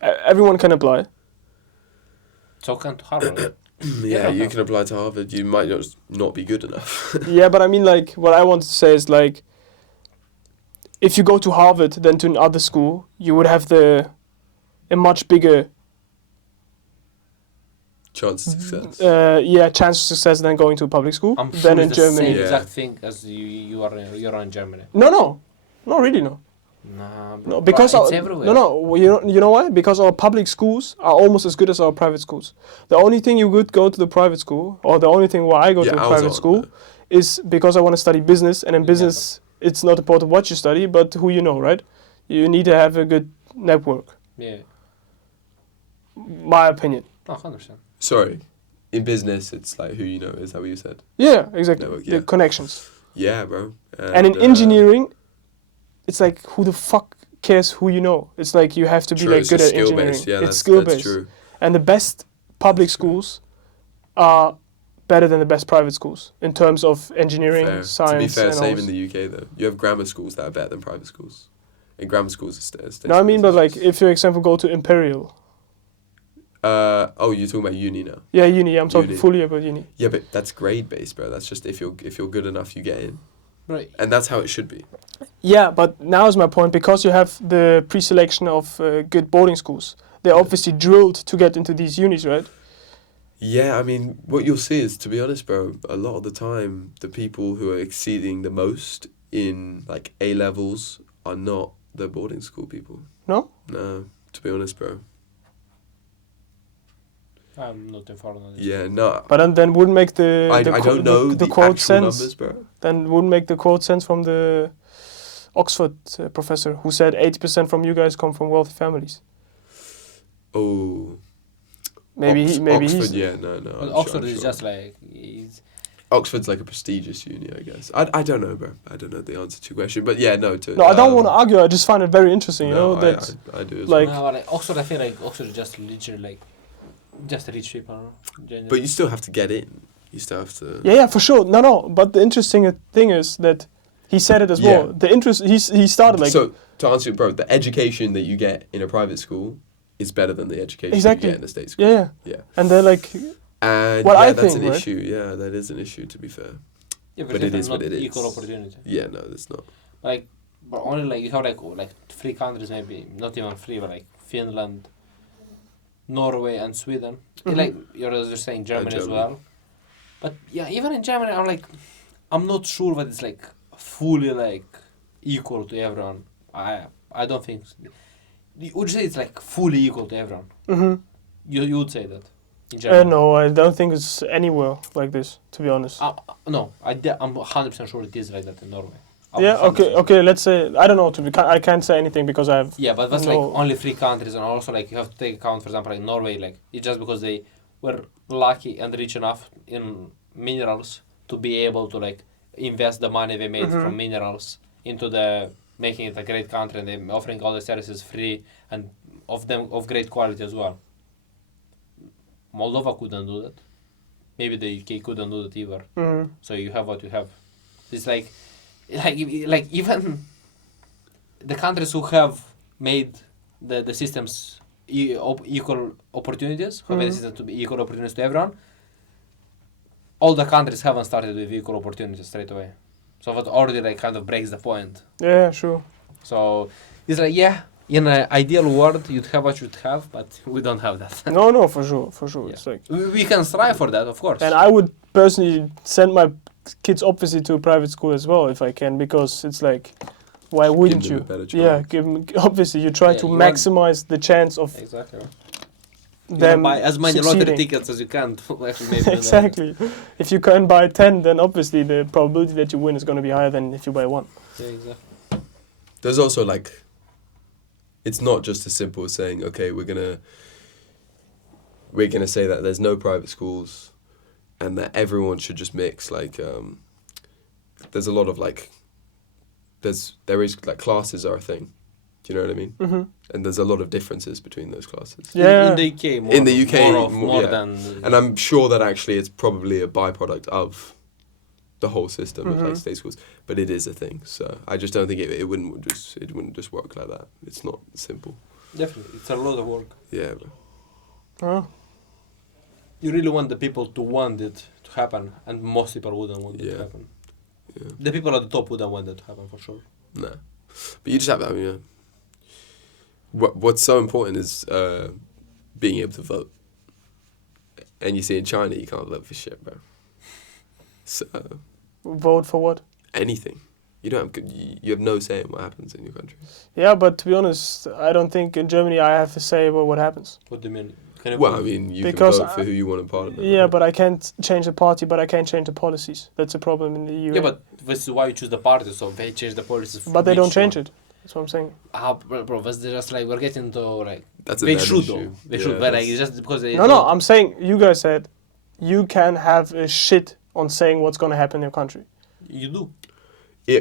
everyone can apply. So can't Harvard. Yeah, you can apply to Harvard. You might not be good enough. Yeah, but I mean, like what I want to say is like, if you go to Harvard then to another school, you would have a much bigger Chance of success. chance of success than going to a public school I'm sure than in it's the Germany. same Yeah. exact thing as you're in Germany. No, not really, no. Nah, bro. No, because it's our, everywhere. no, you know why? Because our public schools are almost as good as our private schools. The only thing you would go to the private school, or the only thing why I go to a ours private aren't, school, though. is because I want to study business, and in Yeah. business, it's not important what you study, but who you know, right? You need to have a good network. Yeah. My opinion. Oh, 100%. Sorry. In business, it's like who you know. Is that what you said? Yeah, exactly. Network, The yeah. connections. Yeah, bro. And in engineering, it's like who the fuck cares who you know? It's like you have to be True, like it's good just at engineering. skill-based. Yeah, it's that's skill-based. true. And the best public schools are better than the best private schools in terms of engineering, Fair. science, To be fair, and same all in the UK though. You have grammar schools that are better than private schools. And grammar schools are No, I mean, but like if you, example, go to Imperial. oh, you're talking about uni now. Yeah, uni. I'm talking Uni. fully about uni. Yeah, but that's grade based, bro. That's just if you're good enough, you get in, Right. and that's how it should be. Yeah, but now is my point, because you have the pre-selection of good boarding schools. They're obviously drilled to get into these unis, right? Yeah, I mean, what you'll see is, to be honest, bro, a lot of the time, the people who are exceeding the most in like A levels are not the boarding school people. No? No, to be honest, bro. I'm not informed on this. Yeah, no. But then wouldn't make the I the don't know the the quote actual sense. numbers, bro. Then wouldn't make the quote sense from the Oxford professor who said 80% from you guys come from wealthy families. Oh. Maybe Oxford, he's yeah, no. But I'm Oxford sure, is I'm just sure. like it's, Oxford's like a prestigious uni, I guess. I don't know, bro. I don't know the answer to your question, but yeah, no. No, I don't want to argue. I just find it very interesting. You know no, that. I do as like- well. no, but like Oxford. I feel like Oxford is just literally like just rich people. Generally. But you still have to get in. You still have to. Yeah, for sure. No. But the interesting thing is that he said it as well. Yeah. The interest he started like So to answer you, bro, the education that you get in a private school is better than the education Exactly. you get in a state school. yeah, Yeah. and they're like And What yeah, I that's think, an right? issue. Yeah, that is an issue, to be fair. yeah, but it is not what it is. equal opportunity. Yeah, no, it's not. Like, but only like you have like 3 countries, maybe not even 3, but like Finland, Norway, and Sweden. Mhm. Like you're saying Germany as Germany. well. But yeah, even in Germany, I'm not sure that it's like fully like equal to everyone. I don't think. Would you say it's like fully equal to everyone? mhm. You would say that in Germany? No, I don't think it's anywhere like this. To be honest. No, I'm 100% sure it is like that in Norway. I'm Yeah. 100% sure. Okay. Let's say I don't know. I can't say anything because I've. Yeah, but that's No. like only 3 countries, and also like you have to take account, for example, like Norway, like it's just because they were lucky and rich enough in minerals to be able to like invest the money they made Mhm. from minerals into the making it a great country, and they offering all the services free and of them of great quality as well. Moldova couldn't do that. Maybe the UK couldn't do that either. Mhm. So you have what you have. It's like even the countries who have made the systems equal opportunities, who made the Mhm. system to be equal opportunities to everyone, all the countries haven't started with equal opportunities straight away. So that already like kind of breaks the point. Yeah. Sure. So it's like, yeah, in an ideal world you'd have what you'd have, but we don't have that. No. For sure. Yeah. It's like. We can strive for that, of course. And I would personally send my kids obviously to a private school as well if I can, because it's like, why wouldn't them a you? better Yeah, chance. give 'em- obviously you try Yeah, to you want- maximize the chance of Exactly. You them buy as many lottery succeeding. tickets as you can to actually maybe win that. Exactly. If you can buy 10, then obviously the probability that you win is going to be higher than if you buy 1. Yeah, exactly. There's also like, it's not just as simple as saying, okay, we're gonna say that there's no private schools, and that everyone should just mix. Like, there's a lot of like, there is like classes are a thing. Do you know what I mean? Mm-hmm. And there's a lot of differences between those classes. Yeah. In the UK, more, In the UK, more yeah. than. And I'm sure that actually it's probably a byproduct of the whole system of like Mhm. state schools, but it is a thing. So I just don't think it wouldn't just work like that. It's not simple. Definitely, it's a lot of work. Yeah. Oh. You really want the people to want it to happen, and most people wouldn't want it Yeah. to happen. Yeah. The people at the top wouldn't want it to happen for sure. Nah. But you just have, I mean, what's so important is being able to vote. And you see in China, you can't vote for shit, bro. So, Vote for what? anything. You don't have, you have no say in what happens in your country. Yeah, but to be honest, I don't think in Germany I have to say about what happens. What do you mean? Can you Well, I mean, you Because can vote for I- who you want in parliament. Yeah, right? but I can't change the party, but I can change the policies. That's a problem in the EU. Yeah, but this is why you choose the party, so they change the policies. But they which don't change one. it. That's what I'm saying. Bro, that's just like we're getting to like. That's They another should issue. though. They Yeah, should, but like that's- it's just because they. No, don't- I'm saying you guys said you can have a shit on saying what's going to happen in your country. You do.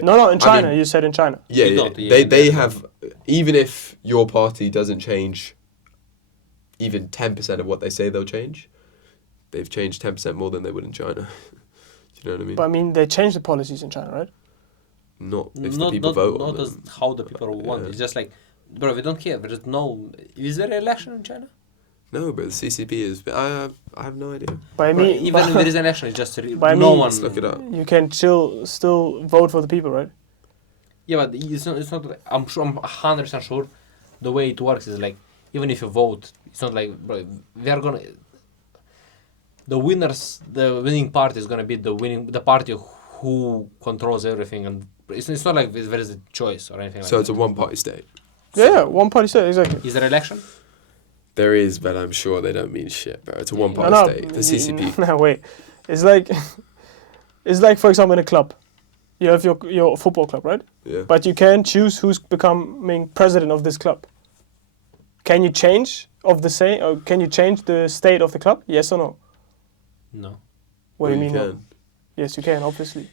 No, in I China. mean- you said in China. Yeah, You yeah. don't, yeah, They yeah. have, even if your party doesn't change even 10% of what they say they'll change, they've changed 10% more than they would in China. Do you know what I mean? But I mean, they changed the policies in China, right? Not if the Not people not vote on not as them. how the people want. Yeah. It's just like, bro, we don't care. There's no. Is there an election in China? No, but the CCP is... I have no idea. But I Bro, mean, even if there is an election, it's just But I no mean- one. Let's look it up. you can still vote for the people, right? Yeah, but it's not. It's not. Like, I'm sure. I'm 100% sure. The way it works is like, even if you vote, it's not like, bro, they're gonna. The winning party is gonna be the party who controls everything, and it's not like there is a choice or anything. So like it's a that. one-party state. Yeah, one party state, exactly. Is there election? There is, but I'm sure they don't mean shit, bro. It's a one-party No, state. The CCP. No, wait. It's like, for example, in a club. You have your football club, right? Yeah. But you can choose who's becoming president of this club. Can you change or can you change the state of the club? Yes or no? No. What do you mean? No? Can. Yes, you can, obviously.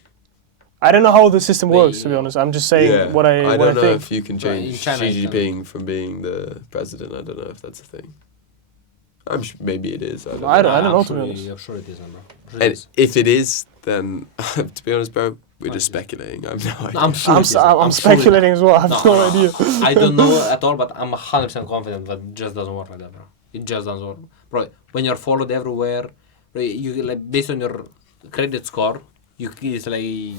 I don't know how the system works, to be honest. I'm just saying what I don't know think. if you can Right, change in China Xi you Jinping from being the president. I don't know if that's a thing. I'm sure maybe it is. I don't know. I don't know, to be honest. I'm sure it is, bro. And if it is, then to be honest, bro, we're just speculating. I have no idea. I'm sure. I'm speculating as well. I have no idea. I don't know at all, but I'm 100% confident that it just doesn't work like that, bro. It just doesn't work, bro. When you're followed everywhere, bro, you like based on your credit score, it's like you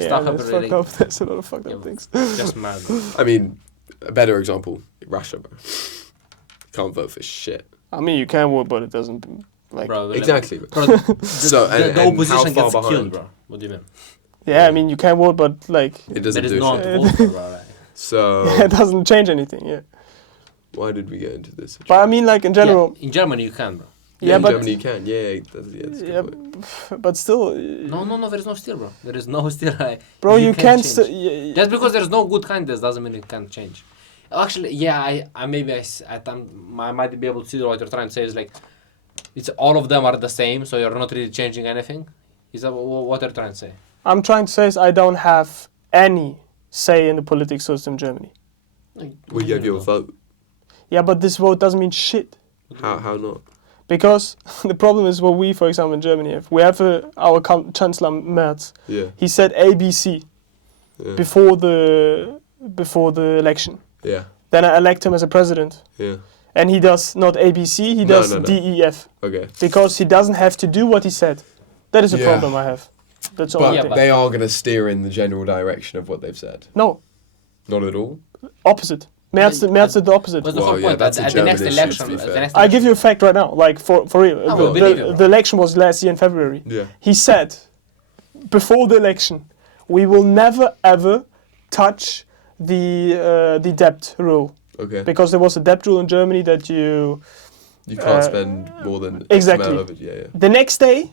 stuff up. That's fucked up. There's a lot of fucked up things. Just mad. I mean, a better example, Russia, bro. Can't vote for shit. I mean, you can vote, but it doesn't like. Bro, Exactly. Bro, So the and how opposition far gets behind? killed, bro. What do you mean? Yeah, I mean, you can vote, but like, It doesn't There is do no shit. one to vote for, bro. Like. So it doesn't change anything. Yeah, why did we get into this? but I mean, like in general, Yeah, in Germany you can, bro. yeah, in but Germany you can. Yeah, that's a good yeah, point. but still, No, there is no still, bro. There is no still. Like, bro, you can't. change. Just because there's no good candidates doesn't mean it can't change. Actually, yeah, I might be able to see what you're trying to say is like, it's all of them are the same, so you're not really changing anything. Is that what you're trying to say? I'm trying to say is I don't have any say in the politics system in Germany. Like, We gave you a vote. Yeah, but this vote doesn't mean shit. How not? Because the problem is what we, for example, in Germany have. We have our Chancellor Merz. Yeah. He said ABC Yeah. before the election. Yeah. Then I elect him as a president. Yeah. And he does not ABC, he No, does no, no. DEF. Okay. Because he doesn't have to do what he said. That is a Yeah. problem I have. That's all But I Yeah, think. they are going to steer in the general direction of what they've said. No, Not at all. opposite. Merz did the opposite. What's the Well, whole yeah, point? that's a At the next German issue, election, to be fair. the next I give you a fact right now, like for real. well, believe you, bro. The election was last year in February. Yeah. He said, before the election, we will never ever touch the debt rule. Okay. Because there was a debt rule in Germany that you... You can't spend more than X exactly. amount of it. Yeah, The next day,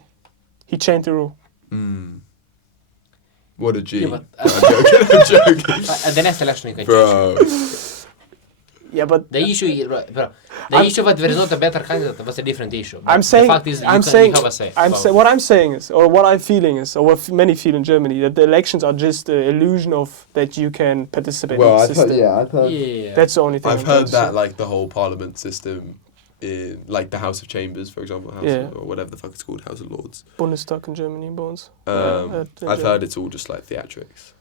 he changed the rule. yeah. What a G. Yeah, but, I'm joking. At the next election, you can change. Bro. Yeah, but The issue, bro, the issue that there is not a better candidate was a different issue. But I'm saying, the fact is, you I'm can, saying, you have a say. what I'm saying is, or what I'm feeling is, or what many feel in Germany, that the elections are just the illusion of that you can participate in the system. I've heard. Yeah. That's the only thing. I've I'm trying heard to that say. like the whole parliament system, in like the House of Chambers, for example, or whatever the fuck it's called, House of Lords. Bundestag in Germany, bones. I've heard it's all just like theatrics,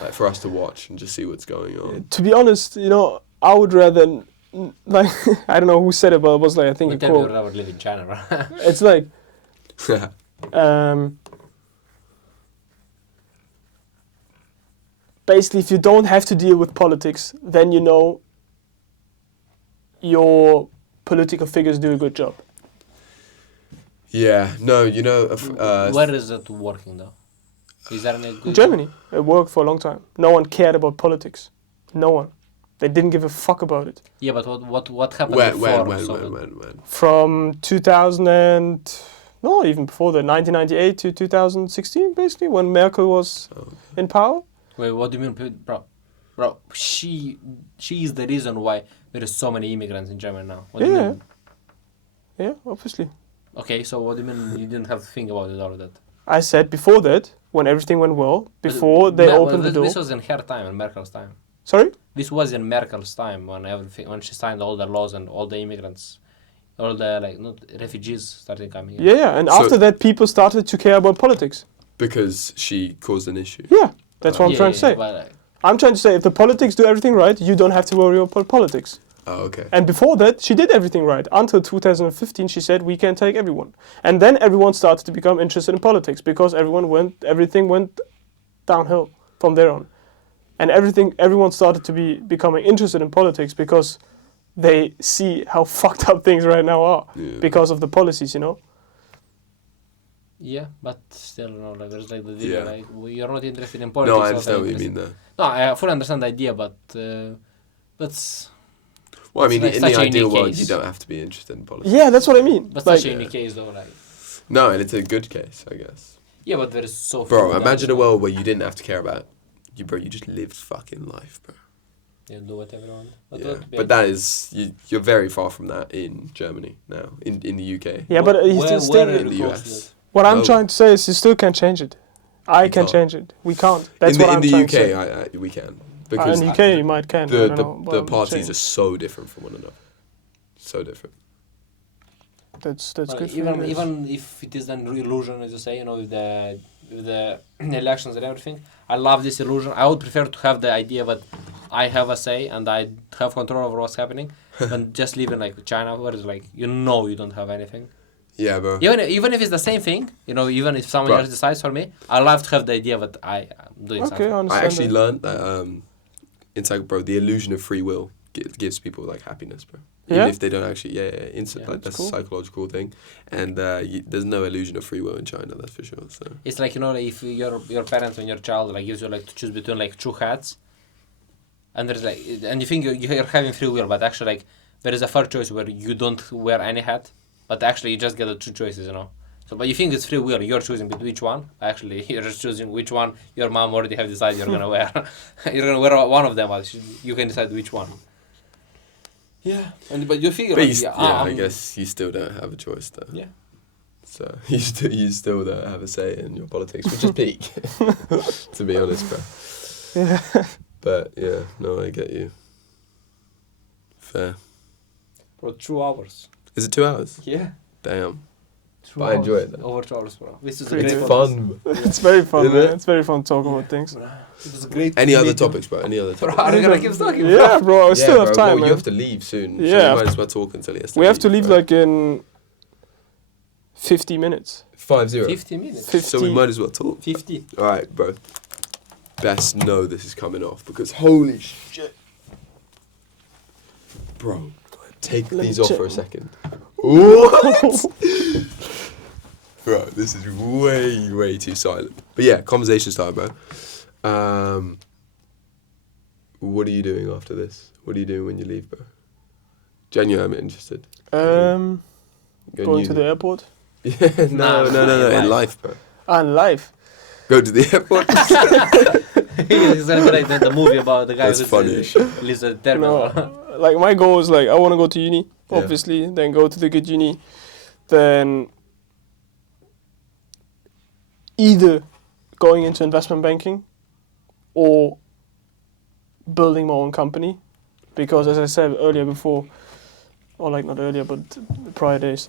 like for us to watch and just see what's going on. To be honest, I would rather, like, I don't know who said it, but it was like, I think We a tell you quote. would rather live in China, bro. It's like, basically, if you don't have to deal with politics, then your political figures do a good job. Yeah, no, Where is it working though? Is that any In good? Germany, it worked for a long time. No one cared about politics. No one. They didn't give a fuck about it. Yeah, but what happened before? When? From 2000 and no, even before that, 1998 to 2016, basically, when Merkel was in power. Wait, what do you mean, bro? She is the reason why there is so many immigrants in Germany now. What do you mean? Yeah, obviously. Okay, so what do you mean you didn't have to think about it all of that? I said before that, when everything went well, before they opened the door. This was in her time, in Merkel's time. Sorry? This was in Merkel's time when she signed all the laws and all the immigrants, all the refugees started coming in. Yeah, and after that, people started to care about politics. Because she caused an issue. Yeah, that's what I'm trying to say. But, I'm trying to say, if the politics do everything right, you don't have to worry about politics. Oh, okay. And before that, she did everything right. Until 2015, she said, we can take everyone. And then everyone started to become interested in politics because everything went downhill from there on. And everyone started to be becoming interested in politics because they see how fucked up things right now are because of the policies, Yeah, but still, there's the deal, Yeah. You're not interested in politics. No, I understand what you mean there. No, I fully understand the idea, but that's... Well, I mean, It's in such the a ideal unique world, case. you don't have to be interested in politics. Yeah, that's what I mean. But Like, such a unique case, though, No, and it's a good case, I guess. Yeah, but there is so few Bro, of them, imagine a so world where you didn't have to care about you, bro. You just lived fucking life, bro. You do whatever you want. But, Yeah, but that is you're very far from that in Germany now. In the UK, Yeah, but you where still. are in you the close to US. What I'm No. trying to say is you still can change it. I You can can't. change it. We can't. That's in the, what I'm in the trying UK, to say. we can In because the UK, you might can. I the don't know, but the I'm parties saying are so different from one another. So different. That's Like, good for you guys. even if it is an illusion, as you say, with the elections and everything, I love this illusion. I would prefer to have the idea that I have a say and I have control over what's happening, than just living like China, where it's like you don't have anything. Yeah, bro. Even if it's the same thing, even if someone Bro. else decides for me, I love to have the idea that I am doing Okay, something. I I understand. actually that. learned that it's like, bro, the illusion of free will gives people like happiness, bro. Even Yeah? if they don't actually, Yeah, like that's that's cool. a psychological thing, and there's no illusion of free will in China, that's for sure. So It's like if your parents when you're a child like gives you like to choose between like two hats, and there's like and you think you're having free will, but actually like there is a third choice where you don't wear any hat, but actually you just get the two choices. So, but you think it's free will, you're choosing between which one. Actually, you're just choosing which one your mom already have decided you're gonna wear. You're gonna wear one of them, but you can decide which one. Yeah, but you figure. but Like, I guess you still don't have a choice though. Yeah. So you still don't have a say in your politics, which is peak, to be honest, bro. Yeah. But yeah, no, I get you. Fair. Bro, 2 hours. Is it 2 hours? Yeah. Damn. 2 But I enjoy it, though. Over 2 hours, bro. This is Pretty a It's great good. fun. It's very fun, Isn't man. it? It's very fun talking about things. Bro, it was great. Any to other meet you. topics, bro? Any other Bro, topics? are you gonna keep talking? bro? Yeah, bro. I still have bro, time, well, man. you have to leave soon. So Yeah. you might as well talk until he has to We have to leave bro. like in 50 minutes. 5-0. 50 minutes. 50. So we might as well talk. 50. All right, bro. Best know this is coming off because holy shit, bro. Take Let me these off check. for a second. What? Bro, this is way too silent. But yeah, conversation style, bro. What are you doing after this? What are you doing when you leave, bro? Genuinely, I'm interested. Going uni? to the airport Yeah, no, in life, bro. and live. Go to the airport. He's gonna be like the movie about the guy That's who's funny as shit. leaves the terminal. No, like my goal is like I want to go to uni, Yeah. obviously, then go to the good uni, then either going into investment banking or building my own company, because as I said earlier before, or like not earlier but the prior days,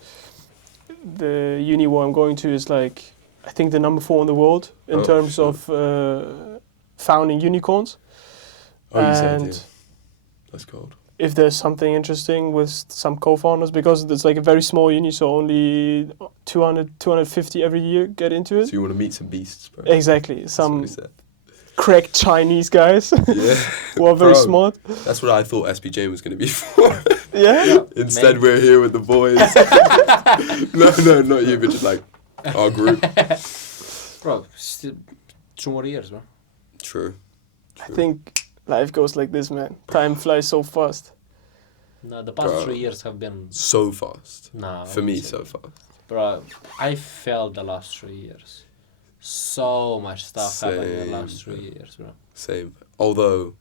the uni where I'm going to is like I think the number 4 in the world in Oh, terms shit. of founding unicorns. Oh, you said, And yeah. That's cold. if there's something interesting with some co-founders, because it's like a very small uni, so only 200, 250 every year get into it. So you want to meet some beasts, bro. Exactly, That's what some we said. cracked Chinese guys Yeah. who are very Bro. smart. That's what I thought SPJ was going to be for. Yeah. Instead, Maybe. we're here with the boys. no, not you, but just like our group. Bro, still 2 more years, bro. True. I think life goes like this, man. Time flies so fast. No, the past Bro. 3 years have been. So fast. Nah, For me, honestly. so fast. Bro, I felt the last 3 years. So much stuff happened in the Same, last 3 bro. years, bro. Same. Although,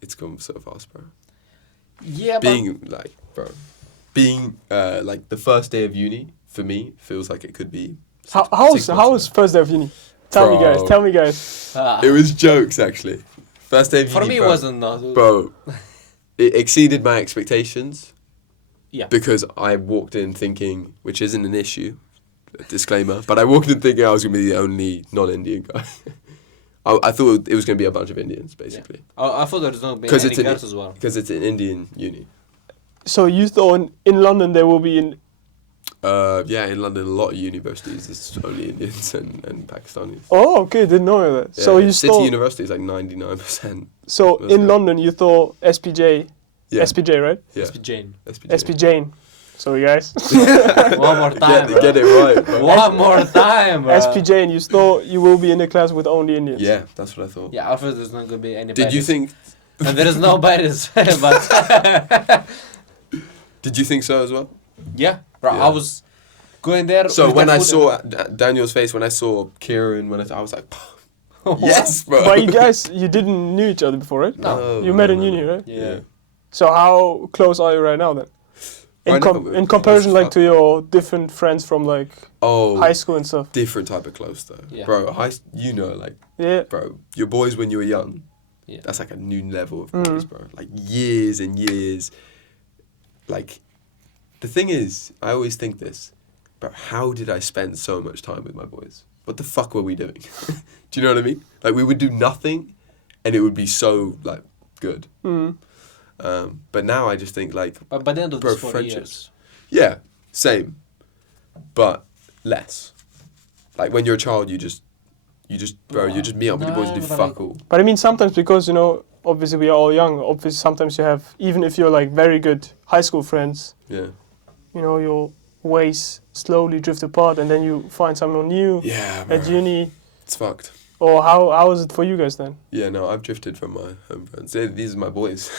it's gone so fast, bro. Yeah, Being like the first day of uni for me feels like it could be. How 6 months was ago. first day of uni? Tell me, guys. Bro. Tell me, guys. but It was jokes actually. First day of for uni, me, it bro. wasn't. No. Bro, it exceeded my expectations. Yeah. Because I walked in thinking, which isn't an issue, a disclaimer, but I walked in thinking I was going to be the only non-Indian guy. I thought it was going to be a bunch of Indians, basically. I thought there was no be 'Cause any it's an- girls as well. Because it's an Indian uni. So you thought in London there will be in... Yeah, in London, a lot of universities, it's only Indians and Pakistanis. Oh, okay, didn't know that. Yeah, So you City thought... University is like 99%. So wasn't in it? London you thought SPJ... Yeah. SPJ, right? Yeah. SP Jane. SPJ. SP Jane. Sorry, guys. One more time, bro. Get it right, bro. One more time, bro. SP Jane, you thought you will be in a class with only Indians. Yeah, that's what I thought. Yeah, I thought there's not gonna be any. Did you bias. think? And there is no bias, but Did you think so as well? yeah, bro. Yeah. I was, going there. So with when that I food saw Daniel's face, when I saw Kieran, I was like, yes, bro. But you didn't knew each other before, right? No. You met in uni, right? Yeah. So how close are you right now then? Right now, we're In close comparison, as like fuck. to your different friends from like high school and stuff. Different type of close though, Yeah. bro. You know, like, Yeah. bro, your boys when you were young. Yeah. That's like a new level of boys, bro. Like years and years. Like, the thing is, I always think this, bro. How did I spend so much time with my boys? What the fuck were we doing? Do you know what I mean? Like, we would do nothing, and it would be so like good. But now I just think like, But by the end of bro, these 4 friendships. years, Yeah, same, but less. Like when you're a child, you just meet up with your boys and do No, fuck all. But I mean, sometimes because, you know, obviously we are all young, obviously sometimes you have, even if you're like very good high school friends, Yeah. you know, your ways slowly drift apart and then you find someone new Yeah, bro. at uni. It's fucked. Or how is it for you guys then? Yeah, no, I've drifted from my home friends. These are my boys.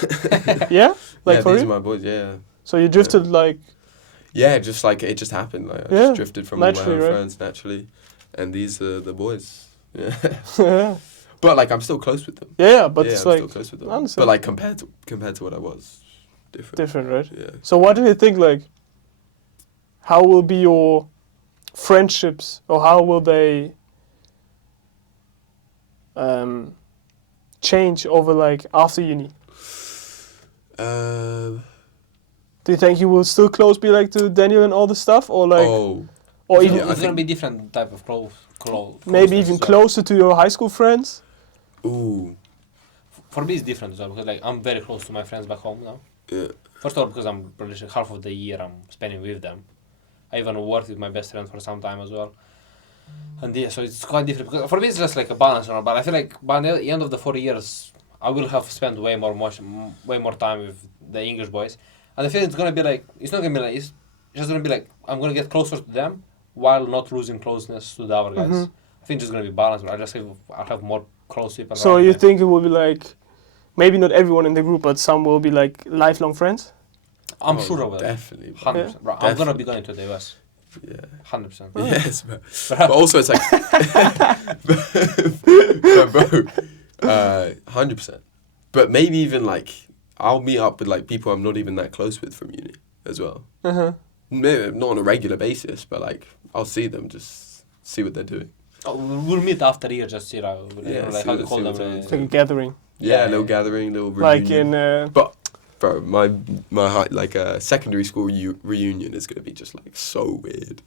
Yeah? Like yeah, for these you? are my boys, yeah. So you drifted like, Yeah, just like, it just happened. Like, I Yeah, just drifted from all my naturally, home right? friends naturally. And these are the boys. Yeah. yeah, But like, I'm still close with them. but yeah, it's I'm like still close with them. I understand. But like, compared to what I was, different. different, right? Yeah. So what do you think, like, how will be your friendships, or how will they change over, like, after uni? Do you think you will still close be, like, to Daniel and all the stuff, or, like, or it's even Yeah, I gonna think- be different type of maybe closeness even as well. closer to your high school friends? Ooh. For me, it's different as well because like I'm very close to my friends back home now. Yeah. First of all, because I'm pretty sure half of the year I'm spending with them. I even worked with my best friend for some time as well. And yeah, so it's quite different. Because for me, it's just like a balance, you know. But I feel like by the end of the 4 years, I will have spent way more time with the English boys. And I feel it's gonna be like it's just gonna be like I'm gonna get closer to them while not losing closeness to the other guys. Mhm. I think it's gonna be balanced. But I'll have more close people. So around you me. think it will be like, maybe not everyone in the group, but some will be like lifelong friends? I'm sure of it. Definitely. 100%. Bro, I'm gonna be Definitely. going to the US. Yeah. 100%. Yes, bro. But also it's like, but bro, 100%. But maybe even like, I'll meet up with like people I'm not even that close with from uni as well. Uh-huh. Maybe not on a regular basis, but like, I'll see them, just see what they're doing. Oh, we'll meet after a year, just you know, Yeah, like see how what- you call see them. what time It's like a gathering. Yeah, Yeah, little yeah. gathering, little reunion. Like in, But, bro, my secondary school reunion is gonna be just like so weird.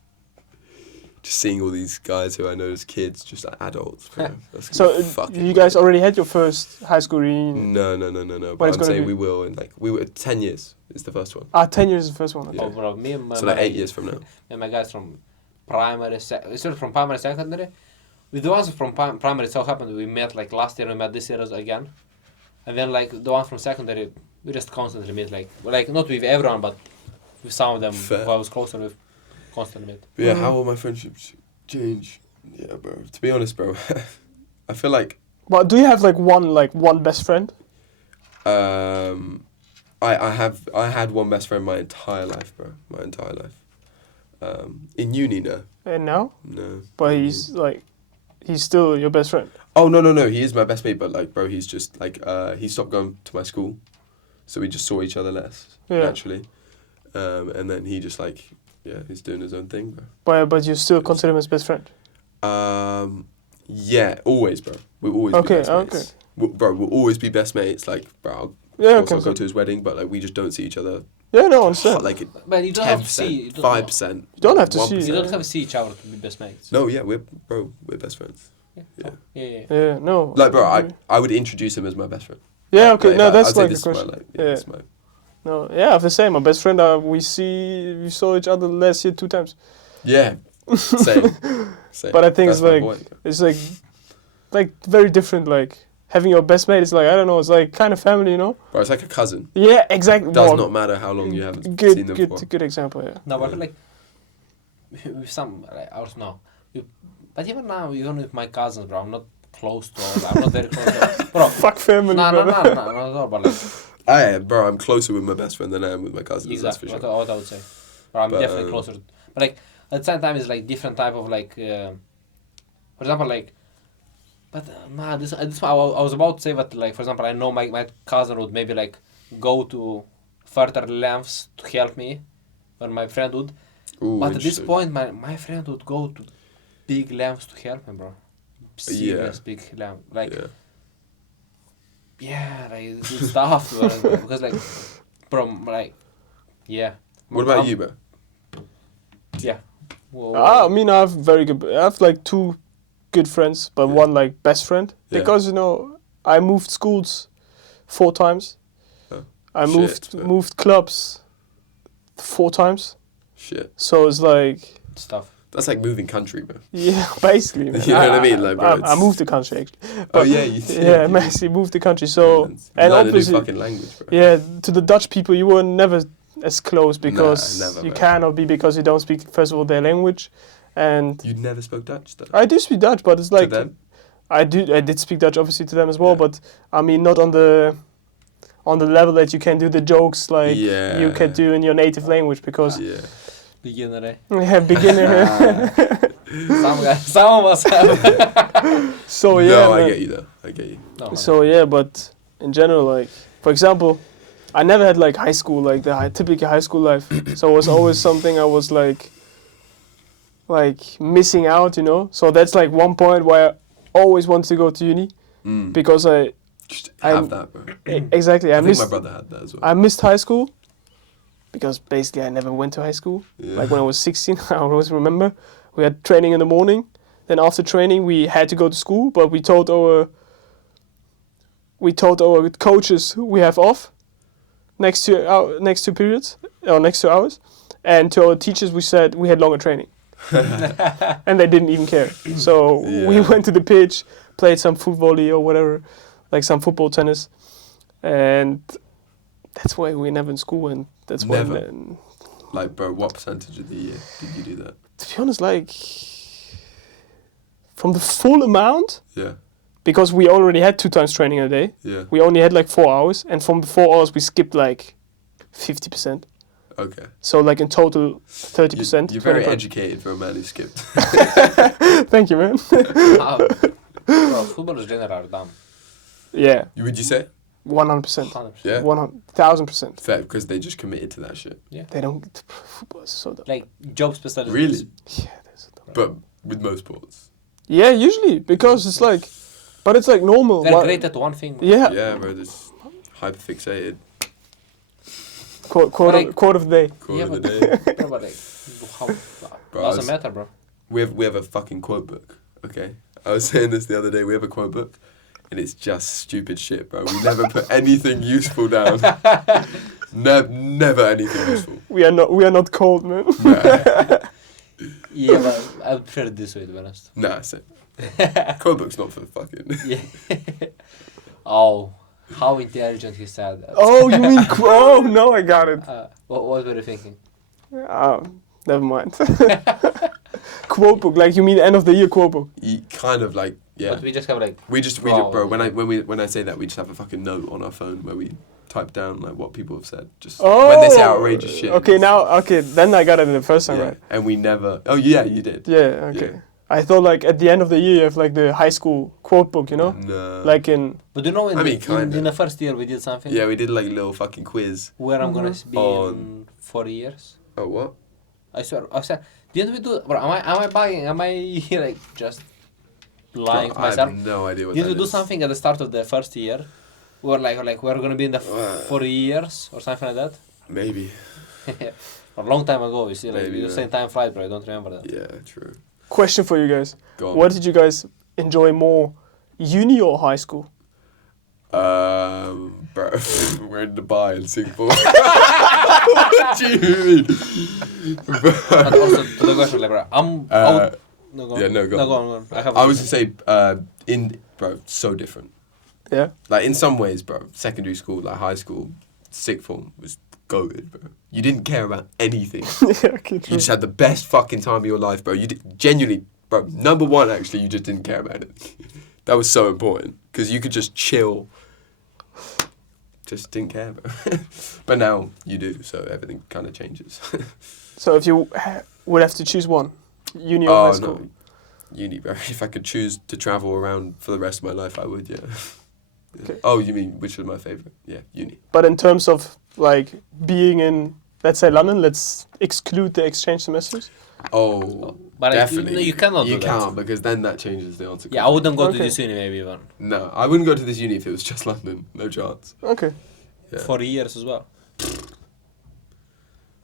Just seeing all these guys who I know as kids, just like adults, bro. That's gonna so be fucking you guys weird. already had your first high school reunion? No. When But it's I'm gonna saying be? we will in like 10 years is the first one. 10 years is the first one. Okay. Yeah. Oh, bro, me and my, So like 8 years from now. me and my guys from from primary, secondary. With the ones from primary, it so happened we met like last year, we met this year again. And then like the ones from secondary, we just constantly meet, like not with everyone, but with some of them Fair. who I was closer with, constantly meet. But yeah, Mhm. how will my friendships change? Yeah, bro. To be honest, bro, I feel like But do you have like one best friend? I had one best friend my entire life, bro. My entire life. In uni, no. And now? No. But he's still your best friend. Oh, no. He is my best mate, but like, bro, he's just like, he stopped going to my school. So we just saw each other less, Yeah. naturally. And then he just like, yeah, he's doing his own thing, bro. But you still consider him as best friend? Yeah, always, bro. We'll always Okay, be best mates. okay. We'll always be best mates. Like, bro, of Yeah, course okay. I'll go to his wedding, but like, we just don't see each other. Yeah, no, I understand. Like, But you don't have to see. 10%, You don't, 5%. You don't have to see. 1%. You don't have to see each other to be best mates. No, yeah, we're best friends. Yeah. Yeah. Yeah. Yeah, no. Like, bro, I would introduce him as my best friend. Yeah, okay. Like, No, I'd that's say like this the is my, question. like, Yeah. this is my- No, yeah, I have the same. My best friend, we saw each other last year 2 times. Yeah, same. But I think That's it's my like boy. it's like very different. Like having your best mate is like, I don't know, it's like kind of family, you know? Bro, it's like a cousin. Yeah, exactly. Does Well, not matter how long you haven't seen them for. Good example. Yeah. No, but I Yeah. feel like with some, like, I don't know. But even now, even with my cousins, bro, I'm not close to all. I'm not very close to all. Bro, Fuck family, no, bro. not at all. But like, Bro, I'm closer with my best friend than I am with my cousins. exactly, That's for sure. what I would say. Bro, I'm But, definitely closer. But like, at the same time it's like different type of like, for example, like, but nah, this I was about to say that, like, for example, I know my cousin would maybe like go to further lengths to help me than my friend would. Ooh, But at this interesting. point, my friend would go to big lengths to help me, bro. Serious big length, like. Yeah, like it's tough, bro, because like, bro, like, yeah. What about you, bro? Yeah. Whoa. I mean, I have very good. I have like 2 good friends, but Yeah. one like best friend. Yeah. Because you know, I moved schools 4 times. Oh, I shit, moved clubs 4 times. Shit. So it's like, It's tough. That's like moving country, bro. yeah, basically. Man. You know what I mean? Like, bro, I it's- moved the country actually. Oh yeah, you did. Yeah, you Messi moved the country. did. So You and learn a new obviously, fucking language, bro. yeah, to the Dutch people, you were never as close because never, you bro. cannot be because you don't speak first of all their language, and You never spoke Dutch, though. I do speak Dutch, but it's like to them? I did speak Dutch obviously to them as well, Yeah. but I mean not on the level that you can do the jokes like you can do in your native language because Yeah. Beginner, eh? yeah, beginner. Some of us have. So yeah, No, I man. get you though. I get you. No, So yeah, but in general, like for example, I never had like high school, like the typical high school life. So it was always something I was like missing out, you know. So that's like one point where I always wanted to go to uni because Just I'm- have that, bro. exactly I I think my missed brother had that as well. I missed high school because basically I never went to high school. Yeah. Like when I was 16, I always remember we had training in the morning. Then after training, we had to go to school, but we told our coaches we have off next two periods or next 2 hours, and to our teachers we said we had longer training, and they didn't even care. So we Yeah. went to the pitch, played some foot volley or whatever, like some football, tennis, and that's why we're never in school, and that's why. Never? Like, bro, what percentage of the year did you do that? To be honest, like from the full amount, Yeah. because we already had 2 times training a day, Yeah. we only had like 4 hours, and from the 4 hours we skipped like 50%. Okay. So like in total 30%. You're very 25%. educated for a man who skipped. Thank you, man. Bro, football is general dumb. Yeah, Would you say? 100%. 100%. Yeah. 1,000%. Fair, because they just committed to that shit. They don't. Football is so dumb. Like job specialties. Really? Yeah, they're so dumb. But with most sports. Yeah, usually because it's like, but it's like normal. They're Why- great at one thing. Bro. Yeah. Yeah, bro, just hyperfixated. Quote of the day. Call Yeah, of the but- day. Bro, but like, how, Bro, doesn't matter, bro. We have a fucking quote book, okay? I was saying this the other day, we have a quote book, and it's just stupid shit, bro. We never put anything useful down. Never anything useful. We are not cold, man. Nah, Yeah, but I prefer it this way, to be honest. nah, so. Quote book's not for fucking... Yeah. Oh, how intelligent he said that. Oh, you mean oh no, I got it. What were you thinking? Oh, never mind. Quote book, like you mean end of the year quote book? Kind of like, yeah. But we just have like. We just, Wow. bro, when I say that, we just have a fucking note on our phone where we type down like what people have said. Just Oh, when they say outrageous shit. Okay, then I got it the first time, Yeah, right? and we never... Oh, yeah, you did. Yeah, okay. Yeah. I thought like at the end of the year you have like the high school quote book, you know? No. Like in But you know, I mean, kinda. in the first year we did something. Yeah, we did like a little fucking quiz. Where I'm gonna be On- in 4 years. Oh, what? I said, didn't we do? Bro, am I bugging? Am I like just lying to Bro, I myself? have no idea what Did that we do is. something at the start of the first year? We're like we're gonna be in the 4 years or something like that. Maybe. A long time ago, you see, like Maybe, you yeah. say time flies, but I don't remember that. Yeah, true. question for you guys. Go on. What did you guys enjoy more? Uni or high school? Bro, we're in Dubai in Singapore. What do you mean? But also to the question, like, bro, no, go on. yeah, no, go no, on. go on, go on. I have. I was gonna say, bro, so different. Yeah. Like in some ways, bro, secondary school, like high school, sixth form was goated, bro. You didn't care about anything. Yeah, okay, You true. just had the best fucking time of your life, bro. You genuinely, bro. Number one, actually, you just didn't care about it. That was so important because you could just chill. Just didn't care, bro. But now you do, so everything kind of changes. So if you would have to choose one, uni or high school. No, uni, bro. If I could choose to travel around for the rest of my life, I would. Yeah. Okay. Oh, you mean which was my favorite? Yeah, uni. But in terms of like being in, let's say London, let's exclude the exchange semesters. Oh, But definitely. you cannot do You that. can't, because then that changes the answer. Yeah, I wouldn't go to Okay. this uni maybe even. No, I wouldn't go to this uni if it was just London. No chance. Okay. Yeah. 4 years as well.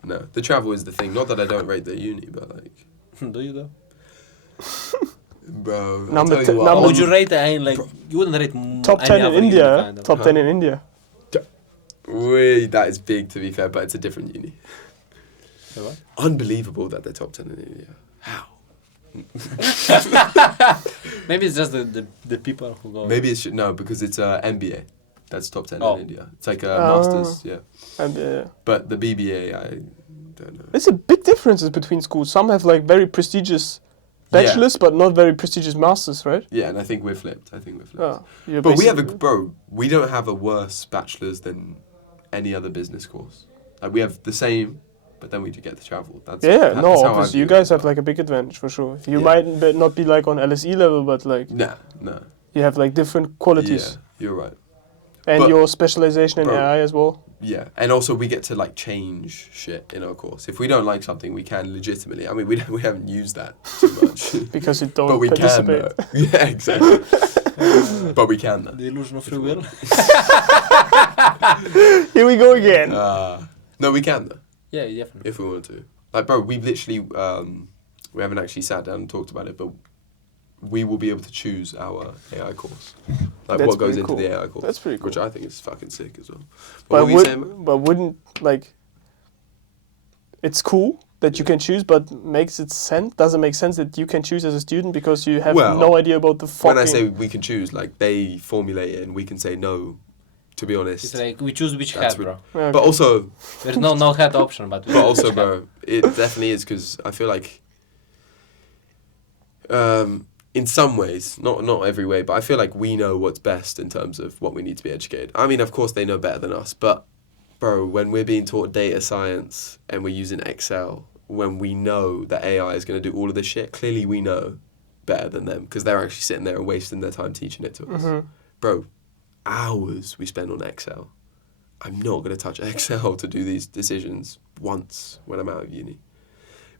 No, the travel is the thing. Not that I don't rate the uni, but like, Do you though? bro. Number I'll tell t- you what, number- Would you rate like you wouldn't rate Top any 10 in other uni India. kind of. Top 10 in India. That is big to be fair, but it's a different uni. Say what? Unbelievable that they're top 10 in India. How? Maybe it's just the people who go. Maybe it should no, because it's MBA. That's top 10 Oh. in India. It's like a masters, yeah. And yeah. But the BBA, I don't know. There's a big differences between schools. Some have like very prestigious bachelors, but not very prestigious masters, right? Yeah, and I think we're flipped. Oh, you're But we have basically- we don't have a worse bachelor's than any other business course. Like we have the same, but then we do get to travel. That's Yeah, that's no, how I obviously you view it. guys have like a big advantage for sure. You Yeah. might not be like on LSE level, but like No. you have like different qualities. Yeah, you're right. And But- your specialization in Bro. AI as well. Yeah, and also we get to like change shit in our course. If we don't like something, we can legitimately. I mean, we haven't used that too much, Because you don't but we can. participate. Yeah, exactly. But we can. The illusion of free will. Here we go again. No, we can though, Yeah, definitely. if we want to. Like, bro, we've literally we haven't actually sat down and talked about it, but we will be able to choose our AI course, like That's what goes pretty into cool. the AI course. That's pretty cool. Which I think is fucking sick as well. What But, were you saying, man? but wouldn't like it's cool that you can choose, but makes it sense? Doesn't make sense that you can choose as a student because you have Well, no idea about the fucking. When I say we can choose, like they formulate it and we can say no. To be honest, It's like we choose which That's hat, bro. Okay. but also, There's no hat option, but we but choose also, which hat. bro, it definitely is because I feel like, in some ways, not every way, but I feel like we know what's best in terms of what we need to be educated. I mean, of course, they know better than us, but, bro, when we're being taught data science and we're using Excel, when we know that AI is going to do all of this shit, clearly we know better than them because they're actually sitting there and wasting their time teaching it to us. Mhm. Bro, hours we spend on Excel. I'm not going to touch Excel to do these decisions once when I'm out of uni.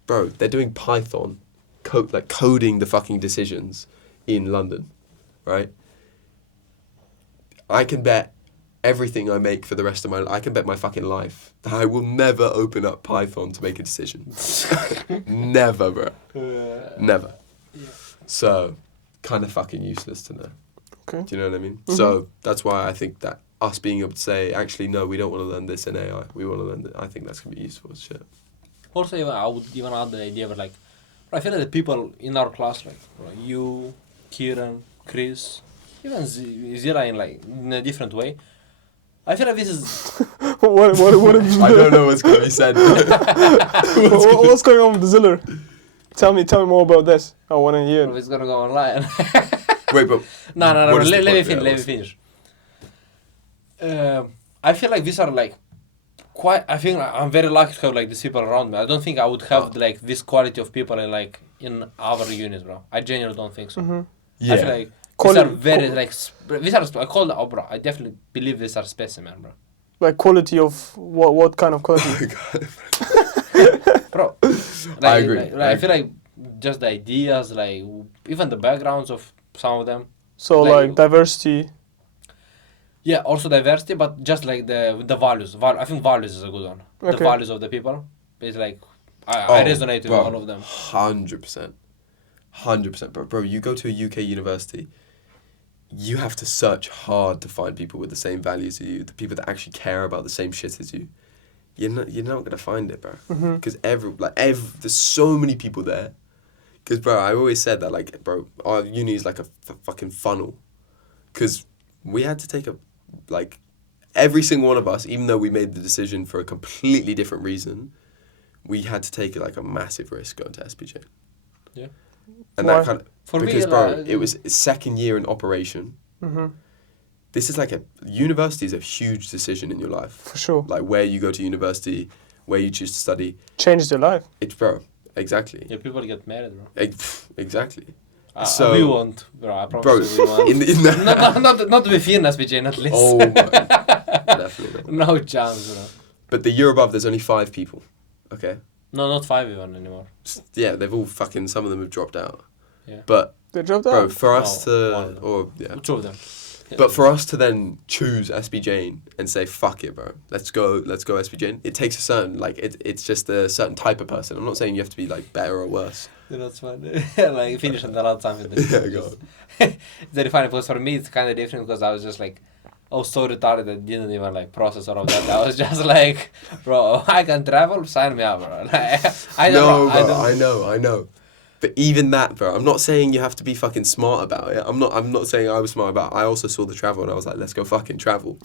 Bro, they're doing Python, coding the fucking decisions in London, right? I can bet everything I make for the rest of my life, I can bet my fucking life that I will never open up Python to make a decision. Never, bro. Never. So, kind of fucking useless to know. Okay. Do you know what I mean? Mhm. So that's why I think that us being able to say, actually, no, we don't want to learn this in AI. We want to learn I think that's going to be useful as shit. Also, even, I would even add the idea of like, I feel like the people in our class, like you, Kieran, Chris, even Zira in a different way. I feel like this is what I don't know what's going to be said. what's going on with the Ziller? Tell me more about this. I want to hear. it's gonna go online. Wait, but No. what is the Let me point? finish. Yeah, Let me finish. I feel like these are like quite. I think I'm very lucky to have like these people around me. I don't think I would have like this quality of people in our units, bro. I genuinely don't think so. Mhm. I feel like these are very like these are. I call it, bro. I definitely believe these are specimen, bro. Like quality of what kind of quality? Oh my God. Bro, I agree. I feel like just the ideas, like even the backgrounds of some of them. So Like- like diversity. Yeah, Also diversity, but just like the values. I think values is a good one. The Okay. values of the people. It's like I Oh, resonate with bro. all of them. 100%. 100%, bro. Bro, you go to a UK university, you have to search hard to find people with the same values as you, the people that actually care about the same shit as you. You're not gonna find it, bro. Mhm. Because there's so many people there. Because, bro, I always said that, like, bro, our uni is like a fucking funnel. Because we had to take every single one of us, even though we made the decision for a completely different reason, we had to take like a massive risk going to SPJ. Yeah. And Why? that kind of For me, because, bro, like, it was second year in operation. Mhm. This is like university is a huge decision in your life. For sure. Like where you go to university, where you choose to study. Changed your life. It's, bro, exactly. Yeah, people get married, bro. Exactly. We won't, bro. I Bro, promise you we won't. in the not within SBJ, at least. oh my, definitely not. No chance, bro. But the year above, there's only 5 people. Okay. No, not 5 even anymore. Yeah, they've all fucking. Some of them have dropped out. Yeah. But They dropped bro, out. for us No, to yeah. 2 of them. Yeah. But for us to then choose SB Jane and say fuck it, bro, let's go SB Jane. It takes a certain it's just a certain type of person. I'm not saying you have to be like better or worse. You know, it's fun. Like finish on the last time. Yeah, go on. It's very funny because for me it's kind of different because I was just like, I was so retarded I didn't even like process all of that. I was just like, bro, I can travel, sign me up, bro. Like, I know. But even that, bro, I'm not saying you have to be fucking smart about it. I'm not saying I was smart about it. I also saw the travel and I was like, let's go fucking travel.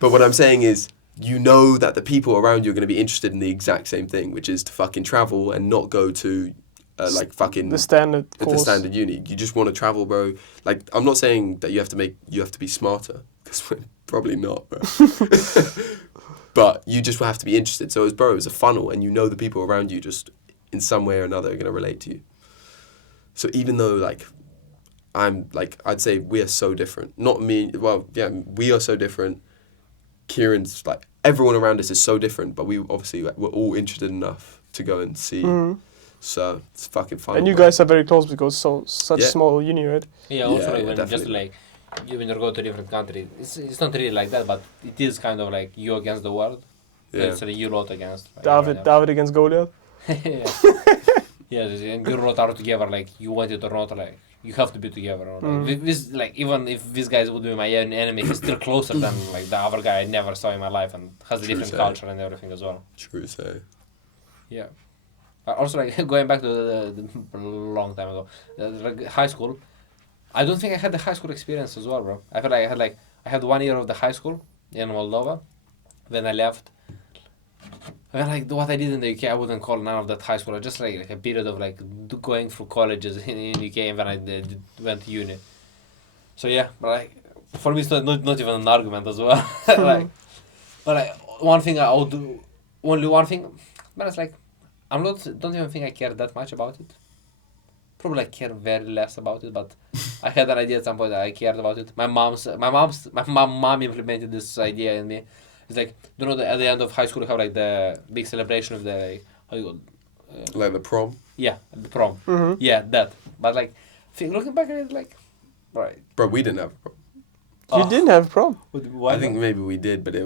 But what I'm saying is, you know that the people around you are going to be interested in the exact same thing, which is to fucking travel and not go to like fucking The standard course. the standard uni. You just want to travel, bro. Like, I'm not saying that you have to be smarter, because we're probably not, bro. But you just have to be interested. So it's a funnel, and you know the people around you just in some way or another are going to relate to you. So even though I'd say we are so different. Not me. Well, yeah, we are so different. Kieran's like, everyone around us is so different, but we're all interested enough to go and see. Mhm. So it's fucking fun. And you bro. guys are very close because such Yeah. small uni, right? Yeah, also Yeah, like yeah, when definitely. just like when you go to different country, it's not really like that, but it is kind of like you against the world. Yeah. It's like you lot against. Like, David against Goliath. Yeah. Yeah, and you lot are together. Like you want it or not, like you have to be together. Or, like, this, like even if these guys would be my enemy, he's still closer than like the other guy I never saw in my life and has a True different say. culture and everything as well. True say. Yeah. Also, like going back to the long time ago, like high school. I don't think I had the high school experience as well, bro. I feel like I had 1 year of the high school in Moldova. Then I left. I mean, like what I did in the UK, I wouldn't call none of that high school. I just like a period of like going through colleges in UK, and then I went to uni. So yeah, but like for me, it's not even an argument as well. Like, but like one thing I would do, only one thing, but it's like don't even think I care that much about it. Probably I care very less about it, but I had an idea at some point that I cared about it. My mom implemented this idea in me. It's like, you know, at the end of high school you have like the big celebration of the like, how you call Like the prom. yeah, the prom. Mm-hmm. Yeah, that. But like, looking back at it, like, right. Bro, we didn't have a prom. You didn't have prom. Why I think not? maybe we did, but it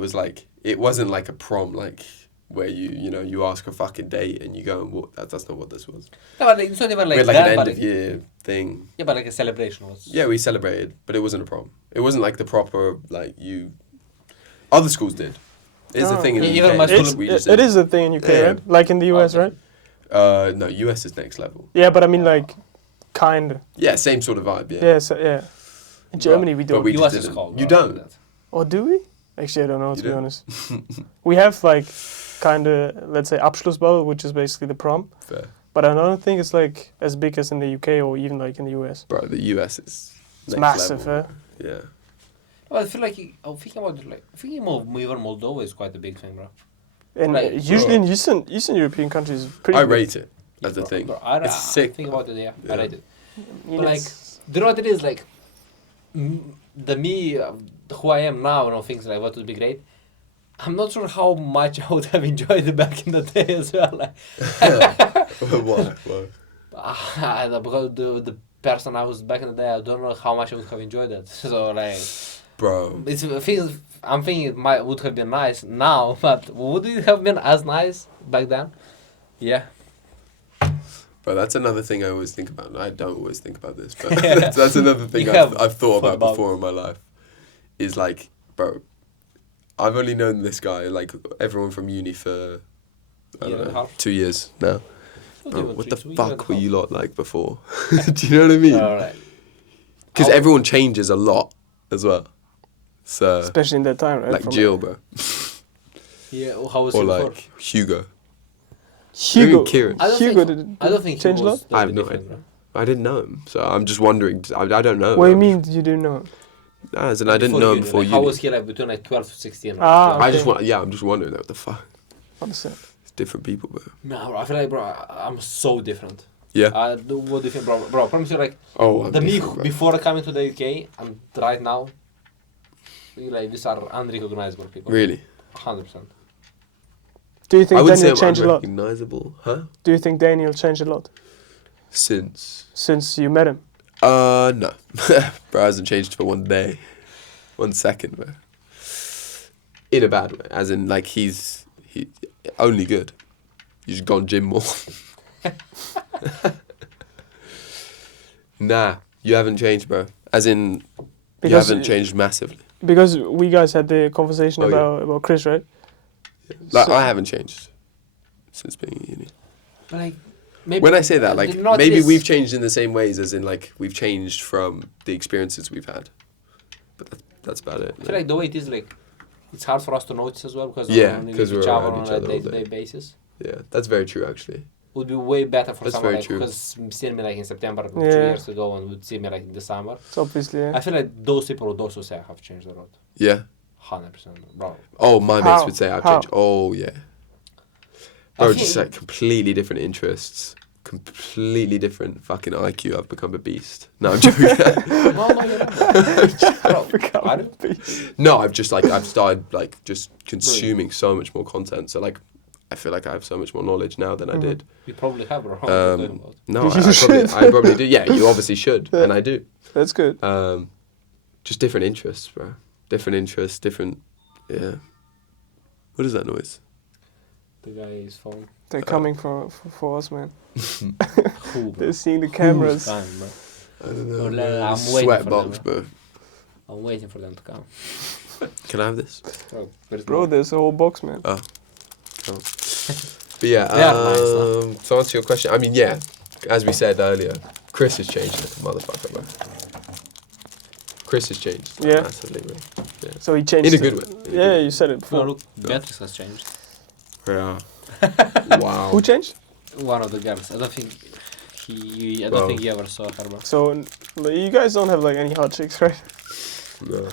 wasn't like a prom, like where you ask a fucking date and you go and walk. That's not what this was. No, but like, it's not even like We had like that. an But end of year thing. yeah, but like a celebration was. Yeah, we celebrated, but it wasn't a prom. It wasn't like the proper like you. Other schools did. It's a Oh. thing in the Yeah, even UK. my school- It's, we just it did. is a thing in UK, Yeah. right? Like in the US, right? No, US is next level. Yeah, but I mean like, kind of. Yeah, same sort of vibe. Yeah. Yeah, so, yeah. In Germany we But don't. we US just is didn't. called. You bro, don't? that. Or do we? Actually, I don't know, You to be don't? honest. We have like, kind of, let's say, Abschlussball, which is basically the prom. Fair. But I don't think it's like as big as in the UK or even like in the US. Bro, the US is It's next massive, level. Yeah. Well, I feel like thinking about it, like thinking of even Moldova is quite a big thing, bro. And Right. usually in Eastern European countries, pretty I big. rate it as a Bro, thing. bro, It's sick, Think bro. about it, yeah. Yeah. I rate it. You But know, like, do you know what it is? Like, the me, who I am now, and all things like what would be great. I'm not sure how much I would have enjoyed it back in the day as well. Like, Why? I don't know, because the person I was back in the day, I don't know how much I would have enjoyed it. So like, Bro. I'm thinking it would have been nice now, but would it have been as nice back then? Yeah. Bro, that's another thing I always think about. I don't always think about this, but that's another thing You have I've thought about about- before in my life. Is like, bro, I've only known this guy, like everyone from uni for, I Year don't and a know, half. 2 years now. Not Bro, even what 3, the 2 years fuck and a were half. you lot like before? Do you know what I mean? Alright. Because How- everyone changes a lot as well. So, especially in that time, right? like From- Jill, bro. Yeah, how was Or it before? like Hugo. Hugo. Maybe Kieran. Hugo did I don't think he change a lot. was I have totally no different, idea. bro. I didn't know him, so I'm just wondering. I don't know. What do you I'm mean you didn't know? As in, I didn't know him before like, uni. How was he like between like 12 to 16? Ah, Like, I okay. just I'm just wondering what the fuck. Understand. It's different people, bro. No, bro, I feel like, bro, I'm so different. Yeah. What do you think, bro? Bro, I promise you, like, Oh, I'm the me different, bro. before coming to the UK and right now, like, these are unrecognizable people. Really? 100%. Do you think I wouldn't say Daniel I'm changed a lot? unrecognizable, huh? Do you think Daniel changed a lot Since you met him? no. Bro hasn't changed for 1 day. 1 second, bro. In a bad way. As in, like, he only good. He's just gone gym more. Nah, you haven't changed, bro. As in, you haven't changed massively. Because we guys had the conversation Oh, yeah. about Chris, right? Like, So- I haven't changed since being in uni. But, like, maybe... When I say that, like, not maybe this. we've changed in the same ways, as in, like, we've changed from the experiences we've had. But that's about it. I feel like the way it is, like, it's hard for us to notice as well because Yeah, we're 'cause with we're each other around on each a other all day-to-day day. basis. Yeah, that's very true, actually. Would be way better for That's someone very like true. because seeing me like in September 2 Yeah. years ago and would see me like in the summer. It's obviously, yeah. I feel like those people would also say I have changed a lot. Yeah. 100%, bro. Oh, my How? mates would say I've How? changed. Oh, yeah. I Bro, think- just like completely different interests. Completely different fucking IQ. I've become a beast. No, I'm joking. No, you're not. Bro, I don't. No, I've started like just consuming so much more content. So like, I feel like I have so much more knowledge now than I did. You probably have, bro. What are you talking about? No, You should. I probably do. Yeah, you obviously should, Yeah. and I do. That's good. Just different interests, bro. Different interests, different. Yeah. What is that noise? The guy's phone. They're coming for us, man. Who, bro? They're seeing the Who's cameras. coming, bro? I don't know. Well, man. I'm waiting Sweat for box, them, bro. I'm waiting for them to come. Can I have this? Bro, where's Bro, more? there's a whole box, man. Oh. But yeah, They are nice, to answer your question, I mean, yeah, as we said earlier, Chris has changed like a motherfucker, bro. Chris has changed Yeah. massively, bro. Yeah. So he changed In a it. good way. In a Yeah, good you said it No, before. look, Beatrice has changed. Yeah. Wow. Who changed? One of the girls. I don't think I don't Well. think you ever saw her, bro. So you guys don't have like any hot chicks, right? No.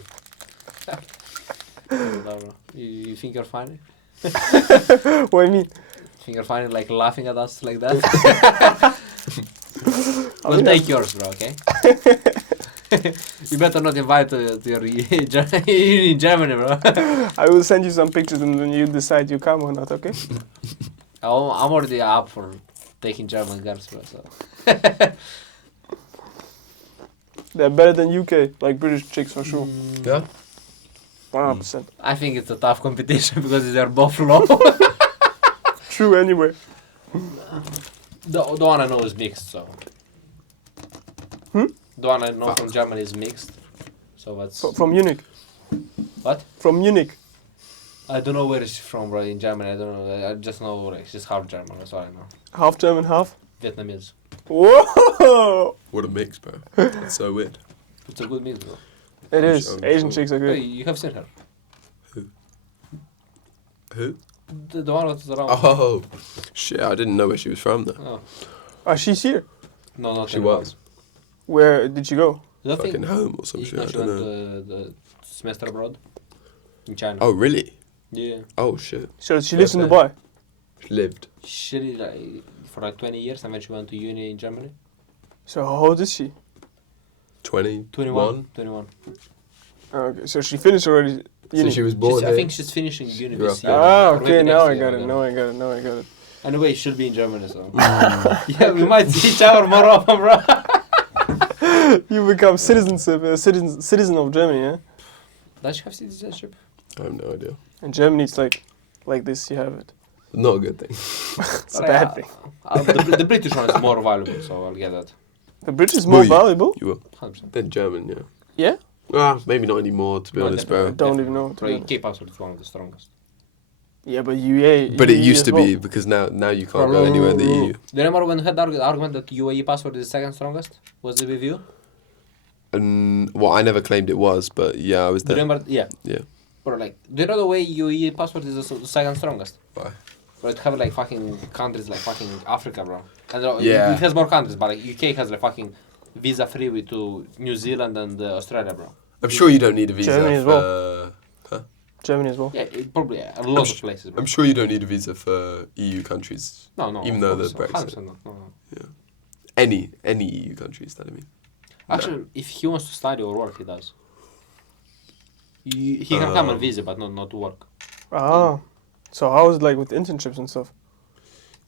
No, bro. You think you're funny? What do you mean? Think you're funny, like laughing at us like that? We'll mean, take yours, bro. Okay. You better not invite to your in Germany, bro. I will send you some pictures and then you decide you come or not, okay? I'm already up for taking German girls, bro. So. They're better than UK, like British chicks for sure. Yeah? 100%. I think it's a tough competition because they're both low. True anyway. The one I know is mixed, so. The one I know from Fuck. Germany is mixed. So what's From Munich. what? From Munich. I don't know where she's from, bro. In Germany, I don't know. I just know like she's half German. That's all I know. Half German, half. Vietnamese. Whoa! What a mix, bro. That's so weird. It's a good mix, bro. It I'm is. sure- I'm Asian sure. chicks are Hey, good. you have seen her. Who? The one that's around. Oh, shit, I didn't know where she was from, though. Oh. Oh, she's here. No, not She anymore. was. Where did you go? I don't Fucking think home or some no, shit, I she don't went know. the semester abroad in China. Oh, really? Yeah. Oh, shit. So she lives in Okay. Dubai. She lived. She did like for like 20 years and then she went to uni in Germany. So how old is she? 21? 21. Oh, okay, so she finished already So uni. she was born I here. think she's finishing uni You're this up year. Ah, or maybe okay, now next I year, got it, don't now know. I got it, now I got it. Anyway, she'll be in Germany, so. Yeah, we might see each other more often, bro. You become citizen of Germany, yeah? Does she have citizenship? I have no idea. In Germany it's like this, you have it. Not a good thing. It's a bad thing. The British one is more valuable, so I'll get that. The British is more Well, valuable? You will. 100%. Then German, yeah. Yeah? Maybe not anymore, to be No, honest, definitely. bro. Don't even know, to Bro, be honest. UK passport is one of the strongest. Yeah, but UAE. But it UAE used as to well. be, because now you can't go anywhere in the EU. Do you remember when we had the argument that UAE passport is the second strongest? Was it with you? Well, I never claimed it was, but yeah, I was Do you there. remember? Yeah. Yeah. Bro, like, do you know the way UAE passport is the second strongest? Why? Bro, it have like fucking countries like fucking Africa, bro. And Yeah. it has more countries, but like UK has like fucking visa free with to New Zealand and Australia, bro. I'm sure you don't need a visa Germany as for... Huh? Germany as well. Yeah, probably a lot of places, bro. I'm sure you don't need a visa for EU countries. No, even of though course, the Brexit. 100% not, no. Any EU countries, that I mean. Actually, if he wants to study or work, he does. He can come on visa, but not to work. Ah, so how is it like with internships and stuff?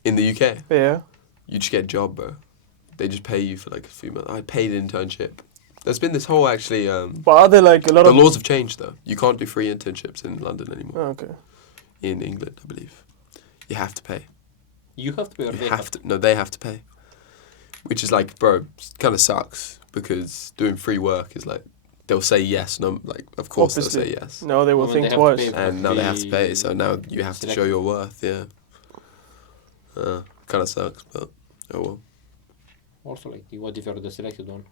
In the UK, Yeah. you just get a job, bro. They just pay you for like a few months. I paid an internship. There's been this whole actually. But are there like a lot The of... laws have changed though. You can't do free internships in London anymore. Oh, okay. In England, I believe, you have to pay. You have to pay or You they have to. No, they have to pay. Which is like, bro, kind of sucks because doing free work is like they'll say yes. No, like of course Obviously. they'll say yes. No, they will Well, think they have to twice. pay. And now they have to pay, so now you have to show Selected. your worth. Yeah. Kind of sucks, but oh well. Also, like, what if you're the selected one?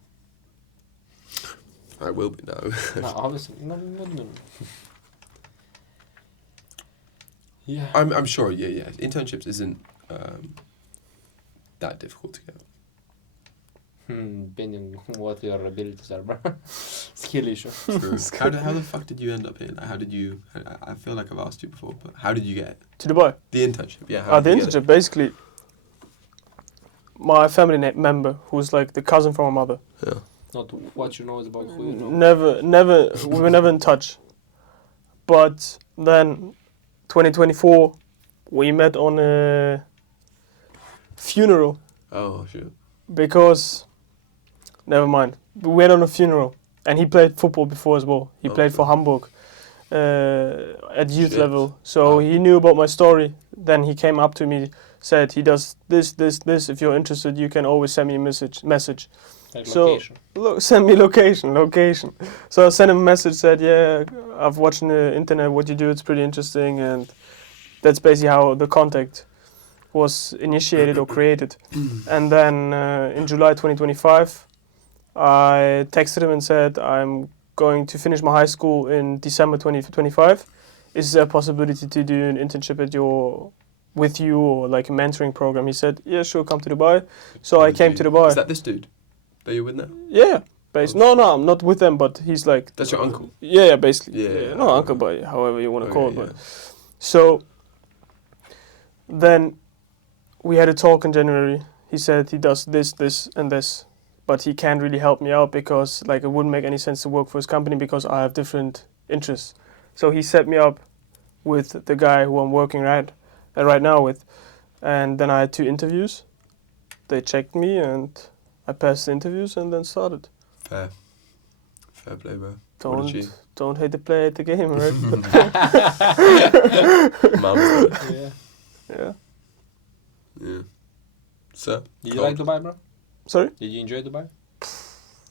I will be now. No, obviously, no. Yeah. I'm sure. Yeah. Internships isn't that difficult to get. Depending on what your abilities are, bro. Skill issue. True. How the fuck did you end up here? Like, how did you? I feel like I've asked you before, but how did you get it? To Dubai. The internship? Yeah. How The did you get internship, basically, my family member, who's like the cousin from my mother, it? Yeah. Not what you know is about who you know. never, we were never in touch. But then, 2024, we met on a funeral Oh shit. because, never mind, we went on a funeral and he played football before as well. He played for Hamburg at youth Shit. level. So he knew about my story. Then he came up to me, said he does this. If you're interested, you can always send me a message. Like So- location. Look, send me location. So I sent him a message, said, yeah, I've watched on the internet what you do, it's pretty interesting. And that's basically how the contact was initiated or created. And then in July 2025, I texted him and said, I'm going to finish my high school in December 2025. Is there a possibility to do an internship with you or like a mentoring program? He said, yeah, sure, come to Dubai. So I came to Dubai. Is that this dude that you're with now? Yeah, no, I'm not with them, but he's like... That's your uncle? Yeah, basically. Yeah. No, uncle, but however you want to call it. yeah. But. So, then we had a talk in January. He said he does this, and this, but he can't really help me out because like it wouldn't make any sense to work for his company because I have different interests. So he set me up with the guy who I'm working right now with, and then I had 2 interviews. They checked me and I passed the interviews and then started. Fair play, bro. What did she? Don't hate the player, hate the game, right? Mum's Yeah. Yeah. Yeah. So. Did you like Dubai, bro? Sorry? Did you enjoy Dubai?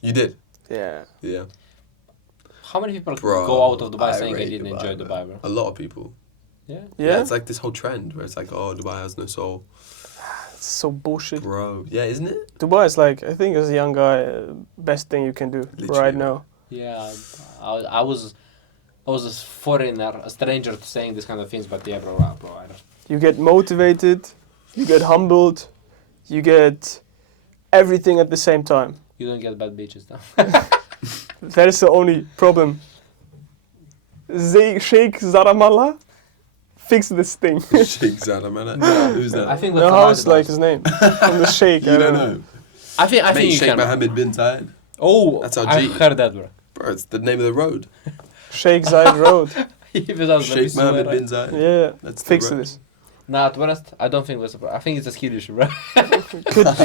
You did. Yeah. Yeah. How many people Bro, go out of Dubai saying rate they didn't enjoy Dubai, bro? A lot of people. Yeah. Yeah? It's like this whole trend where it's like, oh, Dubai has no soul. It's so bullshit. Bro. Yeah, isn't it? Dubai is like, I think as a young guy, best thing you can do Literally, right man. now. Yeah. I was a foreigner, a stranger to saying this kind of things, but yeah, bro, I don't. You get motivated, you get humbled, you get everything at the same time. You don't get bad bitches now. That is the only problem. Sheikh Zaramallah, fix this thing. Sheikh Zadamana. Who's that? I think No, that's how's like his name? From the Sheikh. You don't know. I think Mate, you Sheikh can. Mohammed bin Zayed. Oh, That's our I G. heard that, bro. Bro, it's the name of the road. Sheikh Zayed Road. Sheikh Mohammed bin Zayed. Yeah, That's the fix road. this. Nah, to be honest, I don't think that's a problem. I think it's a skill issue, bro.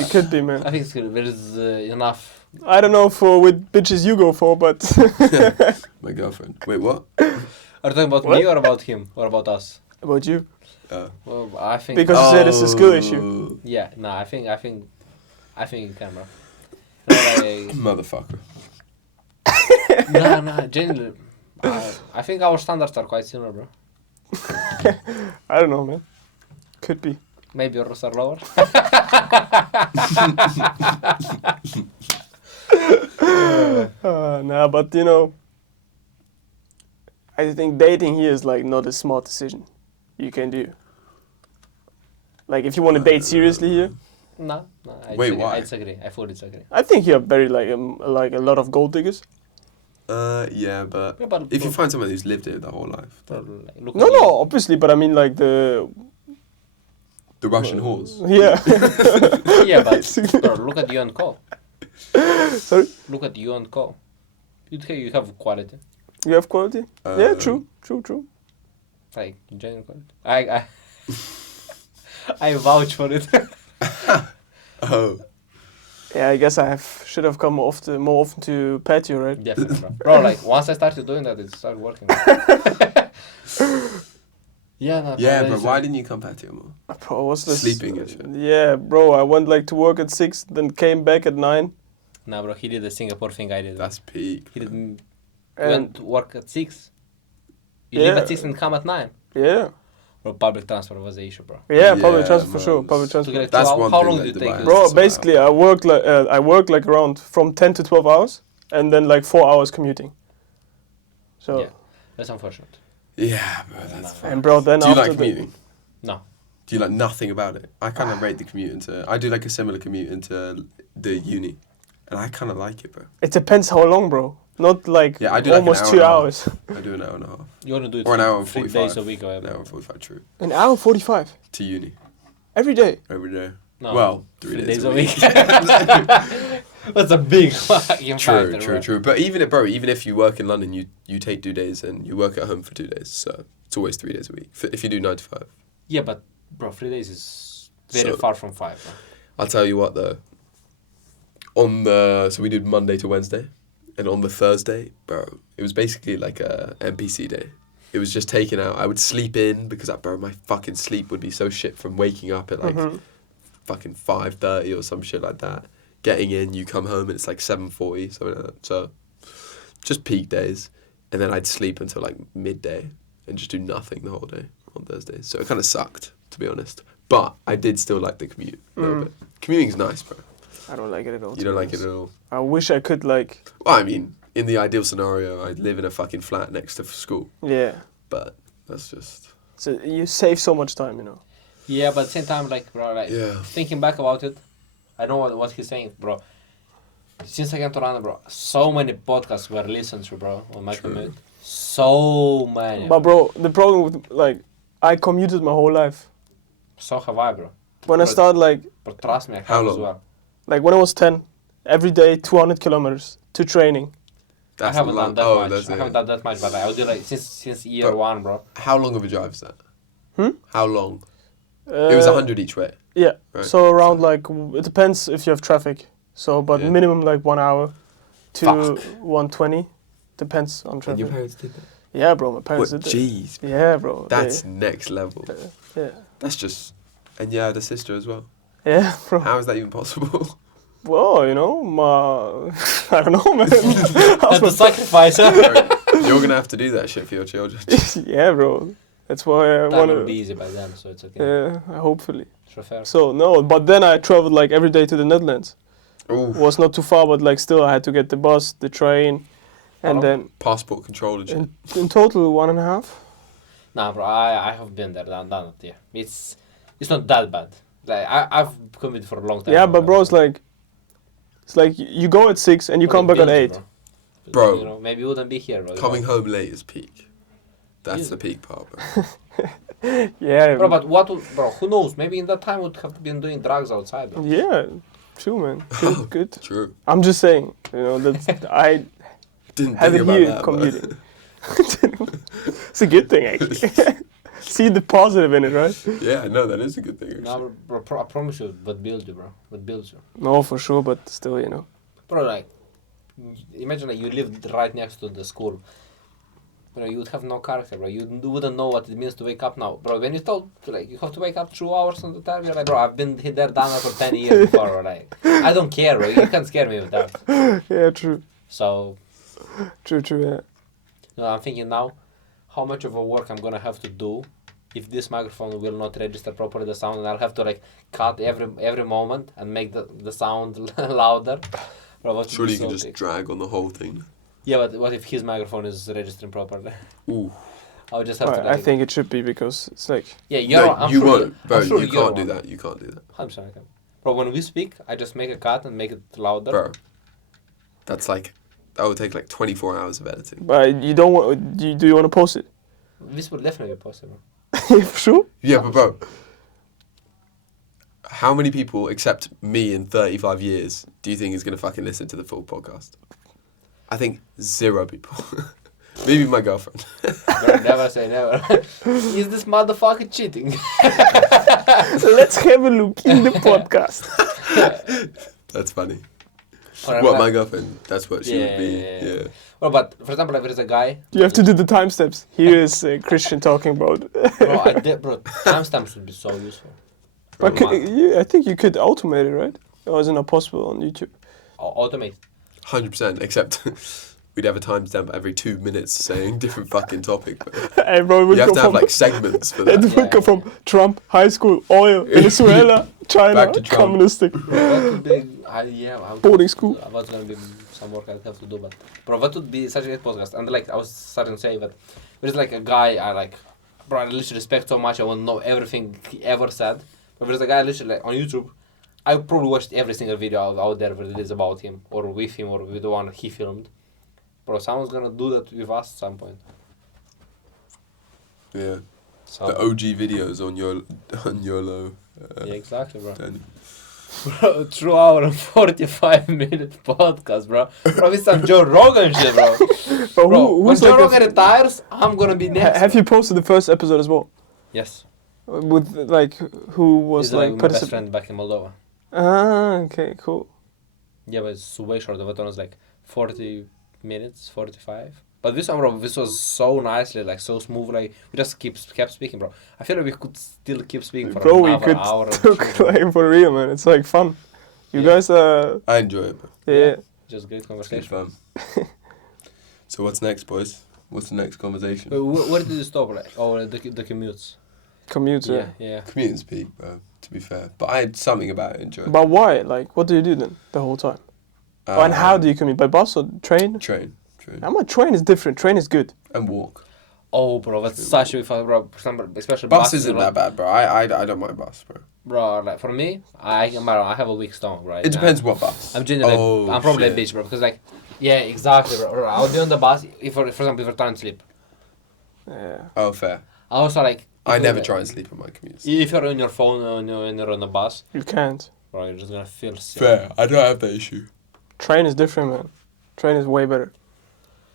Could be, man. I think it's good. There is enough. I don't know for what bitches you go for, but My girlfriend. Wait, what? Are you talking about What? me or about him or about us? about you. Well, I think. Because you said it's a skill issue. Yeah, nah, I think you can, bro. No, like, Motherfucker. nah, genuinely. I think our standards are quite similar, bro. I don't know, man. Could be. Maybe yours are lower. Nah, but you know, I think dating here is like not a smart decision you can do. Like if you want to date seriously here, No, I Wait, disagree. why? I disagree. I fully disagree. I think you have very like a lot of gold diggers. Yeah, but Yeah, but if you find someone who's lived it their whole life, bro, like, look No, at you. no, obviously, but I mean like the Russian whores. Yeah. Yeah, but Basically. bro, look at you and Co. Sorry? Look at you and Co. You have quality, You have quality? Yeah, true. like genuine quality. I I vouch for it. Oh, Yeah, I guess should have come more often to patio, right? Definitely, bro. Like once I started doing that, it started working. Yeah, no. yeah, no, bro. it's- Why didn't you come patio more? Bro, what's this? Sleeping and shit. Yeah, bro, I went like to work at 6, then came back at 9. Nah, bro. He did the Singapore thing I did. That's peak. He did. And Went to work at 6. You leave Yeah. at 6 and come at 9. yeah. Bro, public transport was the issue, bro. Yeah, public Yeah, transport for man. sure. Public To transport. get That's how, one how thing long that did it Dubai take? has. you? Bro, So, basically, I work like around from 10 to 12 hours, and then like 4 hours commuting. So, Yeah, that's unfortunate. Yeah, bro. That's fine. and bro, then Do you after like commuting? No. Do you like nothing about it? I kind of rate the commute into. I do like a similar commute into the uni, and I kind of like it, bro. it depends how long, bro. Not like Yeah, I do like an almost hour 2 and a half. hours. I do an hour and a half, You want to do it or an hour and 3 45. days a week or An whatever. hour and 45, true. An hour 45 To uni every day. every day. No. Well, 3 days a week. That's a big fucking True, factor, true, bro. true. But even if you work in London, you take 2 days and you work at home for 2 days. So it's always 3 days a week. If you do 9 to 5. Yeah, but bro, 3 days is very So- far from 5. Bro. I'll tell you what though. So we did Monday to Wednesday, and on the Thursday, bro, it was basically like a NPC day. It was just taken out. I would sleep in because bro, my fucking sleep would be so shit from waking up at like fucking 5:30 or some shit like that. Getting in, you come home and it's like 7:40, something like that. So just peak days, and then I'd sleep until like midday and just do nothing the whole day on Thursdays. So it kind of sucked, to be honest. But I did still like the commute a little bit. Commuting's nice, bro. I don't like it at all. You to don't be like it honest. at all. I wish I could like, Well, I mean, in the ideal scenario, I'd live in a fucking flat next to school. yeah. But that's just... So you save so much time, you know. Yeah, but at the same time, like, bro, like, Yeah. thinking back about it, I know what he's saying, bro. Since I came to London, bro, so many podcasts were listened to, bro, on my True. commute. So many. But bro, the problem with like, I commuted my whole life. So have I, bro. When I But- started like But trust me, I How have as long? well. when I was 10, every day 200 kilometers to training. That's I haven't long. done that Oh, much. that's I it. haven't done that much, but I would do like since year But- 1, bro. How long of a drive is that? Hmm? How long? It was 100 each way. Yeah. Right. So around like it depends if you have traffic. So but Yeah. minimum like 1 hour to Fuck. 120, depends on And traffic. your parents did that? Yeah, bro, my parents What? did that. Jeez. Yeah, bro. That's next level. yeah. That's just... And yeah, I had a sister as well. Yeah, bro. How is that even possible? Well, you know, I don't know, man. That's the sacrifice, huh? You're going to have to do that shit for your children. Yeah, bro. That's why I That want will be to. easy by then, so it's okay. Yeah, hopefully. Chauffeur. So no, but then I traveled like every day to the Netherlands. Ooh. Was not too far, but like still I had to get the bus, the train, and Oh. then Passport control and shit. in total 1.5. Nah, bro, I have been there, done it, yeah. It's not that bad. Like, I've committed for a long time. Yeah, but bro, it's like you go at 6 and you But come it back at builds 8. you, Bro. You know, maybe you wouldn't be here, bro. Coming home late is peak. That's Easy. the peak part, bro. Yeah, Bro, but who knows? Maybe in that time would have been doing drugs outside, bro. yeah, true, man. Good, good. True. I'm just saying, you know, that I Didn't have think it about here that, commuting. It's a good thing, actually. See the positive in it, right? but yeah, no, that is a good thing, actually. No, bro, I promise you, what builds you, bro. What builds you. No, for sure, but still, you know. Bro, like, imagine like you lived right next to the school. Bro, you would have no character, bro. You wouldn't know what it means to wake up now. Bro, when you told, like, you have to wake up 2 hours on the time, you're like, bro, I've been there, done that for 10 years before, bro. Like, I don't care, bro. You can't scare me with that. Yeah, true. So, True, yeah. you know, I'm thinking now, how much of a work I'm gonna have to do if this microphone will not register properly the sound, and I'll have to, like, cut every moment and make the sound louder. Bro, what would Surely be you can so just big? drag on the whole thing. Yeah, but what if his microphone is registering properly? Ooh. I would just have to, I like... think it should be because it's like, Yeah, you're No, I'm you sure won't, bro. I'm sure You you're can't do one. that. You can't do that. 100% I can. Bro, when we speak, I just make a cut and make it louder. Bro, that's like that would take like 24 hours of editing. But you don't want. Do you want to post it? This would definitely be possible. For sure. Yeah, but bro, how many people, except me in 35 years, do you think is going to fucking listen to the full podcast? I think 0 people. Maybe my girlfriend. Bro, never say never. Is this motherfucker cheating? Let's have a look in the podcast. That's funny. Alright, What, but- my girlfriend? That's what she would be. Yeah. Well, but for example, if there's a guy. You have to do the time steps. Here is Christian talking about. Bro, timestamps would be so useful. But I think you could automate it, right? Or is it not possible on YouTube? Automate. 100%, except we'd have a timestamp every 2 minutes saying different fucking topic. Hey, bro, we You have go to have from like segments for it that. would go from Trump, high school, oil, Venezuela, China, Back to Trump. communistic. What would be, Boarding school. What's gonna be some work I'd have to do, but bro, what would be such a great podcast? And like I was starting to say that there's like a guy I like, bro, I literally respect so much. I want to know everything he ever said. But there's a guy literally like, on YouTube. I probably watched every single video out there that is about him or with him or with the one he filmed. Bro, someone's gonna do that with us at some point. Yeah. So, The OG videos on Yolo. yeah, exactly, bro. Daniel. Bro, 2 hour and 45-minute podcast, bro. Bro, with some Joe Rogan shit, bro. But Bro, when who's Joe like Rogan retires, I'm gonna be next. have you posted the first episode as well? Yes. With like who was He's like like my best participant? friend back in Moldova. Ah, okay, cool. Yeah, but it's way shorter. That one was like 40 minutes, 45. But this one, bro, this was so nicely, like so smooth. Like we just kept speaking, bro. I feel like we could still keep speaking for Bro, we another could hour. and talk shit, bro. like for real, man. It's like fun. You Yeah. guys I enjoy it, bro. yeah. Just great It's good conversation. fun. So what's next, boys? What's the next conversation? Where did you stop? Like, oh, the commutes. Commute. Yeah, yeah. Commuting's peak, bro, to be fair. But I had something about it enjoyed. But why? Like, what do you do then the whole time? And how do you commute? By bus or train? Train. I'm a train is different. Train is good. And walk. Oh, bro, that's such a big fun, bro. For example, especially Bus buses, isn't you know. that bad, bro. I don't mind bus, bro. Bro, like for me, I have a weak stomach, right? It depends what bus. I'm genuinely, Oh, I'm probably shit. a bitch, bro, because like, yeah, exactly, bro. I'll be on the bus if, for example, if you're trying to sleep. Yeah. Oh, fair. I also like. I if never you're- try and sleep on my commutes. If you're on your phone and you're on the bus, You can't. bro, you're just gonna feel sick. Fair. I don't have that issue. Train is different, man. Train is way better.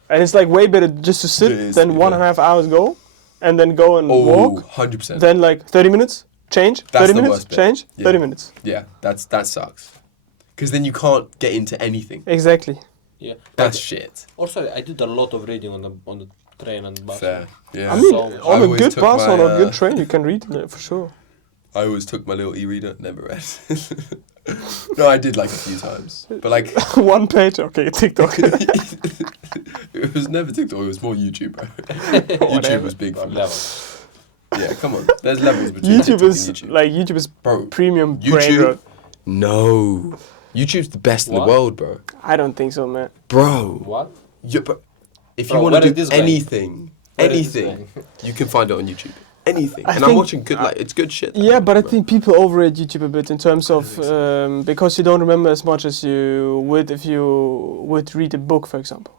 And it's like way better just to It sit is, than yeah. 1.5 hours go, and then go and Oh, walk. 100%. Then like 30 minutes, change. That's 30 the minutes, worst bit. change. Yeah. 30 minutes. Yeah, that sucks. Because then you can't get into anything. Exactly. Yeah. That's But shit. also, I did a lot of reading on the train and bus. Fair. Yeah. I mean, So- on I a always good took bus, my, on a good train, you can read it for sure. I always took my little e-reader, never read. No, I did like a few times. But like, 1 page, okay, TikTok. it was never TikTok, it was more YouTube, bro. YouTube was big for me. Level. Yeah, come on. There's levels between YouTube TikTok is and YouTube. like YouTube is Bro, premium brain YouTube? rot. No. YouTube's the best in What? the world, bro. I don't think so, man. Bro. What? Yeah, but if Bro, you want where to is do this going? anything, Where is this anything, you can find it on YouTube. Anything. I And I'm think- watching good, like, it's good shit. Yeah, but I bro. think people overrate YouTube a bit in terms of because you don't remember as much as you would if you would read a book, for example.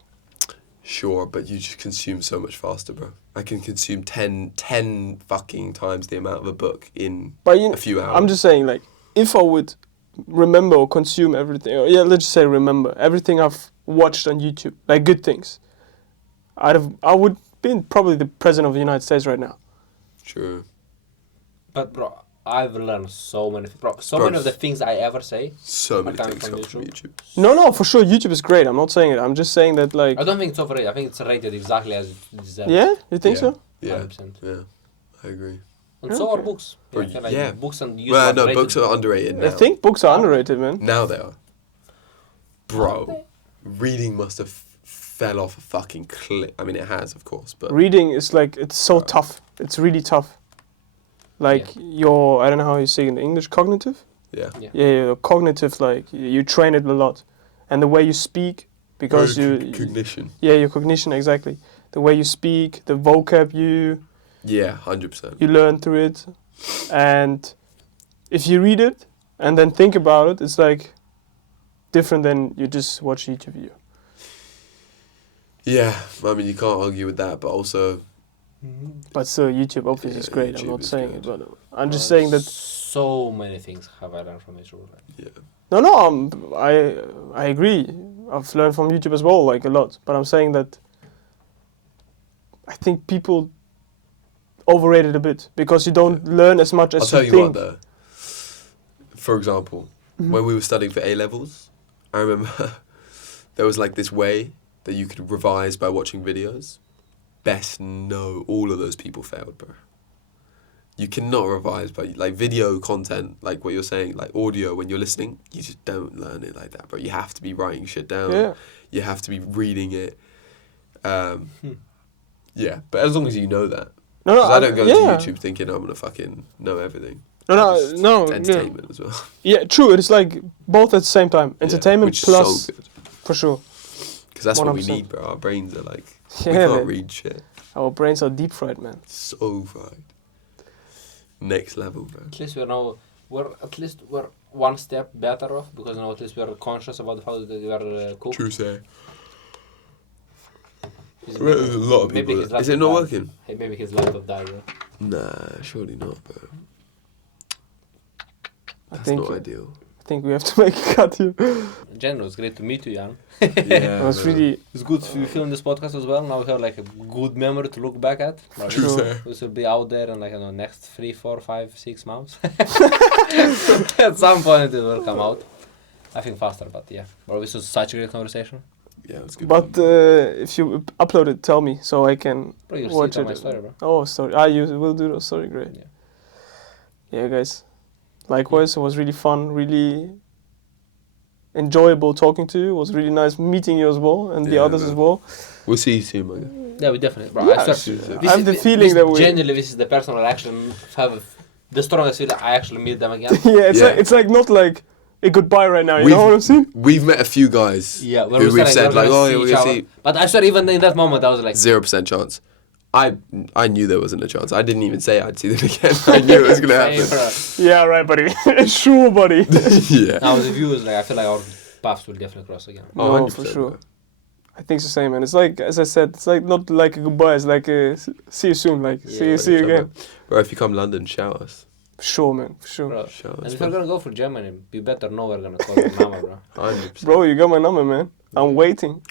Sure, but you just consume so much faster, bro. I can consume 10 fucking times the amount of a book in But you a few hours. I'm just saying, like, if I would remember or consume everything, or yeah, let's just say remember everything I've watched on YouTube, like good things, I would be probably the president of the United States right now. Sure. But bro, I've learned so many, Bro, many of the things I ever say. So many coming things from come from YouTube. YouTube. No, for sure, YouTube is great. I'm not saying it. I'm just saying that, like, I don't think it's overrated. I think it's rated exactly as it deserves. yeah, you think Yeah. so? Yeah. 100%. Yeah. I agree. And so are Okay. books. Bro, I feel like yeah. books and YouTube Well, are no, rated. books are underrated now. I think books are underrated, man. Now they are. Bro, reading must have fell off a fucking cliff. I mean, it has, of course, but Reading is like, it's so tough. It's really tough. Like your, I don't know how you say it in English, cognitive? yeah. Yeah, your cognitive, like, you train it a lot. And the way you speak, because Cognition. yeah, your cognition, exactly. The way you speak, the vocab Yeah, 100%. you learn through it. And if you read it and then think about it, it's like different than you just watch YouTube video. Yeah, I mean, you can't argue with that, but also, But still, YouTube obviously is Yeah, great. I'm YouTube not is saying good. it, but I'm just saying that. So many things have I learned from YouTube. yeah. No, I agree. I've learned from YouTube as well, like a lot. But I'm saying that I think people overrate it a bit because you don't learn as much as I'll tell you think. what, though. For example, Mhm. when we were studying for A-levels, I remember there was like this way that you could revise by watching videos. Best no, all of those people failed, bro. You cannot revise by, like, video content, like what you're saying, like audio, when you're listening, you just don't learn it like that, bro. You have to be writing shit down. Yeah. You have to be reading it. Yeah, but as long as you know that. No, 'Cause I don't go yeah. to YouTube thinking I'm gonna fucking know everything. No, no. It's Yeah. entertainment as well. Yeah, true. It's like both at the same time. Entertainment which plus, is so good. for sure. Because that's what we 100%. need, bro. Our brains are like, we Yeah, can't man. read shit. Our brains are deep fried, man. So fried. Next level, bro. At least we're one step better off because now at least we're conscious about how we are cooked. True say. Is There's a lot of maybe people. his Is it laptop not died. working? Hey, maybe his laptop died. Yeah. Nah, surely not, bro. I That's think not ideal. I think we have to make a cut here. In general, it's great to meet you, Jan. Yeah, It was man. really It's good to feel in this podcast as well. Now we have like a good memory to look back at. Like, True True. say. this will be out there in like next 3, 4, 5, 6 months. At some point it will come out. I think faster, but yeah. But this was such a great conversation. Yeah, it's good. But if you upload it, tell me so I can Bro, you'll see watch it on it. my story, bro. Oh, story. You will do the story. Great. Yeah. Yeah, guys. Likewise, it was really fun, really enjoyable talking to you. It was really nice meeting you as well, and the Yeah, others man. as well. We'll see you soon, my guy. Yeah, we definitely, bro. Yeah, I swear. sure. I have the feeling that we. Genuinely, this is the person who actually have the strongest feeling. I actually meet them again. Yeah, it's Yeah. like not like a goodbye right now. You know what I'm saying? We've met a few guys Yeah, where who we we've said like, oh yeah, each we're gonna other. see. But I swear, even in that moment, I was like, 0% chance. I knew there wasn't a chance. I didn't even say I'd see them again. I knew it was gonna "Hey, happen. bro." Yeah, right, buddy. Sure, buddy. Yeah. Now the view is like, I feel like our paths will definitely cross again. Oh, No, 100%, for sure. bro. I think it's the same, man. It's like, as I said, it's like not like a goodbye. It's like a see you soon. Like Yeah, see you again. Bro, if you come London, shout us. Sure, man. For sure. Bro. Shout And us. if you're gonna go for Germany, you better know we're gonna call your mama, bro. 100%. Bro, you got my number, man. I'm waiting.